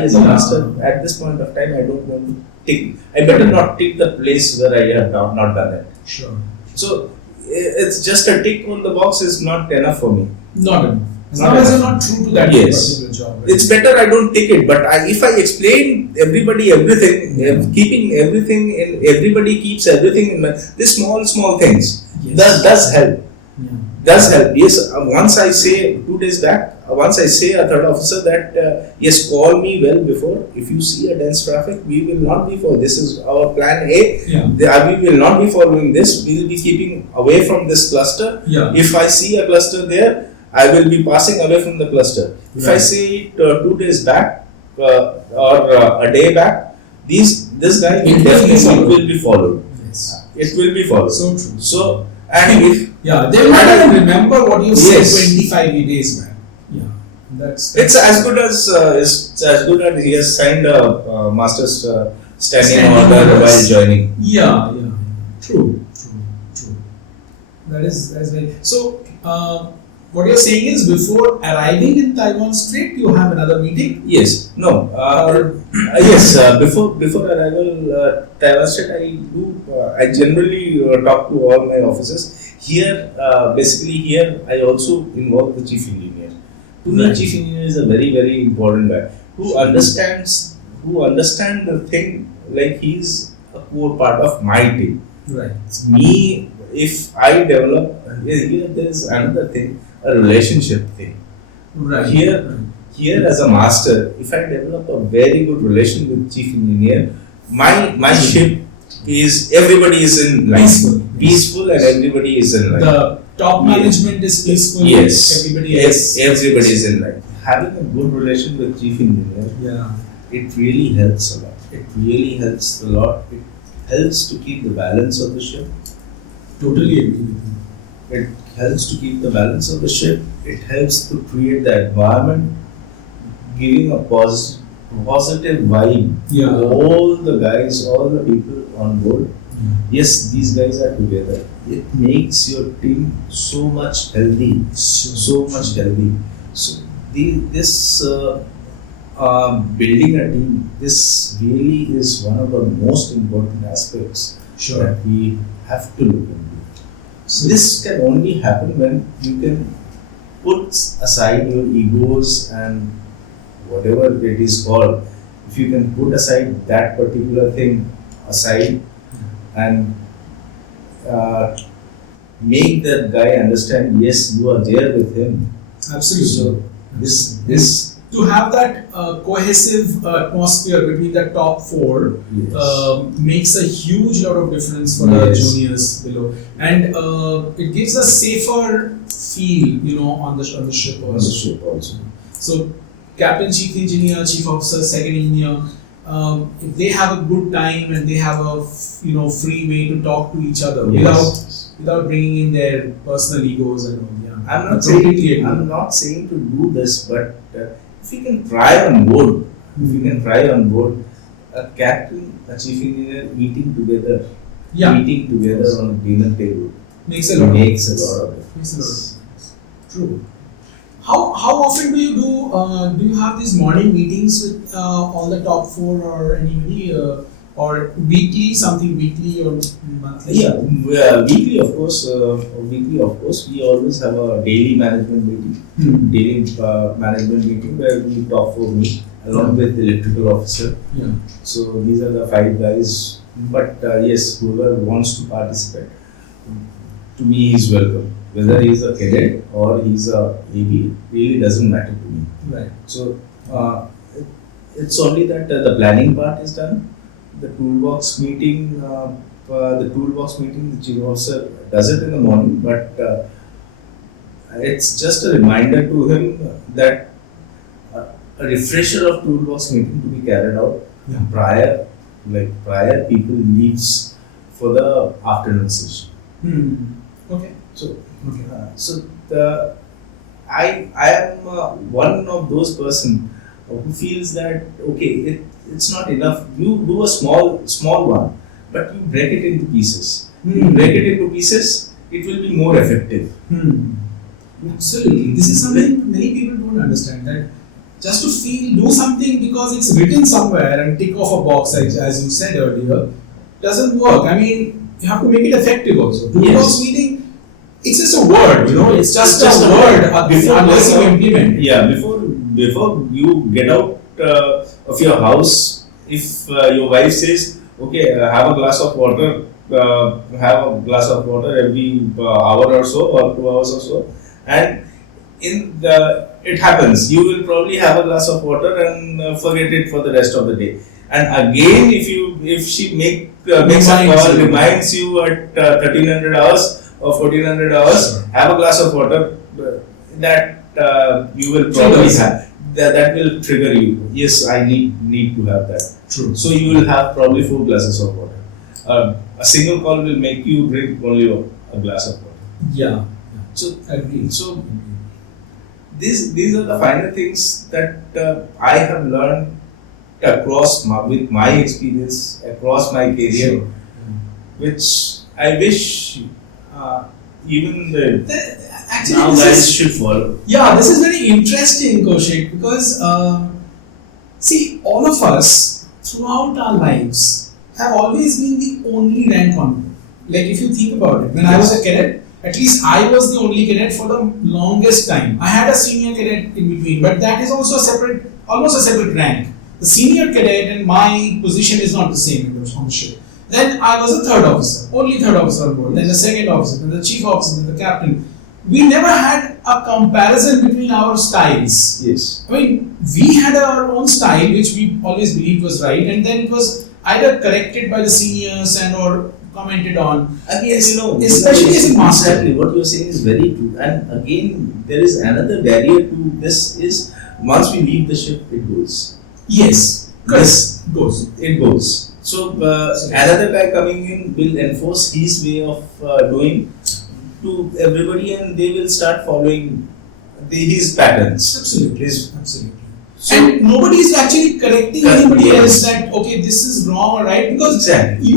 as a master at this point of time I don't want to tick. I better not tick the place where I have not done it. Sure. So it's just a tick on the box is not enough for me. Not enough. As long as you're not true to that particular job. Right? It's better I don't take it, but if I explain everybody everything, keeping everything in, everybody keeps everything in mind, these small things does help. Yeah. Does help. Yes, once I say 2 days back, once I say a third officer that yes, call me well before. If you see a dense traffic, we will not be for this is our plan A. Yeah. We will not be following this. We will be keeping away from this cluster. Yeah. If I see a cluster there, I will be passing away from the cluster. If I say it 2 days back or a day back, this guy will be followed. Yes. It will be followed. So true. So and if they might even remember what you said 25 days back. Yeah, that's it's as good as he has signed a master's standing order while joining. Yeah. True. That's very so. What you're saying is before arriving in Taiwan Strait, you have another meeting? Yes. No. Yes. Before arrival Taiwan Strait, I generally talk to all my officers. Here, basically I also involve the chief engineer. To me, chief engineer is a very, very important guy who understands the thing like he's a core part of my team. Right. Me, if I develop, here there is another thing, a relationship thing. Right. Here as a master, if I develop a very good relation with chief engineer, my ship is everybody is in line. Peaceful and everybody is in line. The top management is peaceful. Yes. Everybody else. Everybody is in line. Having a good relation with chief engineer, it really helps a lot. It really helps a lot. It helps to keep the balance of the ship. Totally agree with you. It helps to keep the balance of the ship. It helps to create the environment, giving a positive vibe to all the guys, all the people on board. Yes, these guys are together. It makes your team so much healthy, so much healthy. So this building a team, this really is one of the most important aspects that we have to look into. So this can only happen when you can put aside your egos and whatever it is called, if you can put aside that particular thing aside and make that guy understand, yes, you are there with him. Absolutely. So this to have that cohesive atmosphere between the top four yes. makes a huge lot of difference for the Yes. juniors below, and it gives a safer feel, on the ship on the also. ship also. So, captain, chief engineer, chief officer, second engineer, if they have a good time and they have a free way to talk to each other Yes. without bringing in their personal egos and all. Yeah, I'm not completely saying agree. I'm not saying to do this, but if you can try on board, a captain, a chief engineer eating together, Yeah, eating together on a dinner table makes a lot. makes of a lot of Makes a lot of difference. True. How often do you do you have these morning meetings with all the top four or anybody or weekly, something weekly or monthly? Yeah, weekly of course. We always have a daily management meeting. Hmm. Daily management meeting where we talk for me along with the electrical officer. Yeah. So these are the 5 guys. But yes, whoever wants to participate, to me is welcome. Whether he's a cadet or he's a AB, really doesn't matter to me. Right. So it's only that the planning part is done. The toolbox meeting, the chief officer does it in the morning, but it's just a reminder to him that a refresher of toolbox meeting to be carried out Yeah. prior people leaves for the afternoon session. Okay. So Okay. I am one of those person who feels that okay, it's not enough. You do a small one, but you break it into pieces. You break it into pieces, it will be more effective. Absolutely. This is something many people don't understand, that just to do something because it's written somewhere and tick off a box, as you said earlier, doesn't work. I mean, you have to make it effective also. Toolbox meeting, it's just a word, it's just a word unless you implement it. Yeah, before you get out of your house, if your wife says, okay, have a glass of water, every hour or so or 2 hours or so, and it happens, you will probably have a glass of water and forget it for the rest of the day. And again, if she makes a call, reminds you at 1300 hours or 1400 hours, have a glass of water, that you will probably have. That will trigger you. Yes, I need to have that. True. So you will have probably 4 glasses of water. A single call will make you drink only a glass of water. Yeah. So Agreed. So these are the finer things that I have learned with my experience across my career, which I wish even the Actually, now this guys is, should follow. yeah, this is very interesting, Kaushik, because see, all of us throughout our lives have always been the only rank on. Like if you think about it, when I was a cadet, at least I was the only cadet for the longest time. I had a senior cadet in between, but that is also almost a separate rank. The senior cadet and my position is not the same on the ship. Then I was a third officer, only third officer on board. Then the second officer, then the chief officer, then the captain. We never had a comparison between our styles. Yes. I mean, we had our own style, which we always believed was right, and then it was either corrected by the seniors and or commented on. Again, especially as a master. Exactly, what you're saying is very true. And again, there is another barrier to this is once we leave the ship, it goes. Yes, Yes, it goes. So another guy coming in will enforce his way of doing to everybody, and they will start following his patterns. Absolutely. His- Absolutely. So, And nobody is actually correcting Correct, anybody yes. else that okay, this is wrong or right, because Exactly.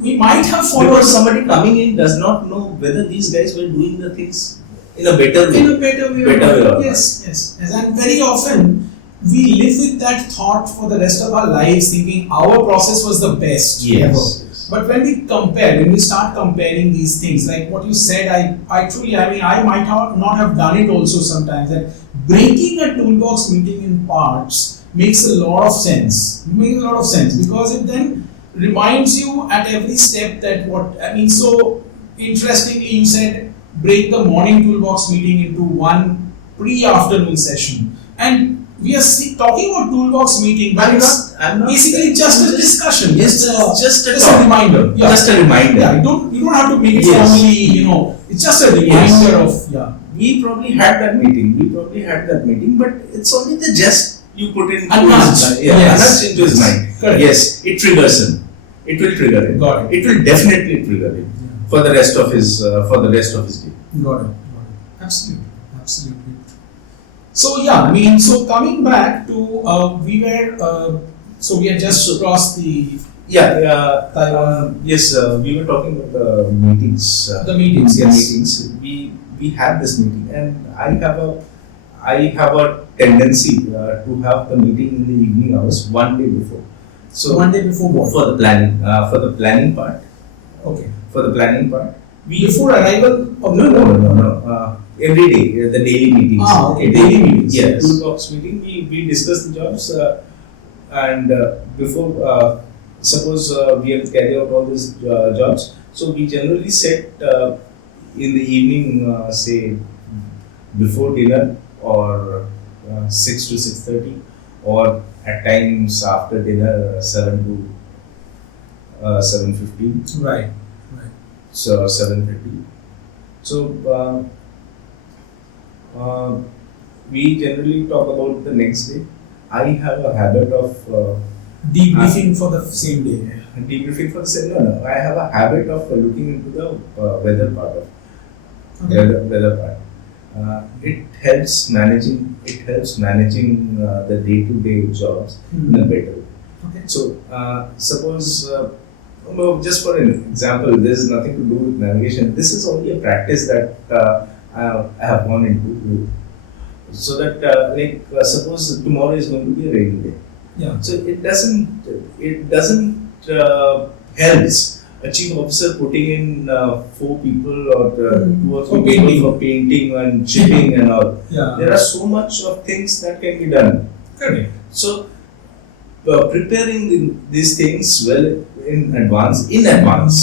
we might have followed because somebody coming in does not know whether these guys were doing the things in a better way. in a better way. Better way or not. Yes. And very often we live with that thought for the rest of our lives, thinking our process was the best ever. Yes. But when we start comparing these things, like what you said, I truly, I mean, I might not have done it also sometimes. That breaking a toolbox meeting in parts makes a lot of sense. Makes a lot of sense because it then reminds you at every step that what I mean. So interestingly, you said break the morning toolbox meeting into one pre-afternoon session, and we are talking about toolbox meeting, but I'm not basically just a discussion. Just a just talk. a reminder. Yeah. Just a reminder. Yeah, you don't have to make it Yes. formally. You know, it's just a reminder of We probably had that meeting. But it's only the just you put in A nudge. a nudge into his mind. Correct. Yes, it triggers him. It will trigger him. Got it. It will definitely trigger him for the rest of his day. Got it. Absolutely. So yeah, I mean, so coming back to so we had just crossed the Taiwan. Yes, we were talking about the meetings. The meetings, the yes. meetings. We had this meeting, and I have a tendency to have the meeting in the evening hours one day before. So One day before what? for the planning part. Okay. For the planning part, Before arrival of the no. Every day, the daily meetings. Okay, daily meetings. Yeah, Yes. toolbox meeting. We discuss the jobs, and before suppose we have to carry out all these jobs. So we generally set in the evening, say before dinner, or 6 to 6:30, or at times after dinner 7 to 7:15. Right. So 7:30. So we generally talk about the next day. I have a habit of Debriefing for the same day. debriefing for the same. No. I have a habit of looking into the weather part of Okay. weather part. It helps managing. The day-to-day jobs in a better way. Okay. So suppose. Just for an example, this is nothing to do with navigation. This is only a practice that I have gone into. So that suppose tomorrow is going to be a rainy day. Yeah. So it doesn't helps a chief officer putting in 4 people or 2 or 3 For people painting. for painting and chipping and all. Yeah. There are so much of things that can be done. Correct. So preparing these things well in advance,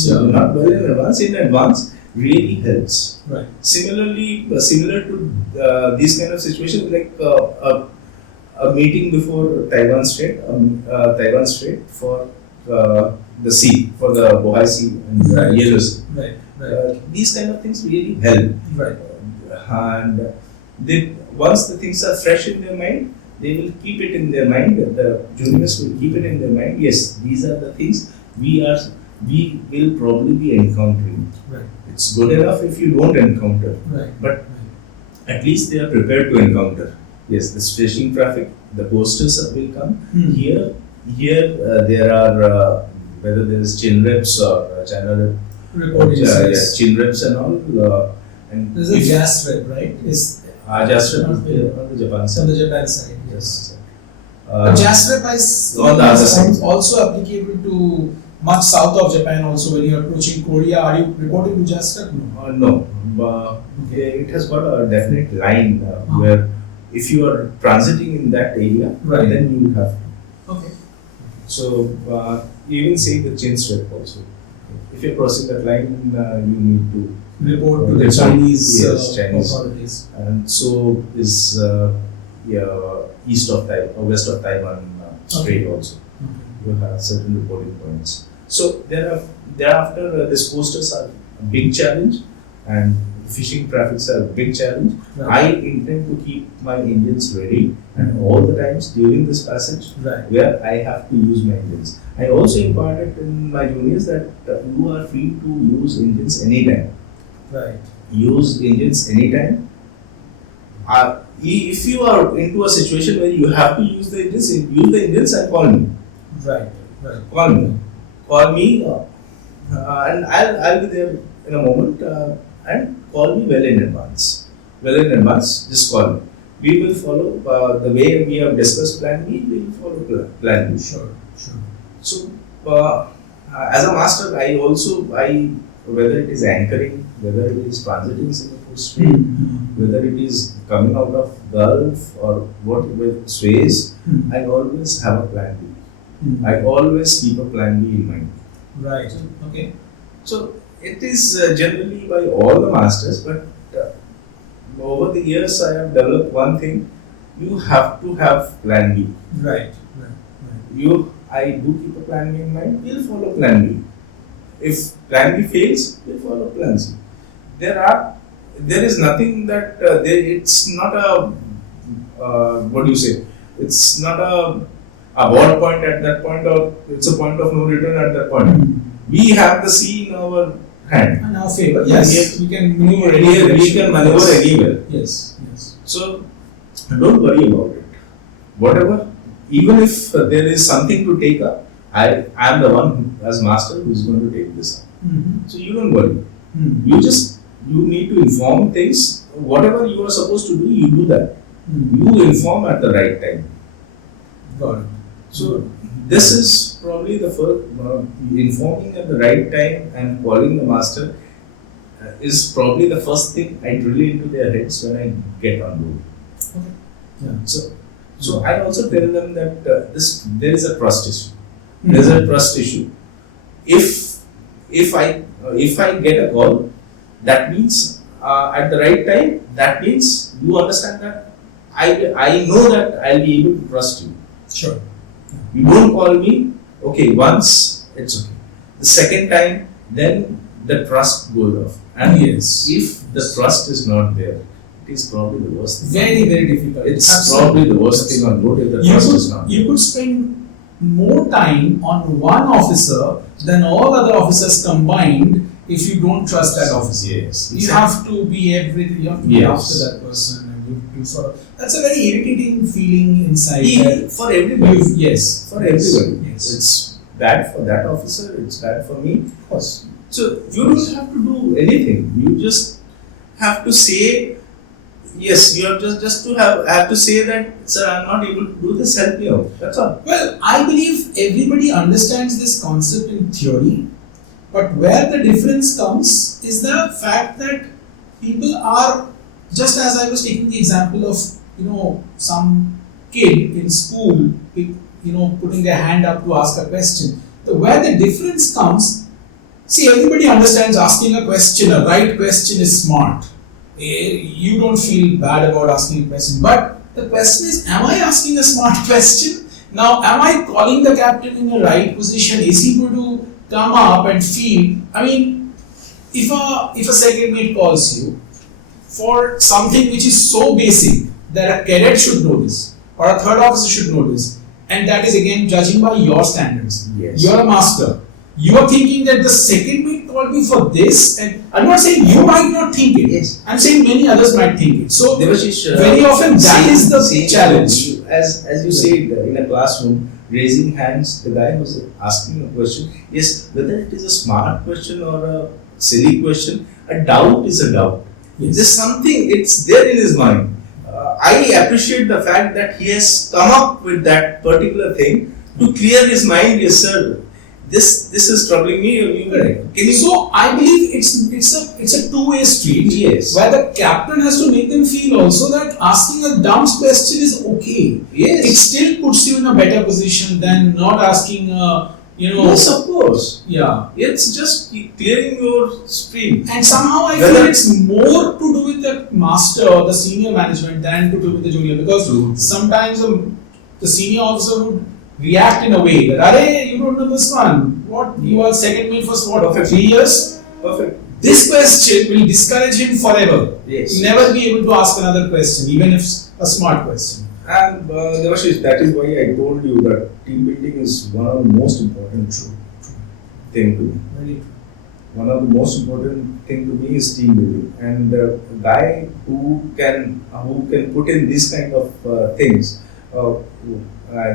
not well in advance, really helps. Right. Similar to these kind of situations, like a meeting before Taiwan Strait for the sea, for the Bohai Sea and Right. Yellow Sea. Right. These kind of things really help. Right. And once the things are fresh in their mind, they will keep it in their mind. The juniors will keep it in their mind. Yes, these are the things we will probably be encountering. Right. It's good enough if you don't encounter, Right. but at least they are prepared to encounter. Yes, this fishing traffic, the posters will come. Hmm. Here there are whether there is chin reps or China rep, Reporting says chin reps and all. And there's a gas rep, right? Is just on the Japan on side. the Japan side. Yes. JASREP is On the other side. also applicable to much south of Japan also. When you are approaching Korea, are you reporting to JASREP? No. No, it has got a definite line where if you are transiting in that area, Right. then you have to. Okay. So even say the chin strip also. If you're crossing that line, you need to Report to the Report. Chinese, Yes, Chinese. authorities. and so is east of Taiwan or west of Taiwan Strait also. You have certain reporting points. So thereafter these posters are a big challenge, and fishing traffics are a big challenge. Right. I intend to keep my engines ready, and all the times during this passage Right. where I have to use my engines. I also imparted in my juniors that you are free to use engines anytime. Right. Use engines anytime. If you are into a situation where you have to use the engines and call me. Right. Right. Call me, and I'll be there in a moment. And call me well in advance. Just call me. We will follow the way we have discussed Plan B. We will follow Plan B. Sure. So as a master, I whether it is anchoring, whether it is transiting Singapore Strait, whether it is coming out of Gulf or what with sways, I always have a plan B. I always keep a plan B in mind. Right. Okay. So it is generally by all the masters, but over the years I have developed one thing: you have to have plan B. Right. I do keep a plan B in mind. We'll follow plan B. If plan B fails, we'll follow plan C. There is nothing that it's not a what do you say? It's not a abort point at that point, or it's a point of no return at that point. We have the sea in our hand. In our favor. Yes. We can maneuver anywhere. We can maneuver anywhere. Yes. So don't worry about it. Whatever, even if there is something to take up, I am the one as master who is going to take this up. So you don't worry. You need to inform things. Whatever you are supposed to do, you do that. You inform at the right time. Got it. So this is probably the first informing at the right time and calling the master is probably the first thing I drill into their heads when I get on board. Okay. Yeah. So I also tell them that there is a trust issue. There is a trust issue. If I get a call, that means at the right time. That means you understand that I know that I'll be able to trust you. Sure. You don't call me. Okay, once it's okay. The second time, then the trust goes off. And if the trust is not there, it is probably the worst thing. Very difficult. It's probably the worst thing on board if the trust is not there. You could spend more time on one officer than all other officers combined if you don't trust that officer. Yes. You have to be everything. You have to be after that person, and you have to sort of. That's a very irritating feeling inside. For everybody. Yes. For everybody. Yes. It's bad for that officer. It's bad for me. Of course. So you don't have to do anything. You just have to say. Yes, you have just to have to say that, sir, I'm not able to do this, help me out. That's all. Well, I believe everybody understands this concept in theory, but where the difference comes is the fact that people are, just as I was taking the example of, some kid in school, putting their hand up to ask a question. Where the difference comes, see, everybody understands asking a question, a right question is smart. You don't feel bad about asking a question, but the question is, am I asking a smart question? Now, am I calling the captain in the right position? Is he going to come up and feel? I mean, if a second mate calls you for something which is so basic that a cadet should know this, or a third officer should know this, and that is again judging by your standards. Yes. You're a master. You are thinking that the second mate called me for this, and I'm not saying you might not think it. Yes. I'm saying many others might think it. So Devashish, very often that is the challenge. As you said in a classroom, raising hands, the guy was asking a question. Yes, whether it is a smart question or a silly question, a doubt is a doubt. Yes. There's something, it's there in his mind. I appreciate the fact that he has come up with that particular thing to clear his mind. Yes, sir. This is troubling me. So I believe it's a two-way street. Yes. Where the captain has to make them feel also that asking a dumb question is okay. Yes. It still puts you in a better position than not asking Yes, of course. Yeah. It's just clearing your stream. And somehow I feel it's more to do with the master or the senior management than to do with the junior, because sometimes the senior officer would react in a way that, "Arey, you don't know this one. What? You are second mate for what? 3 years? Perfect. This question will discourage him forever. Yes. He'll never be able to ask another question, even if it's a smart question." And Devashish, that is why I told you that team building is one of the most important thing to me. Very true. One of the most important thing to me is team building, and a guy who can put in these kind of things.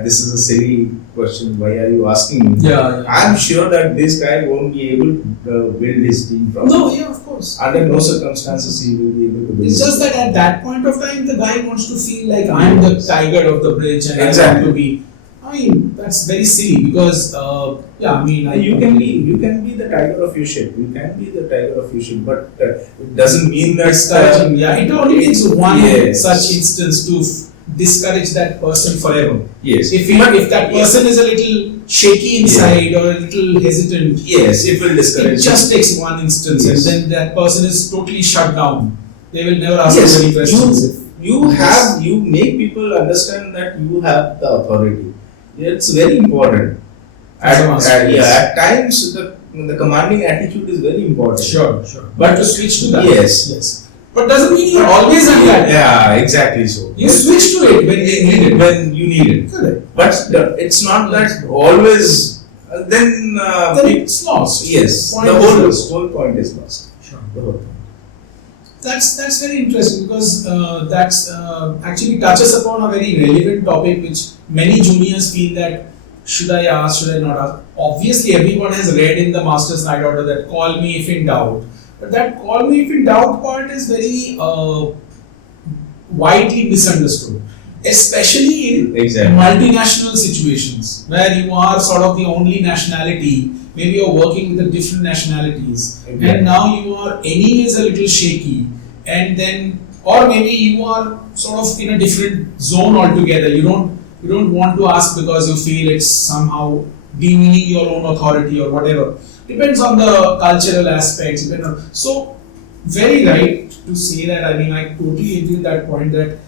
This is a silly question. Why are you asking me? Yeah. I'm sure that this guy won't be able to build his team properly. No, yeah, of course. Under no circumstances he will be able to build. It's just that at that point of time, the guy wants to feel like I'm the tiger of the bridge and Exactly. I want to be. I mean, that's very silly because, I mean, You can be the tiger of your ship. You can be the tiger of your ship, but it doesn't mean that. discouraging. Yeah, it only takes one Yes. such instance to discourage that person forever. Yes. If that person is a little shaky inside or a little hesitant, Yes, it will discourage. it just takes one instance, Yes. and then that person is totally shut down. They will never ask Yes, you any questions. you make people understand that you have the authority. It's very important. As a master, yes. At times the commanding attitude is very important. Sure. But to switch to that, Yes. But doesn't mean you're always like that. Yeah, exactly so. You switch to it when you need it. When you need it. Correct. But it's not that always. Then Then it's lost. yes, Point the is whole point is lost. Sure. The whole point. That's very interesting because that's actually touches upon a very relevant topic which many juniors feel that should I ask, should I not ask? Obviously, everyone has read in the Master's Night Order that call me if in doubt. But that call me if in doubt part is very widely misunderstood, especially in Exactly. multinational situations where you are sort of the only nationality. Maybe you're working with the different nationalities, Exactly. and now you are anyways a little shaky, and then, or maybe you are sort of in a different zone altogether. You don't want to ask because you feel it's somehow demeaning your own authority or whatever. Depends on the cultural aspects. So, very right to say that. I mean, I totally agree with that point that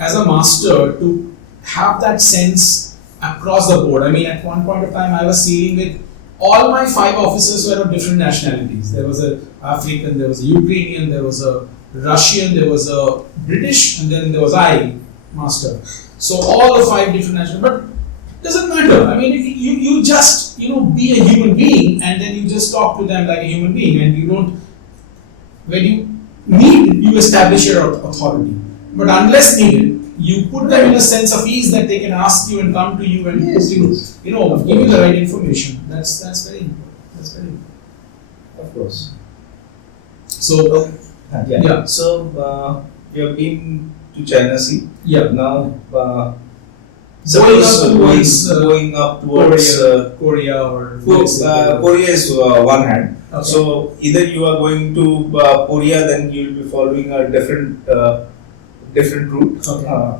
as a master to have that sense across the board. I mean, at one point of time, I was sailing with all my 5 officers were of different nationalities. There was a African, there was a Ukrainian, there was a Russian, there was a British, and then there was I, master. So all the 5 different nationalities, but doesn't matter. I mean, you just be a human being, and then you just talk to them like a human being, and you don't. When you need, you establish your authority. But unless needed, you put them in a sense of ease that they can ask you and come to you and Yes, give yes. you the right information. That's very important. That's very important. Of course. So Yeah. So you have been to China Sea. yeah, Now Suppose, going up towards Korea or USA. Korea is one hand. Okay. So either you are going to Korea, then you will be following a different route. Okay.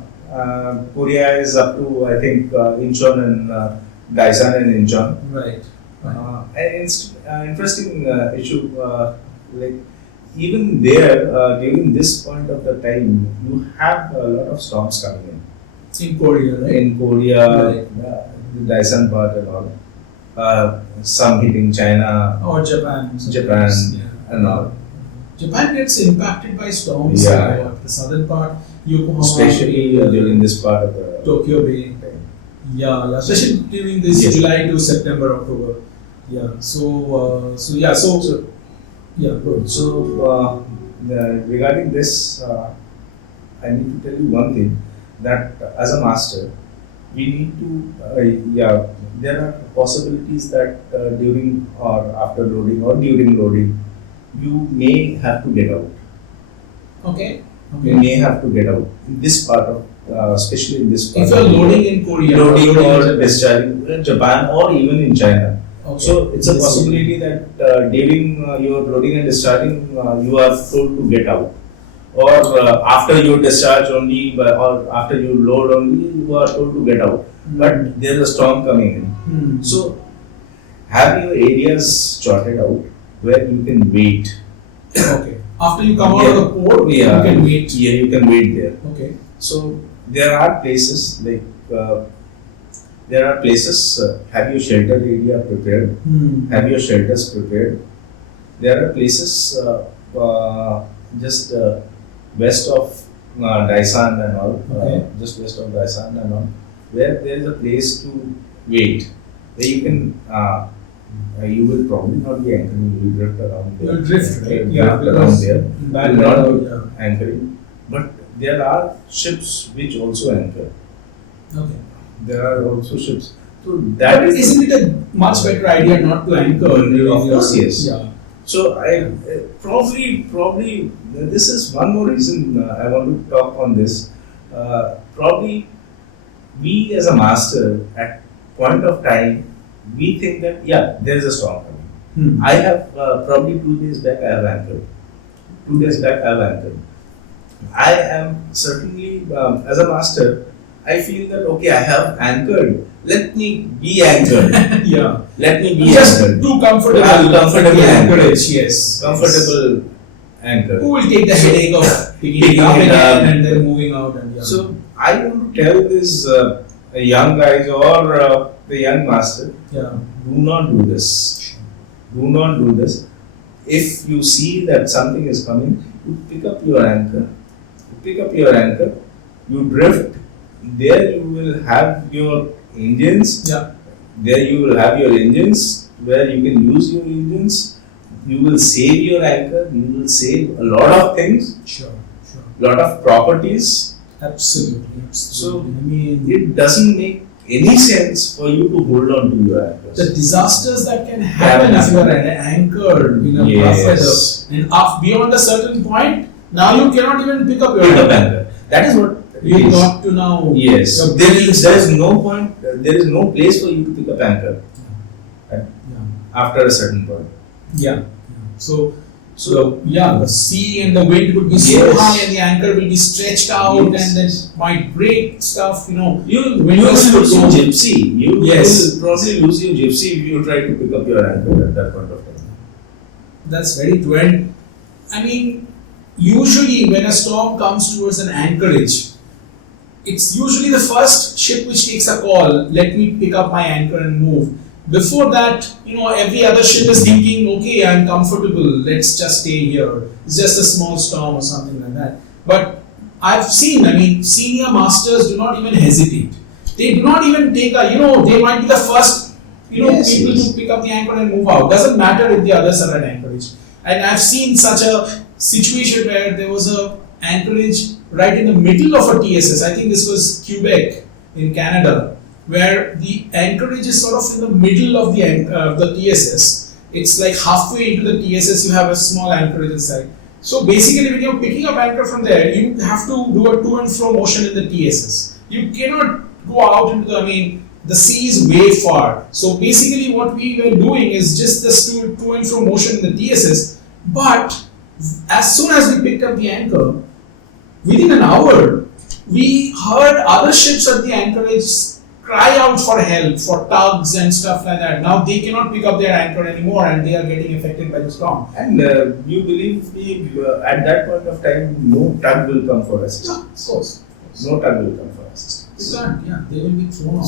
Korea is up to I think Incheon and Daesan and Incheon. Right. And it's interesting issue. Like even there during this point of the time, you have a lot of storms coming in. In Korea, right? In Korea, Right. the Daesan part and all. Some hitting China Or Japan. Japan Yeah. and all. Japan gets impacted by storms. Yeah. A lot. The southern part, Yokohama, Especially during this part of the Tokyo Bay. time. Yeah. Especially during this Yes. July to September, October. Yeah. So yeah. Good. So regarding this, I need to tell you one thing, that as a master, we need to there are possibilities that during or after loading or during loading, you may have to get out. Okay. You may have to get out in this part of, especially in this part. If you're of loading in Korea, loading in or Japan. discharging in Japan or even in China. Okay. So it's a Yes. possibility that during your loading and discharging, you are told to get out, or after you discharge only, or after you load only, you are told to get out. But there is a storm coming in. Hmm. So have your areas charted out where you can wait. Okay. After you come out of the port, Yeah. you can wait. Yeah, you can wait there. Okay. So there are places like have your shelter area prepared. Hmm. Have your shelters prepared. There are places just west of Daesan and all, Okay. just west of Daesan and all, where there is a place to wait, where you can, you will probably not be anchoring, you will drift around there. You'll drift, right? Drift Yeah, around because there. bad You will not weather, be yeah. anchoring, but there are ships which also anchor. Okay. There are also ships. So But that is isn't it a much better idea not to anchor? Of course, yes. Yeah. So I probably this is one more reason I want to talk on this. Probably we as a master at point of time, we think that yeah, there is a storm coming. I have probably 2 days back I have anchored. 2 days back I have anchored. I am certainly as a master, I feel that okay, I have anchored. Let me be anchored. Yeah. Let me be Just anchored. too comfortable. Comfortable anchorage. Yes. Comfortable anchor. Who will take the headache of picking it up again and then moving out and yeah. So I want to tell this young guys or the young master, yeah. do not do this. Do not do this. If you see that something is coming, you pick up your anchor. You pick up your anchor. You drift. There you will have your engines. Yeah. There you will have your engines where you can use your engines. You will save your anchor. You will save a lot of things. Sure. Lot of properties. Absolutely. So I mean, it doesn't make any sense for you to hold on to your anchors. the disasters that can happen if you are anchored in a rough weather and up beyond a certain point, now you cannot even pick up your Pick up anchor. anchor. That is what You it is. got to now. Yes. your There booking is stuff. no point. There is no place for you to pick up anchor Yeah. after a certain point. Yeah. So yeah, the sea and the wind would be so Yes. high and the anchor will be stretched out Yes. and then might break stuff, You When will you lose your go- gypsy. You Yes. will probably lose your gypsy if you try to pick up your anchor at that point of time. That's very true. And I mean, usually when a storm comes towards an anchorage, it's usually the first ship which takes a call, let me pick up my anchor and move. Before that, every other ship is thinking, okay, I'm comfortable, let's just stay here. It's just a small storm or something like that. But I've seen, senior masters do not even hesitate. They do not even take they might be the first, Yes, people yes. to pick up the anchor and move out. Doesn't matter if the others are at anchorage. And I've seen such a situation where there was a anchorage right in the middle of a TSS. I think this was Quebec in Canada, where the anchorage is sort of in the middle of the TSS. It's like halfway into the TSS, you have a small anchorage inside. So basically, when you're picking up anchor from there, you have to do a to and fro motion in the TSS. You cannot go out into the sea is way far. So basically, what we were doing is just this to and fro motion in the TSS. But as soon as we picked up the anchor, within an hour, we heard other ships at the anchorage cry out for help, for tugs and stuff like that. Now they cannot pick up their anchor anymore and they are getting affected by the storm. And you believe me, at that point of time, no tug will come for assistance. Of course. No tug will come for assistance. They can't, yeah, they will be thrown out.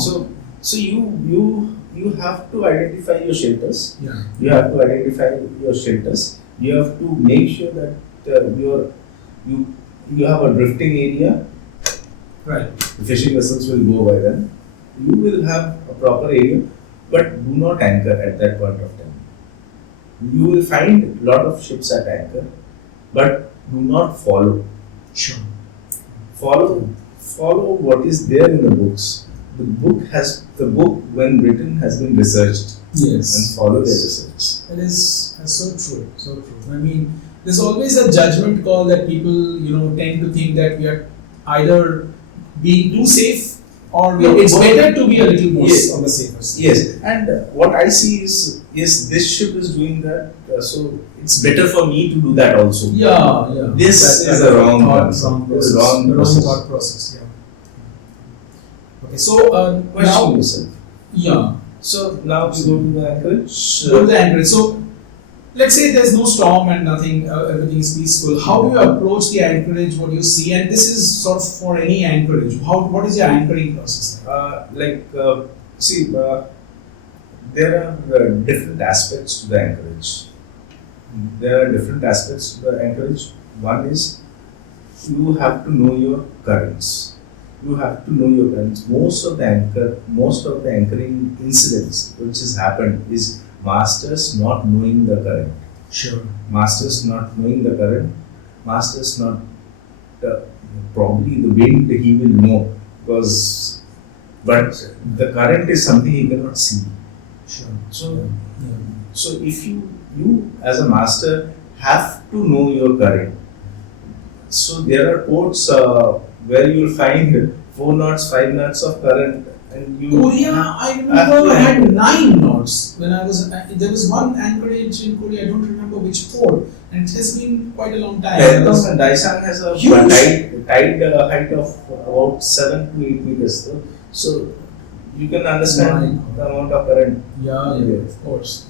So you have to identify your shelters. yeah. You have to identify your shelters. You have to make sure that you have a drifting area. Right. The fishing vessels will go by them. You will have a proper area, but do not anchor at that point of time. You will find a lot of ships at anchor, but do not follow. Sure. Follow what is there in the books. The book when written has been researched, Yes. and follow their research. That's so true. So true. There's always a judgment call that people, tend to think that we are either being too safe or it's better to be a little more Yes. on the safer side. Yes, and what I see is yes, this ship is doing that, so it's better for me to do that also. Yeah. This That is a wrong thought, concept. wrong This is process. wrong The process. thought process. Yeah. Okay. So Question now, yourself. yeah. So now we go to the anchorage. Go to the anchorage. So let's say there's no storm and nothing, everything is peaceful. How do you approach the anchorage? What do you see? And this is sort of for any anchorage. What is your anchoring process like? There are different aspects to the anchorage. There are different aspects to the anchorage. One is you have to know your currents. You have to know your currents. Most of the anchoring incidents which has happened is masters not knowing the current. Sure. Masters not knowing the current. Masters not probably the wind he will know but the current is something he cannot see. Sure. So Yeah. so if you as a master have to know your current. So there are ports where you will find 4 knots, 5 knots of current, and you. Korea, I remember, had 9 knots when I was. There was one anchorage in Korea. I don't remember which port, and it has been quite a long time. Pyeongtaung and Daesan has a Huge. tide height of about 7 to 8 meters. So you can understand the amount of current. Yeah, of course.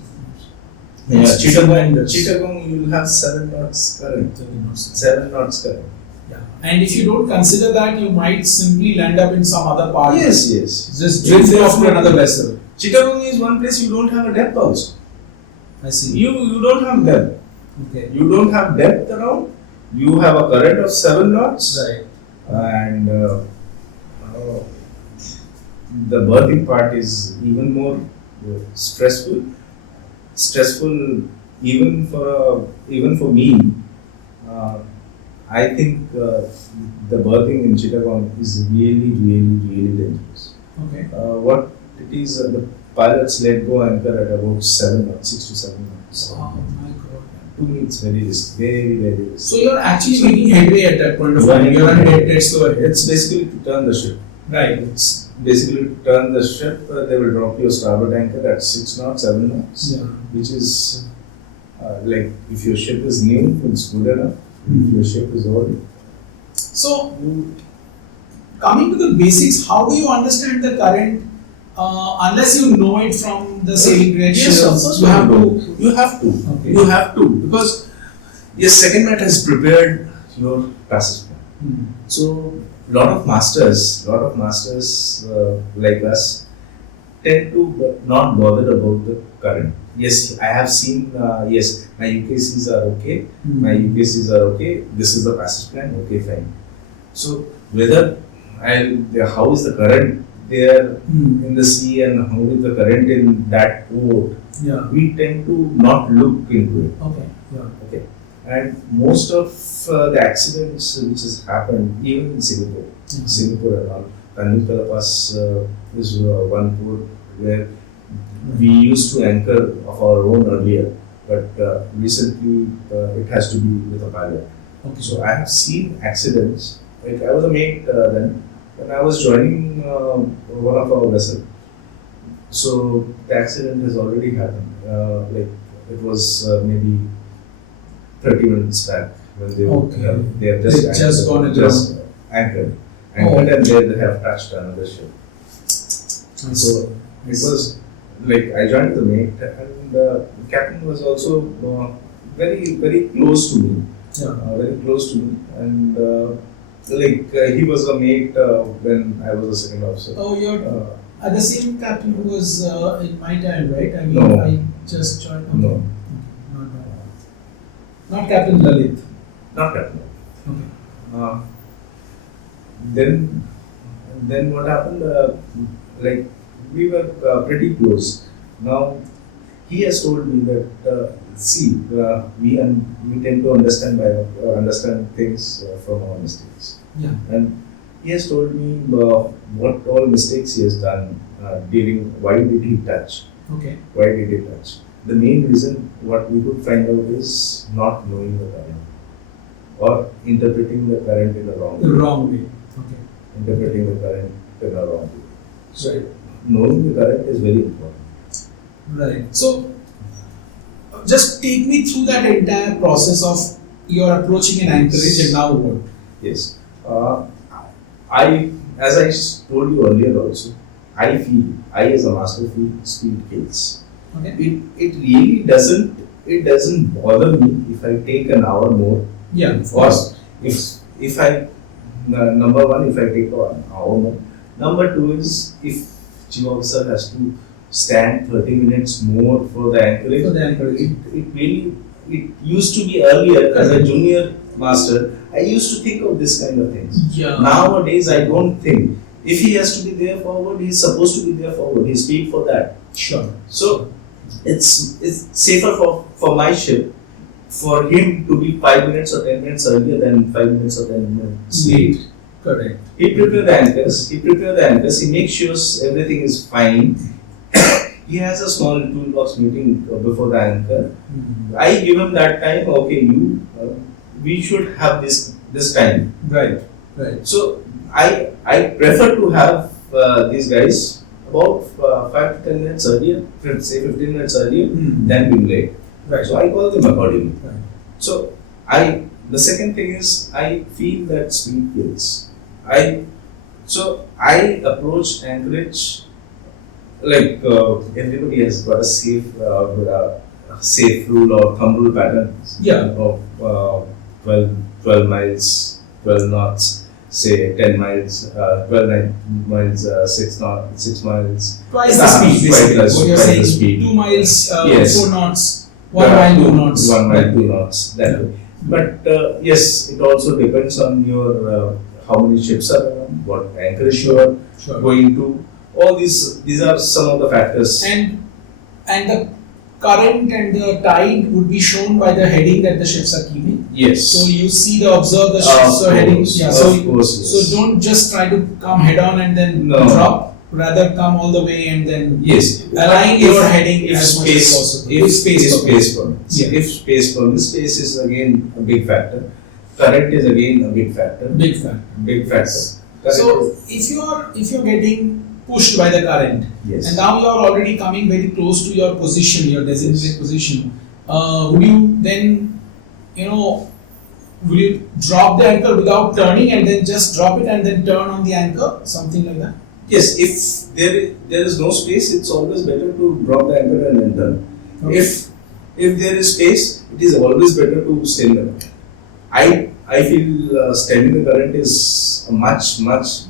Yeah, It's tremendous. Chittagong, you will have 7 knots current. 7 knots current. Yeah. And if you don't consider that, you might simply land up in some other part. Yes. Just drift off to another vessel. Chittagong is one place you don't have a depth also. I see. You don't have depth. Okay. You don't have depth around. You have a current of 7 knots. Right. And the berthing part is even more stressful even for me. I think the berthing in Chittagong is really dangerous. Okay. What it is, the pilots let go anchor at about 7 knots, 6 to 7 knots. Oh my God. To me, it's very risky, very risky. So you're actually making headway at that point of time. You're on dead slow ahead. It's basically to turn the ship. Right. It's basically to turn the ship. They will drop your starboard anchor at 6 knots, 7 knots, Yeah. which is like if your ship is new, it's good enough. If your ship is old, So, coming to the basics, how do you understand the current? Unless you know it from the sailing directions, yes, of course you have to. You have to. Okay. You have to, because your second mat has prepared your passage plan. Hmm. So, lot of masters like us tend to not bother about the current. Yes, I have seen. Yes, my UKCs are okay. Hmm. My UKCs are okay. This is the passage plan. Okay, fine. So how is the current there Hmm. in the sea and how is the current in that port? Yeah. We tend to not look into it. Okay. Yeah. Okay, and most of the accidents which has happened, even in Singapore, Singapore and all, Tanjung Pass is one port where we used to anchor of our own earlier, but recently it has to be with a pilot. Okay. So I have seen accidents. Like I was a mate then when I was joining one of our vessels. So the accident has already happened. Like it was maybe 30 minutes back when Okay. they have They've just gone aground. anchored, Oh. and they have touched another ship. So it was like I joined the mate, and the captain was also very close to me. Yeah. Very close to me, and he was a mate when I was a second officer. Oh, you're the same captain who was in my time, right? I mean, No. I just joined. Okay. No. Okay. Not bad. Not Captain Lalit. Not captain. Okay. Then what happened? Like we were pretty close. Now he has told me that we tend to understand things from our mistakes. Yeah. And he has told me what all mistakes he has done during why did he touch? Okay. Why did he touch? The main reason what we could find out is not knowing the current or interpreting the current in a wrong The way. wrong way. Okay. Interpreting the current in a wrong way. So knowing the current is very important. Right. So, just take me through that entire process of your approaching an anchorage and now what? Yes. As I told you earlier also, I as a master feel speed kills. Okay. It really doesn't bother me if I take an hour more. Yeah. Of Or course. if I number one, if I take an hour more. Number two is if chief officer has to stand 30 minutes more for the anchorage. For the anchorage. It used to be earlier as a junior master. I used to think of this kind of things. Yeah. Nowadays, I don't think. If he has to be there forward, he's supposed to be there forward. He's paid for that. Sure. So it's safer for my ship for him to be 5 minutes or 10 minutes earlier than 5 minutes or 10 minutes late. Correct. He prepares the anchors, he makes sure everything is fine. He has a small toolbox meeting before the anchor. I give him that time, okay, we should have this time. Right. Right. So I prefer to have these guys about 5 to 10 minutes earlier, say 15 minutes earlier than being late. Right. So I call them accordingly. Right. So the second thing is I feel that speed kills. I approach Anchorage like everybody has got a safe rule or thumb rule pattern. Yeah. Of 12 miles, 12 knots, say 10 miles, 12 miles, 6 miles. Twice the speed, basically. What you're saying, speed. 2 miles, Yes. 4 knots, 1 mile, 2 knots. 1 mile, 2 knots. That way. But yes, it also depends on your how many ships are around, what anchorage you are Sure. going to. All these are some of the factors. And the current and the tide would be shown by the heading that the ships are keeping. Yes. So you observe the ships are heading. Yeah. Of course, yes. So don't just try to come head on and then No. drop. Rather come all the way and then Yes. align your heading if as much space, as possible. If space permits. permits. Yeah. If space permits, space is again a big factor. Current is again a big factor. Big factor. Big factor. Current So is- if you're getting pushed by the current, yes. and now you are already coming very close to your position, your designated position, would you then, will you drop the anchor without turning and then just drop it and then turn on the anchor, something like that? Yes, if there is no space, it's always better to drop the anchor and then turn. Okay. If there is space, it is always better to stem the current. I feel stemming the current is a much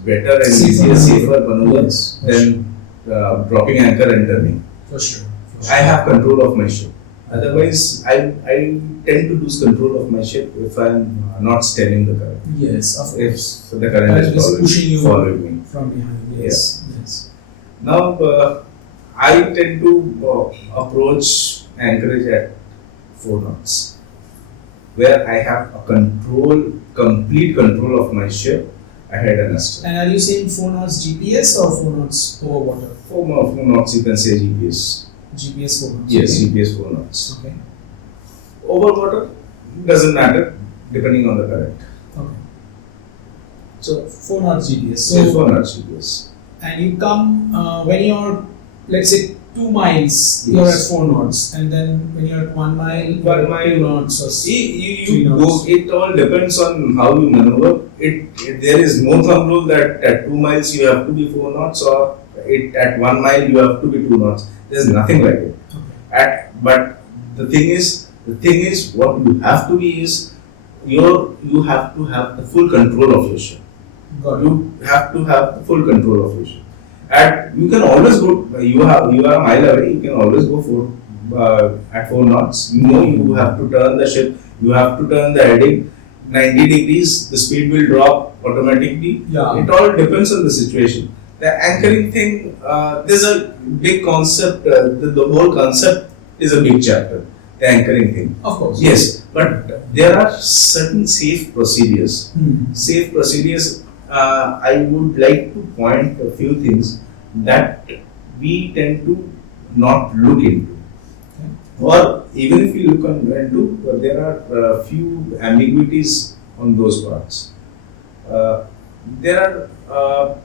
better and safer maneuver Yes, for than dropping anchor and turning. For sure. I have control of my ship. Otherwise, I tend to lose control of my ship if I am not stemming the current. Yes, of If course. the current It is pushing you following me. from behind. Yes. Yes. Now, I tend to approach anchorage at 4 knots, where I have a complete control of my ship ahead and astern. And are you saying 4 knots GPS or 4 knots over water? 4 knots, you can say GPS. GPS 4 knots. Yes, Okay. GPS 4 knots. Okay. Over water doesn't matter depending on the current. Okay. So, 4 knots GPS. so So 4 knots GPS. and you come when you're, let's say, 2 miles, Yes. you're at 4 knots, and then when you're at 1 mile, you're at 2 knots. Or You knots. go, it all depends on how you maneuver. There is no thumb rule that at 2 miles you have to be 4 knots or at 1 mile you have to be 2 knots. There's nothing like it. But the thing is what you have to be is you have to have the full control of your ship. Got it. You have to have the full control of your ship. You can always go. You are a mile away. You can always go at 4 knots. You have to turn the ship. You have to turn the heading 90 degrees. The speed will drop automatically. Yeah. It all depends on the situation. The anchoring thing, there's a big concept. The whole concept is a big chapter. The anchoring thing. Of course. Yes, but there are certain safe procedures. Hmm. Safe procedures. I would like to point a few things that we tend to not look into. Or even if we look into, there are few ambiguities on those parts. There are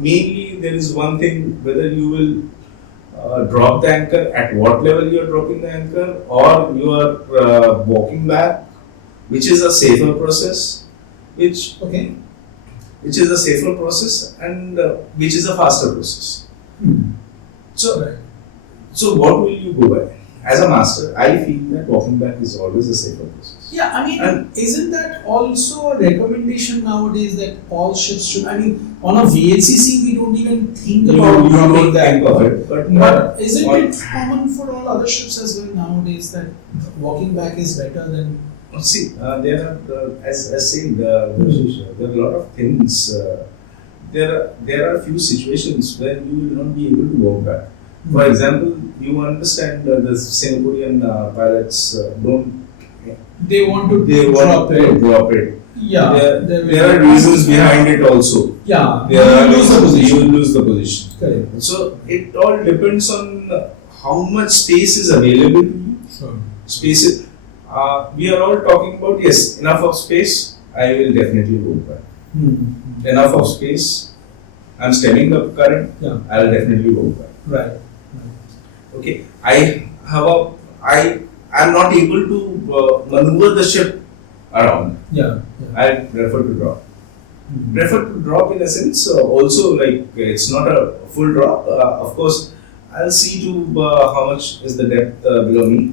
mainly there is one thing, whether you will drop the anchor, at what level you are dropping the anchor, or you are walking back, which is a safer process, which is a safer process and which is a faster process. Hmm. So, Right. so what will you go by? As a master, I feel that walking back is always a safer process. Yeah, I mean, And- isn't that also a recommendation nowadays that all ships should? I mean, on a VLCC, we don't even think You about dropping don't the think of anchor. it, but But isn't on- it common for all other ships as well nowadays that walking back is better than? See, there are, as said, there are a lot of things. There are few situations where you will not be able to walk back. For example, you understand the Singaporean pilots don't. They want to They want drop to it. drop it. Yeah, There are reasons behind it also. Yeah, There are you lose the reasons position. you lose the position. Correct. So it all depends on how much space is available to you. Sure. Space is, we are all talking about, yes, enough of space, I will definitely go back. Hmm. Enough of space. I'm stemming the current. Yeah. I'll definitely go back. Right. Okay. I have a. I'm not able to maneuver the ship around. Yeah. Yeah. I prefer to drop. Hmm. Prefer to drop in a sense. Also, like it's not a full drop. Of course, I'll see to how much is the depth below me,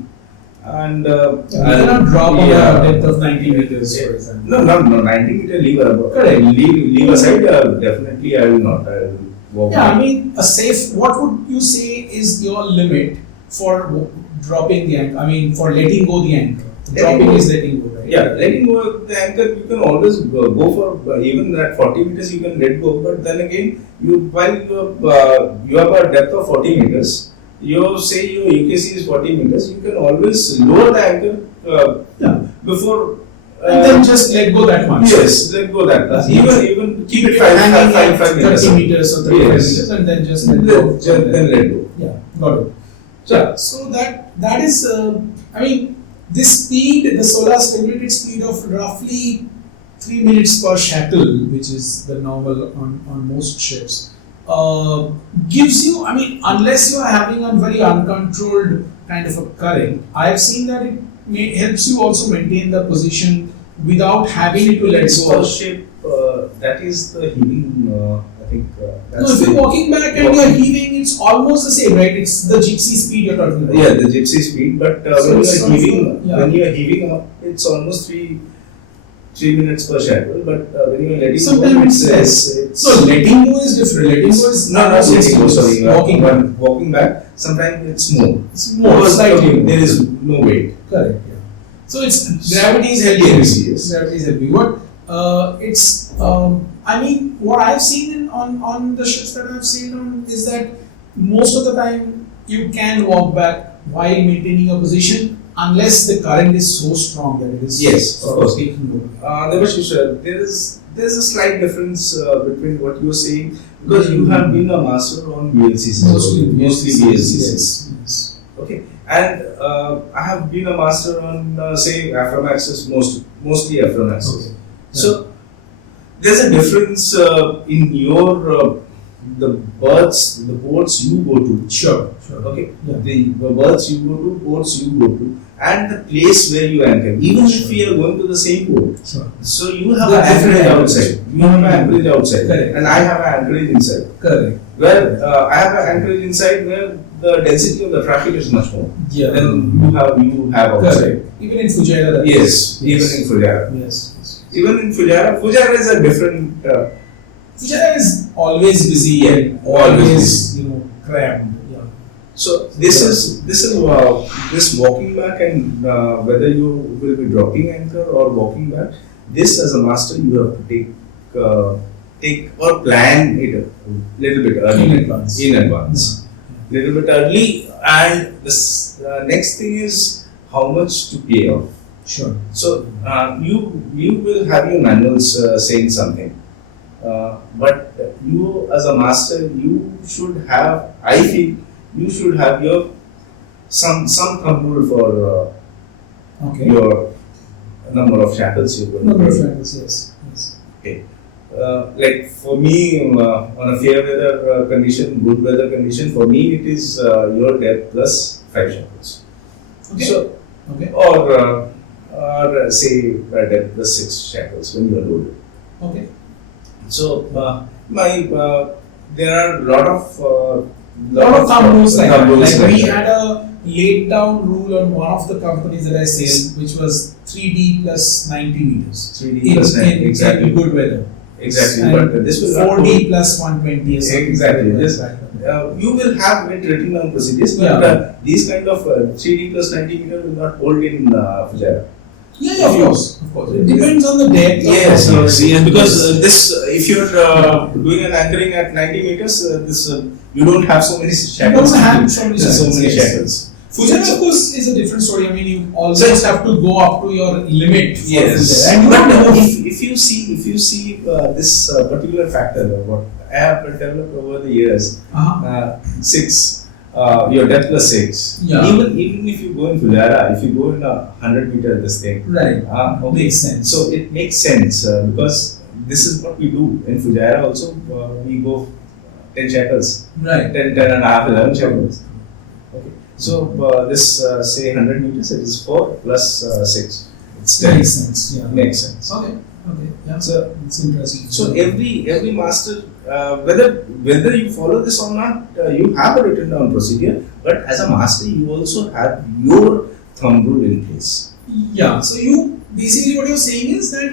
and You cannot drop on yeah. a depth of 90 meters, for example. No, 90-meter leave. Correct. Leave aside. Definitely, I will not. I will walk. Yeah, I mean, a safe. What would you say is your limit for dropping the anchor? I mean, for letting go the anchor. Letting Dropping go. is letting go, right? Yeah, letting go of the anchor, you can always go for even at 40 meters. You can let go, but then again, while you have a depth of 40 meters, your UKC is 40 meters. You can always lower the anchor Yeah. before. And then just let go that much. Yes, let go that much. Even keep it hanging at 5 meters. 30 meters or 35 Yes. meters, and then just let go. Then let go. Yeah, got it. So that is, I mean, this speed, the Solas regulated speed of roughly 3 minutes per shuttle, which is the normal on most ships, gives you, I mean, unless you are having a very uncontrolled kind of a current, I have seen that it helps you also maintain the position without having to let go. Per ship, that is the heaving. I think that's No, if you're the- walking back and you're heaving, it's almost the same, right? It's the gypsy speed you're talking about. Yeah, the gypsy speed, but So when it's you are sort of, heaving, yeah. when you are heaving up, it's almost 3 minutes per shuttle. But when you are letting go, Sometimes it's less. it's So letting go is different. Letting go is no, not letting go. Sorry, walking back. walking back. Sometimes it's more. It's more Because slightly. there is no weight. Correct. Yeah. So it's gravity is helping. Yes. Gravity is helping. What it's I mean, what I've seen on the ships that I've sailed on is that most of the time you can walk back while maintaining a position unless the current is so strong that it is Yes, of course. taking over. Devashish, there's a slight difference between what you are saying because you have been a master on VLCCs. Mostly VLCCs. Yes. Okay, and I have been a master on say Aframaxes, mostly Aframaxes. Okay. So there's a difference in your the berths, the ports you go to. Sure. Okay, Yeah. the berths you go to, ports you go to, and the place where you anchor. Even if we are going to the same port, Sure. so you have The an anchorage different outside. You have an anchorage outside, Correct. and I have an anchorage inside. Correct. Where I have an anchorage inside where the density of the traffic is much more Yeah. than you have outside. Correct. Even in Fujairah. that Yes, is- even in Fujairah. Yes. Even in Fujairah is a different. Fujairah is always busy. Yeah, and always crammed. Yeah. So this is this walking back and whether you will be dropping anchor or walking back. This as a master you have to take or plan it a little bit early In advance. In advance, little bit early, and this next thing is how much to pay off. Sure. So you will have your manuals saying something, but you as a master you should have. I feel you should have your some thumb rule for Okay. your number of shackles you're going Number of to do. shackles, yes. Okay. Like for me, on a fair weather condition, good weather condition, for me it is your depth plus 5 shackles. Okay. So, Okay. or say depth plus 6 shackles when you are loaded. Okay. So there are a lot of Thumb rules like that. rules Like we that. had a laid down rule on one of the companies that I sailed, which was 3D plus 90 meters. 3D plus 9 exactly. In good weather. Exactly, And but this will not 4D plus 120 or something. Exactly. like This, that. you will have it written down procedures, but Yeah. these kind of 3D plus 90 meter will not hold in Fujairah. Yeah, of course. It depends on the depth. of Yes, the- yes, because this if you're doing an anchoring at 90 meters, you don't have so many shackles. don't have so many shackles, yes. shackles. Fujairah, of course, is a different story. I mean, you always have to go up to your limit. For Yes, Fujairah. And you but don't know if you see this particular factor, what I have developed over the years, Uh-huh. 6. your depth plus 6. Yeah. Even if you go in Fujairah, if you go in a 100-meter this thing, Right. okay. Makes sense. So it makes sense because this is what we do in Fujairah. Also, we go 10 shackles, Right. 10 and a half, 11 shackles. Okay. So this say 100 meters, it is 4 plus 6. It's 10. Makes sense. Yeah. Makes sense. Okay. Okay. Yeah. So It's interesting. so every master, whether you follow this or not, you have a written down procedure. But as a master, you also have your thumb rule in place. Yeah. So you basically what you're saying is that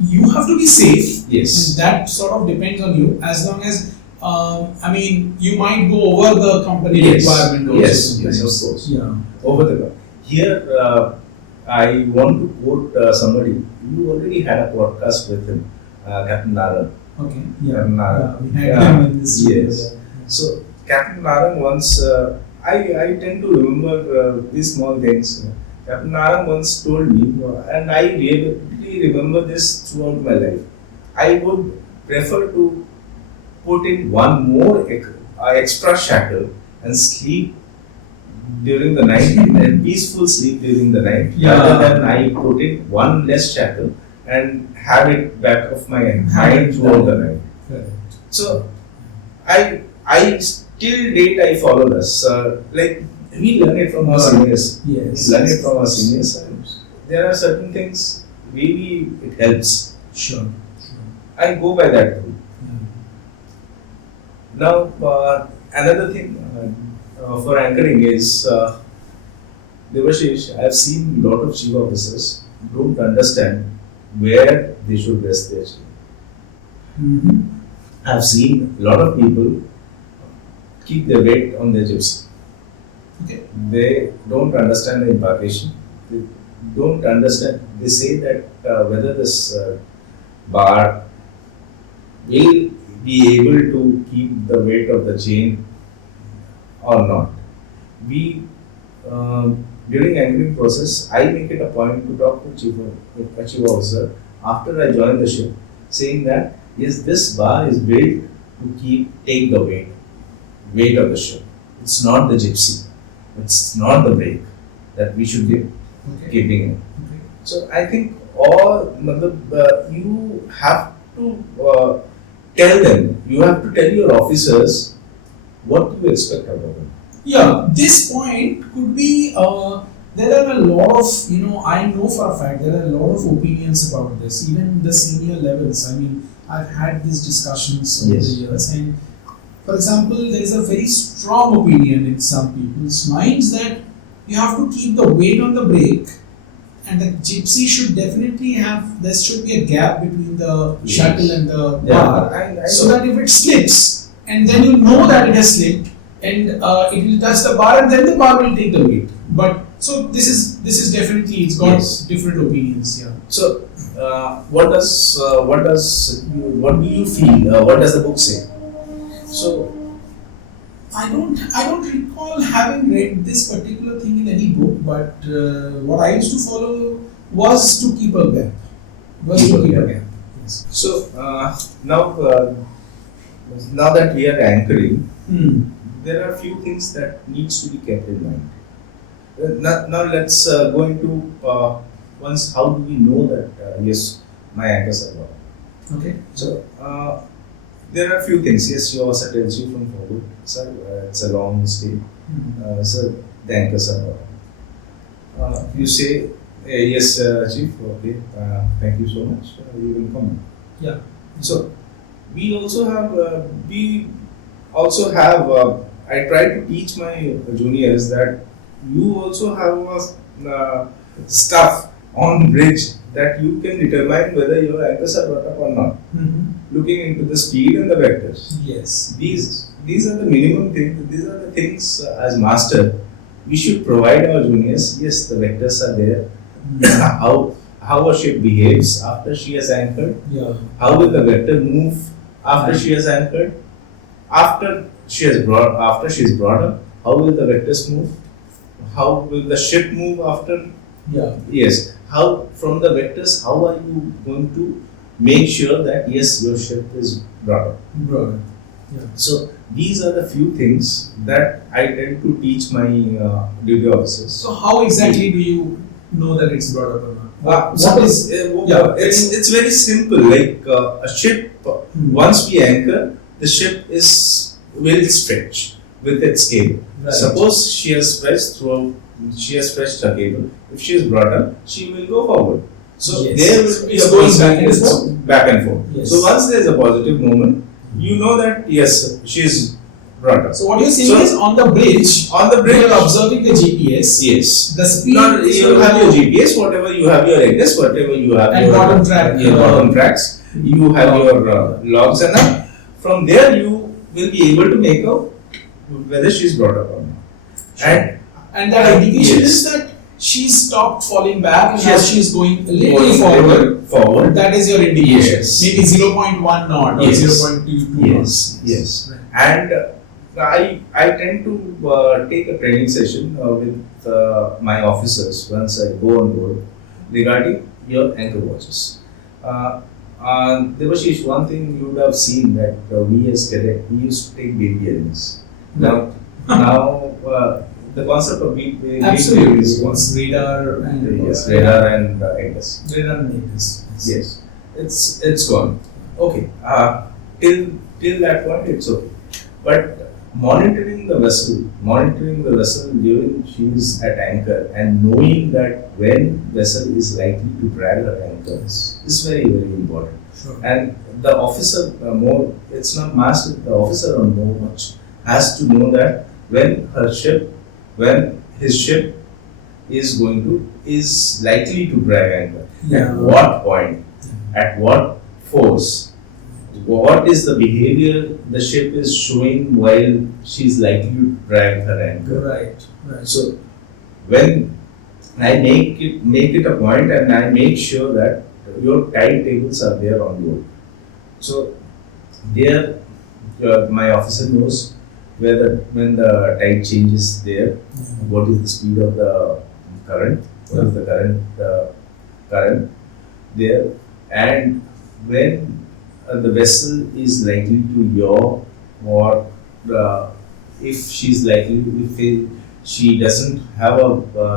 you have to be safe. Yes. And that sort of depends on you. As long as I mean, you might go over the company requirement also. Yes. Yes. sometimes. Of course. Yeah. Over the top. Here, I want to quote somebody. You already had a podcast with him, Captain Naran. Okay. Yeah. Captain Naran. Yeah. We had Yeah. him in this studio. Yes. So Captain Naran once, I tend to remember these small things. Captain Naran once told me, and I really remember this throughout my life. I would prefer to put in one more extra shackle and sleep during the night and peaceful sleep during the night, Yeah. rather than I put in one less shackle and have it back of my mind throughout the night. Correct. So I still date I follow this. Like we learn it from our seniors. Yes. We learn it from our seniors. And there are certain things maybe it helps. Sure. I go by that rule. Yeah. Now another thing for anchoring is Devashish, I have seen a lot of chief officers don't understand where they should rest their chief. Mm-hmm. I have seen a lot of people keep their weight on their gypsy. Okay. They don't understand the impartation. They don't understand. They say that whether this bar will be able to keep the weight of the chain or not. We during anchoring process, I make it a point to talk to chief officer after I join the ship, saying that yes, this bar is built to take the weight of the ship. It's not the gypsy. It's not the brake that we should be Okay. keeping in. Okay. So I think you have to tell them. You have to tell your officers what you expect out of them. Yeah, this point could be, there are a lot of, I know for a fact there are a lot of opinions about this, even the senior levels. I mean, I've had these discussions over Yes. the years, and for example, there is a very strong opinion in some people's minds that you have to keep the weight on the brake, and the gypsy should definitely there should be a gap between the Yes. shuttle and the Yeah, bar, I so that if it slips, and then you know that it has slipped, and it will touch the bar, and then the bar will take the weight. But so this is definitely, it's got Yes. different opinions. Yeah. So, what do you feel? What does the book say? So, I don't recall having read this particular thing in any book, but what I used to follow was to keep a gap. Yes. so now that we are anchoring, there are few things that needs to be kept in mind. Now let's go into once how do we know that yes, my anchors are brought. Okay. So there are few things. Yes, your officer tells you from forward, sir, it's a long stay. Sir, the anchors are brought. You say yes, chief. Okay, thank you so much. We will come. Yeah. So we also have. I try to teach my juniors that you also have stuff on bridge that you can determine whether your anchors are brought up or not. Looking into the speed and the vectors. Yes. These are the minimum things. These are the things as master we should provide our juniors. Yes, the vectors are there. How a ship behaves after she has anchored. Yeah. How will the vector move after she has anchored? After she is brought up, how will the vectors move? How will the ship move after? Yeah. Yes. How from the vectors? How are you going to make sure that yes, your ship is brought up? Brother. So these are the few things that I tend to teach my duty officers. So how exactly do you know that it's brought up or not? It's very simple. Like a ship, once we anchor, the ship will stretch with its cable. Right. Suppose she has stretched her cable. If she is brought up, she will go forward. So Yes. there will be It's a going constant back and forth. Yes. So once there is a positive moment, you know that yes, she is brought up. So what you're saying So- is on the bridge, On the bridge, you are observing the GPS, yes. the speed, Not, you have your GPS, whatever you have your AGS, whatever you have And your bottom track, your bottom tracks, you have your logs, and from there you will be able to make out whether she is brought up or not. and that indication Yes. is that she stopped falling back and now Yes. she is going a little Going forward. forward. That is your indication. Yes. Maybe 0.1 knot or Yes. 0.22 knots. Yes. Right. And I tend to take a training session with my officers once I go on board regarding your anchor watches. Devashish, one thing you would have seen that we as cadet, we used to take big bearings. Now, the concept of big bearings Absolutely. is gone. It's radar and Yes, radar and AGS. radar and AGS. Yes, it's gone. Okay, till that point it's okay. But monitoring the vessel during she is at anchor and knowing that when vessel is likely to drag her anchor is very very important. Sure. And the officer it's not master, the officer on more much has to know that when his ship is likely to drag anchor. Yeah. At what point? At what force? What is the behavior the ship is showing while she is likely to drag her anchor? Right. So when I make it a point and I make sure that your tide tables are there on board. So there, my officer knows when the tide changes there, what is the speed of the current, what is the current there, and when the vessel is likely to yaw, or if she doesn't have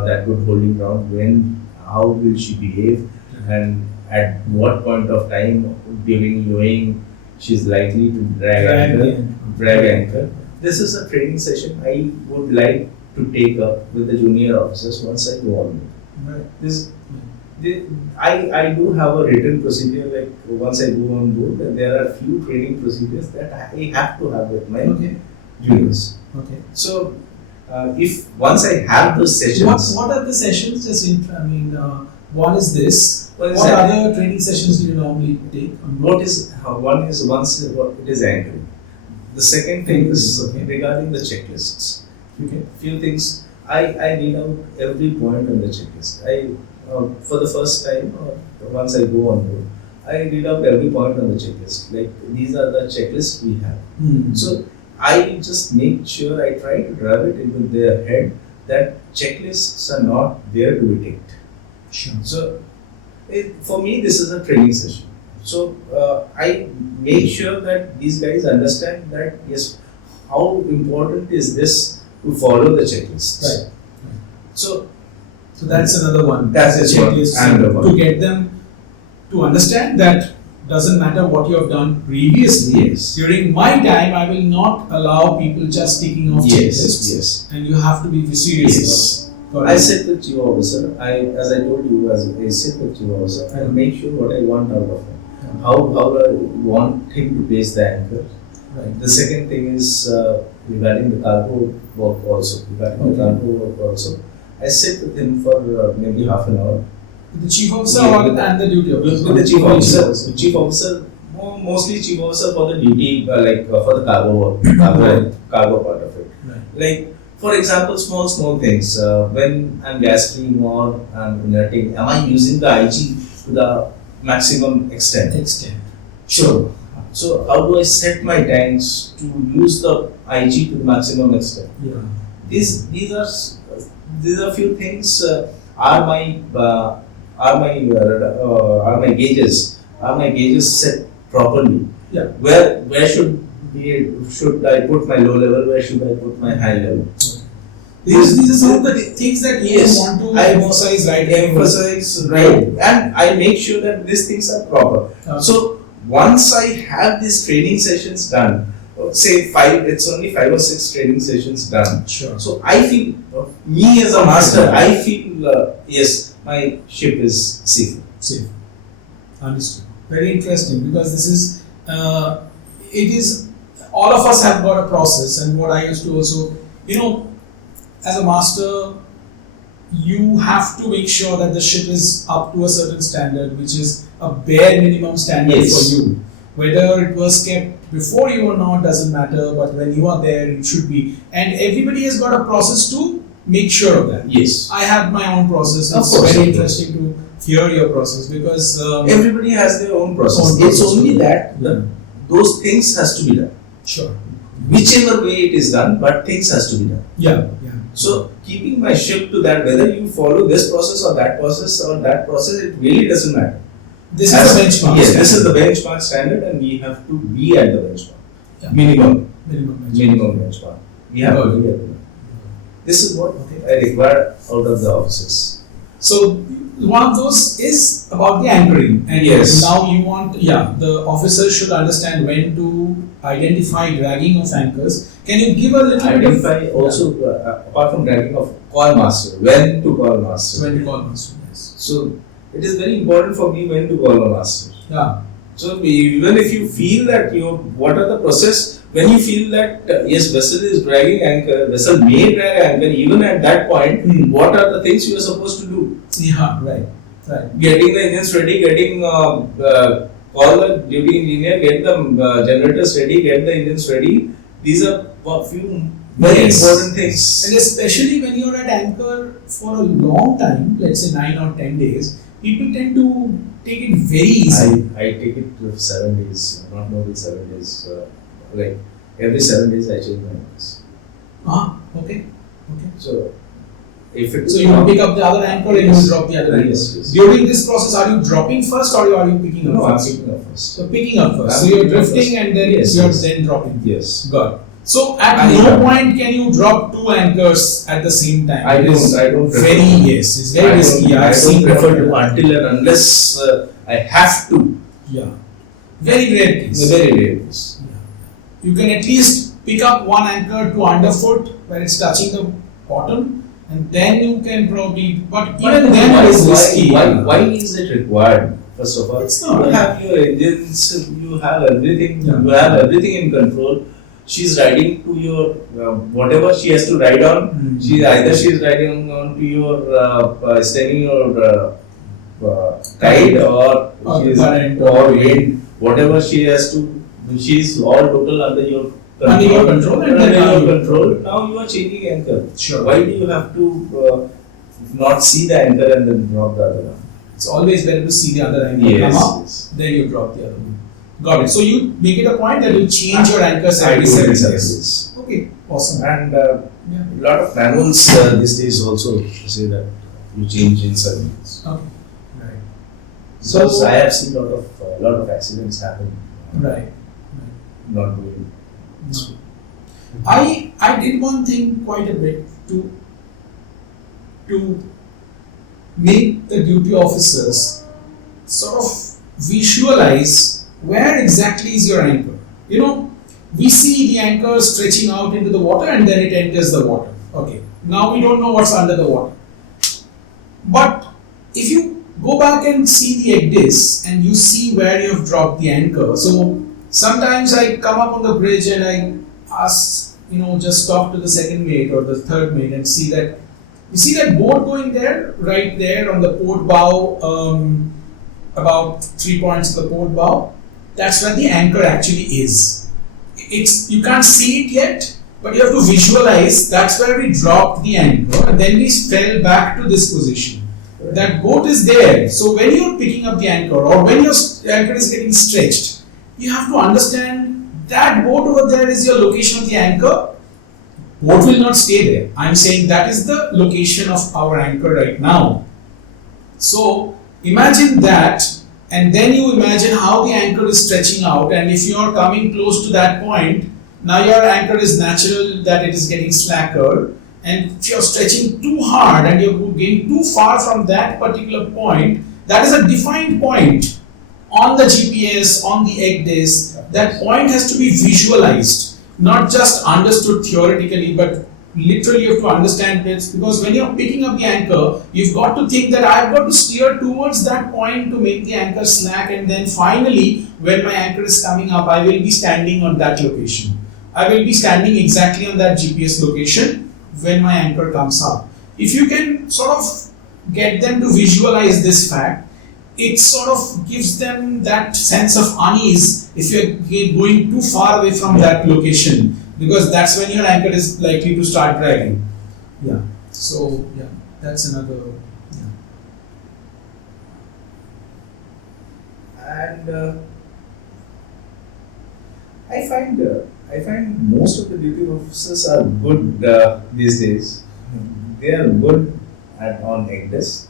that good holding ground, how will she behave, and at what point of time during yawing she is likely to drag anchor. This is a training session I would like to take up with the junior officers once I go on. Right. I do have a written procedure, like once I go on board, there are few training procedures that I have to have with my juniors. Okay. So, if once I have those sessions. What are the sessions? What is this? What What other training sessions do you normally take? One is once it is anchoring. The second thing is regarding the checklists. Okay. Few things I read out every point on the checklist. For the first time, once I go on board, I read out every point on the checklist. Like these are the checklists we have. Mm-hmm. So I just make sure I try to drive it into their head that checklists are not there to be ticked. Sure. So for me, this is a training session. So I make sure that these guys understand that yes, how important is this to follow the checklists. Right. So that's another one. That's the one. checklist Another one. to get them to understand that doesn't matter what you have done previously. Yes. During my time, I will not allow people just ticking off checklists. Yes. And you have to be serious Yes. about it. I sit with you officer. As I told you, I sit with you officer and make sure what I want out of him. How I want him to place the anchor. Right. The second thing is regarding the cargo work also. I sit with him for maybe half an hour. The chief officer Yeah, and the duty officer. With the chief officer. Chief officer, mostly chief officer for the duty, for the cargo work, cargo part of it. Right. Like for example, small things. When I'm gassing or I'm inerting, am I using the IG to the maximum extent? Sure. So how do I set my tanks to use the IG to the maximum extent? Yeah. These are few things. Are my gauges set properly? Yeah. Where should should I put my low level, where should I put my high level. These are some of the things that you Yes, want to I emphasize, right? emphasize, right, and I make sure that these things are proper. Okay. So once I have these training sessions done, say it's only 5 or 6 training sessions done. Sure. So I feel, me as a master, I feel yes, my ship is safe. Safe. Understood. Very interesting, because this is, it is, all of us have got a process, and what I used to also, as a master, you have to make sure that the ship is up to a certain standard, which is a bare minimum standard Yes. for you. Whether it was kept before you or not doesn't matter, but when you are there, it should be. And everybody has got a process to make sure of that. Yes. I have my own process. Of It's course, very of course. interesting to hear your process, because Everybody has their own process. Own It's process. only that Yeah. those things has to be done. Sure. Whichever way it is done, but things has to be done. Yeah. So keeping my ship to that, whether you follow this process or that process, it really doesn't matter. This is the benchmark. Yes, this is the benchmark standard, and we have to be at the benchmark. Yeah. Minimum Minimum. benchmark. We have to Got it. be at the. This is what I require out of the officers. So one of those is about the anchoring, and Yes. now you want, the officers should understand when to identify dragging of anchors. Can you give a little Identify bit of, also apart from dragging of call master, when to call master. when to call master? Yes. So it is very important for me when to call a master. Yeah. So even if you feel that what are the process, when you feel that yes, vessel is dragging anchor, vessel may drag anchor, even at that point, what are the things you are supposed to do? Yeah. Right. Getting the engines ready, getting call the duty engineer, get the generators ready, get the engines ready. These are a few very Yes. important things. And especially when you're at anchor for a long time, let's say 9 or 10 days, people tend to take it very easy. I take it to 7 days, not more than 7 days. Like every 7 days, I change my engines. Okay. So if it So is you not- pick up the other anchor and Yes. you drop the other anchor. Yes. During this process, are you dropping first or are you picking up No, I'm first? picking up first. So picking up first. I'm So you're picking up drifting first. and then Yes, you're yes. then dropping. Yes. Got it. So at I no have- point can you drop 2 anchors at the same time. I It is don't prefer. very it's very risky. I I've don't seen prefer what- to until and unless I have to. Yeah. Very rare case. Very rare case. You can at least pick up one anchor to underfoot where it's touching the bottom, and then you can probably. But even then it is risky. Why is it required? First of all, It's not. you have your engines, you have everything, Yeah. you have everything in control. She's riding to your whatever she has to ride on. Mm. She's riding on to your steering your tide or current or wind, whatever she has to. She's all total under your control. Under your control, and then Under now your you- control. Now you are changing anchor. Sure. Why do you have to not see the anchor and then drop the other one? It's always better to see the other anchor Yes, come up, yes. then you drop the other one. Got it. So you make it a point that you change your anchors I every do 7 it every days. days. Okay, awesome. And Yeah. a lot of manuals these days also say that you change in 7 days. Okay. Right. Because I have seen a lot of accidents happen Right. not doing. No. I did one thing quite a bit to make the duty officers sort of visualize where exactly is your anchor. We see the anchor stretching out into the water and then it enters the water. Okay. Now we don't know what's under the water. But if you go back and see the EGDIS and you see where you have dropped the anchor, so sometimes I come up on the bridge and I ask, just talk to the second mate or the third mate and see that, you see that boat going there, right there on the port bow, about 3 points of the port bow. That's where the anchor actually is. You can't see it yet, but you have to visualize that's where we dropped the anchor and then we fell back to this position. That boat is there. So when you're picking up the anchor or when your anchor is getting stretched, you have to understand that boat over there is your location of the anchor. Boat will not stay there. I'm saying that is the location of our anchor right now. So imagine that and then you imagine how the anchor is stretching out, and if you are coming close to that point, now your anchor is natural that it is getting slacker, and if you're stretching too hard and you're going too far from that particular point, that is a defined point on the GPS, on the egg disk. That point has to be visualized, not just understood theoretically, but literally you have to understand this, because when you're picking up the anchor, you've got to think that I've got to steer towards that point to make the anchor slack, and then finally when my anchor is coming up, I will be standing on that location. I will be standing exactly on that GPS location when my anchor comes up. If you can sort of get them to visualize this fact, it sort of gives them that sense of unease if you're going too far away from that location, because that's when your anchor is likely to start dragging. Yeah. So yeah, that's another. Yeah. And I find most of the duty officers are good these days. They are good on egg disk.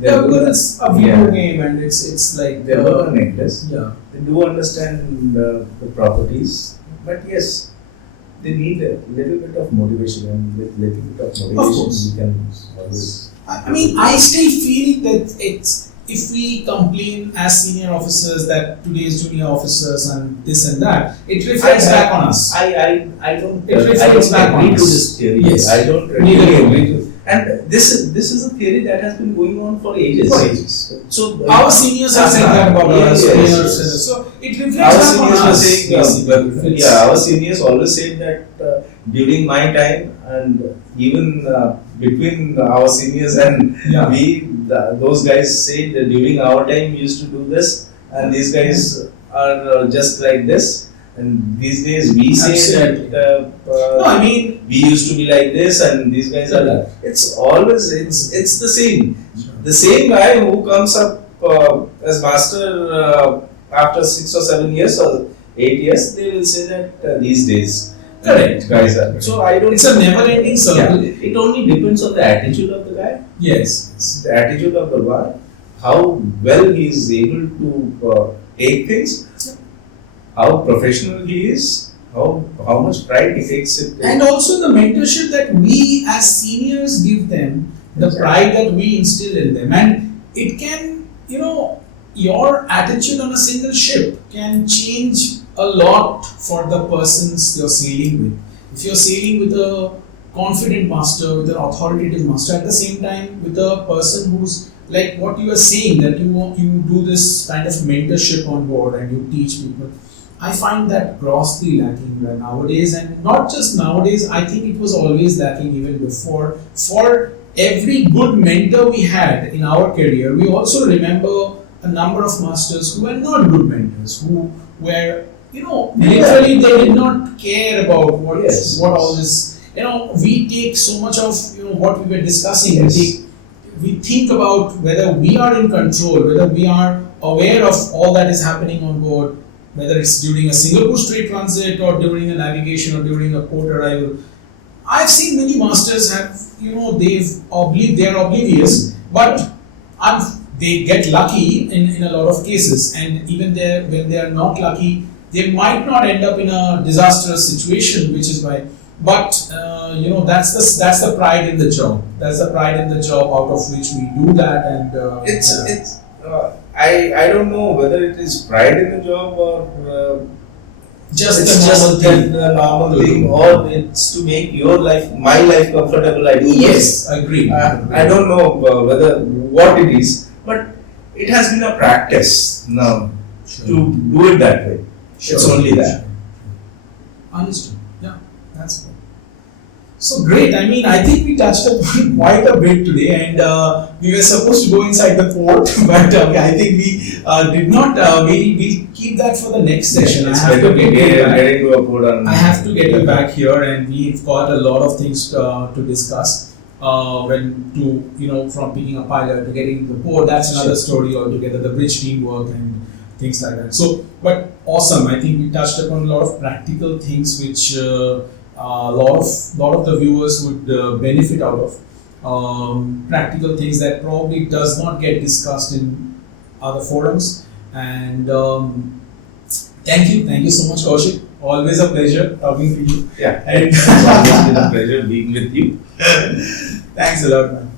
Yeah, because it's a video game and it's like they're good on egg disk. Yeah. They do understand the properties, but yes, they need a little bit of motivation, and with little bit of motivation, we can always. I mean, I still feel that it's, if we complain as senior officers that today's junior officers and this and that, it reflects back on us. I don't. It reflects back on agree to us. this theory. Yes. I don't Neither really do agree we. to. And this is a theory that has been going on for ages. For ages. So Our seniors have said that about us. Yes. Seniors. So it reflects Our back on seniors were us. saying, our seniors always said that during my time, and even between our seniors and Yeah. those guys said that during our time we used to do this, and these guys are just like this. And these days we say Absolutely. that No, I mean, we used to be like this, and these guys are like. It's always it's the same. The same guy who comes up as master after 6 or 7 years or 8 years, they will say that these days. Correct. Guys are. So I don't. it's a never-ending circle. Yeah, it only depends on the attitude of the guy, Yes. the attitude of the guy, how well he is able to take things, how professional he is, how much pride he takes it. And also the mentorship that we as seniors give them, the pride that we instill in them, and it can, your attitude on a single ship can change a lot for the persons you're sailing with. If you're sailing with a confident master, with an authoritative master, at the same time with a person who's like what you are saying, that you do this kind of mentorship on board and you teach people. I find that grossly lacking nowadays, and not just nowadays, I think it was always lacking even before. For every good mentor we had in our career, we also remember a number of masters who were not good mentors, who were, literally they did not care about what all this, we take so much of, what we were discussing, Yes. we think about whether we are in control, whether we are aware of all that is happening on board, whether it's during a Singapore Strait transit or during a navigation or during a port arrival. I've seen many masters have, they are oblivious, but they get lucky in a lot of cases, and even when they are not lucky, they might not end up in a disastrous situation, which is why. But that's the pride in the job. That's the pride in the job out of which we do that, and I don't know whether it is pride in the job or just it's just the normal thing, or it's to make my life comfortable. I do. Yes, I agree. I don't know whether what it is, but it has been a practice now to do it that way. It's only that. Understood. Yeah, that's good. So great. I mean, I think we touched upon quite a bit today, and we were supposed to go inside the port, but I think we did not. We'll keep that for the next session. It's I have to get you back. getting to a port on. I have to get you back here, and we've got a lot of things to discuss. From picking a pilot to getting to the port, that's another story altogether. The bridge teamwork and things like that. So, but awesome. I think we touched upon a lot of practical things which a lot of the viewers would benefit out of. Practical things that probably does not get discussed in other forums. And thank you so much, Kaushik. Always a pleasure talking to you. Yeah, And it's always been a pleasure being with you. thanks a lot, man.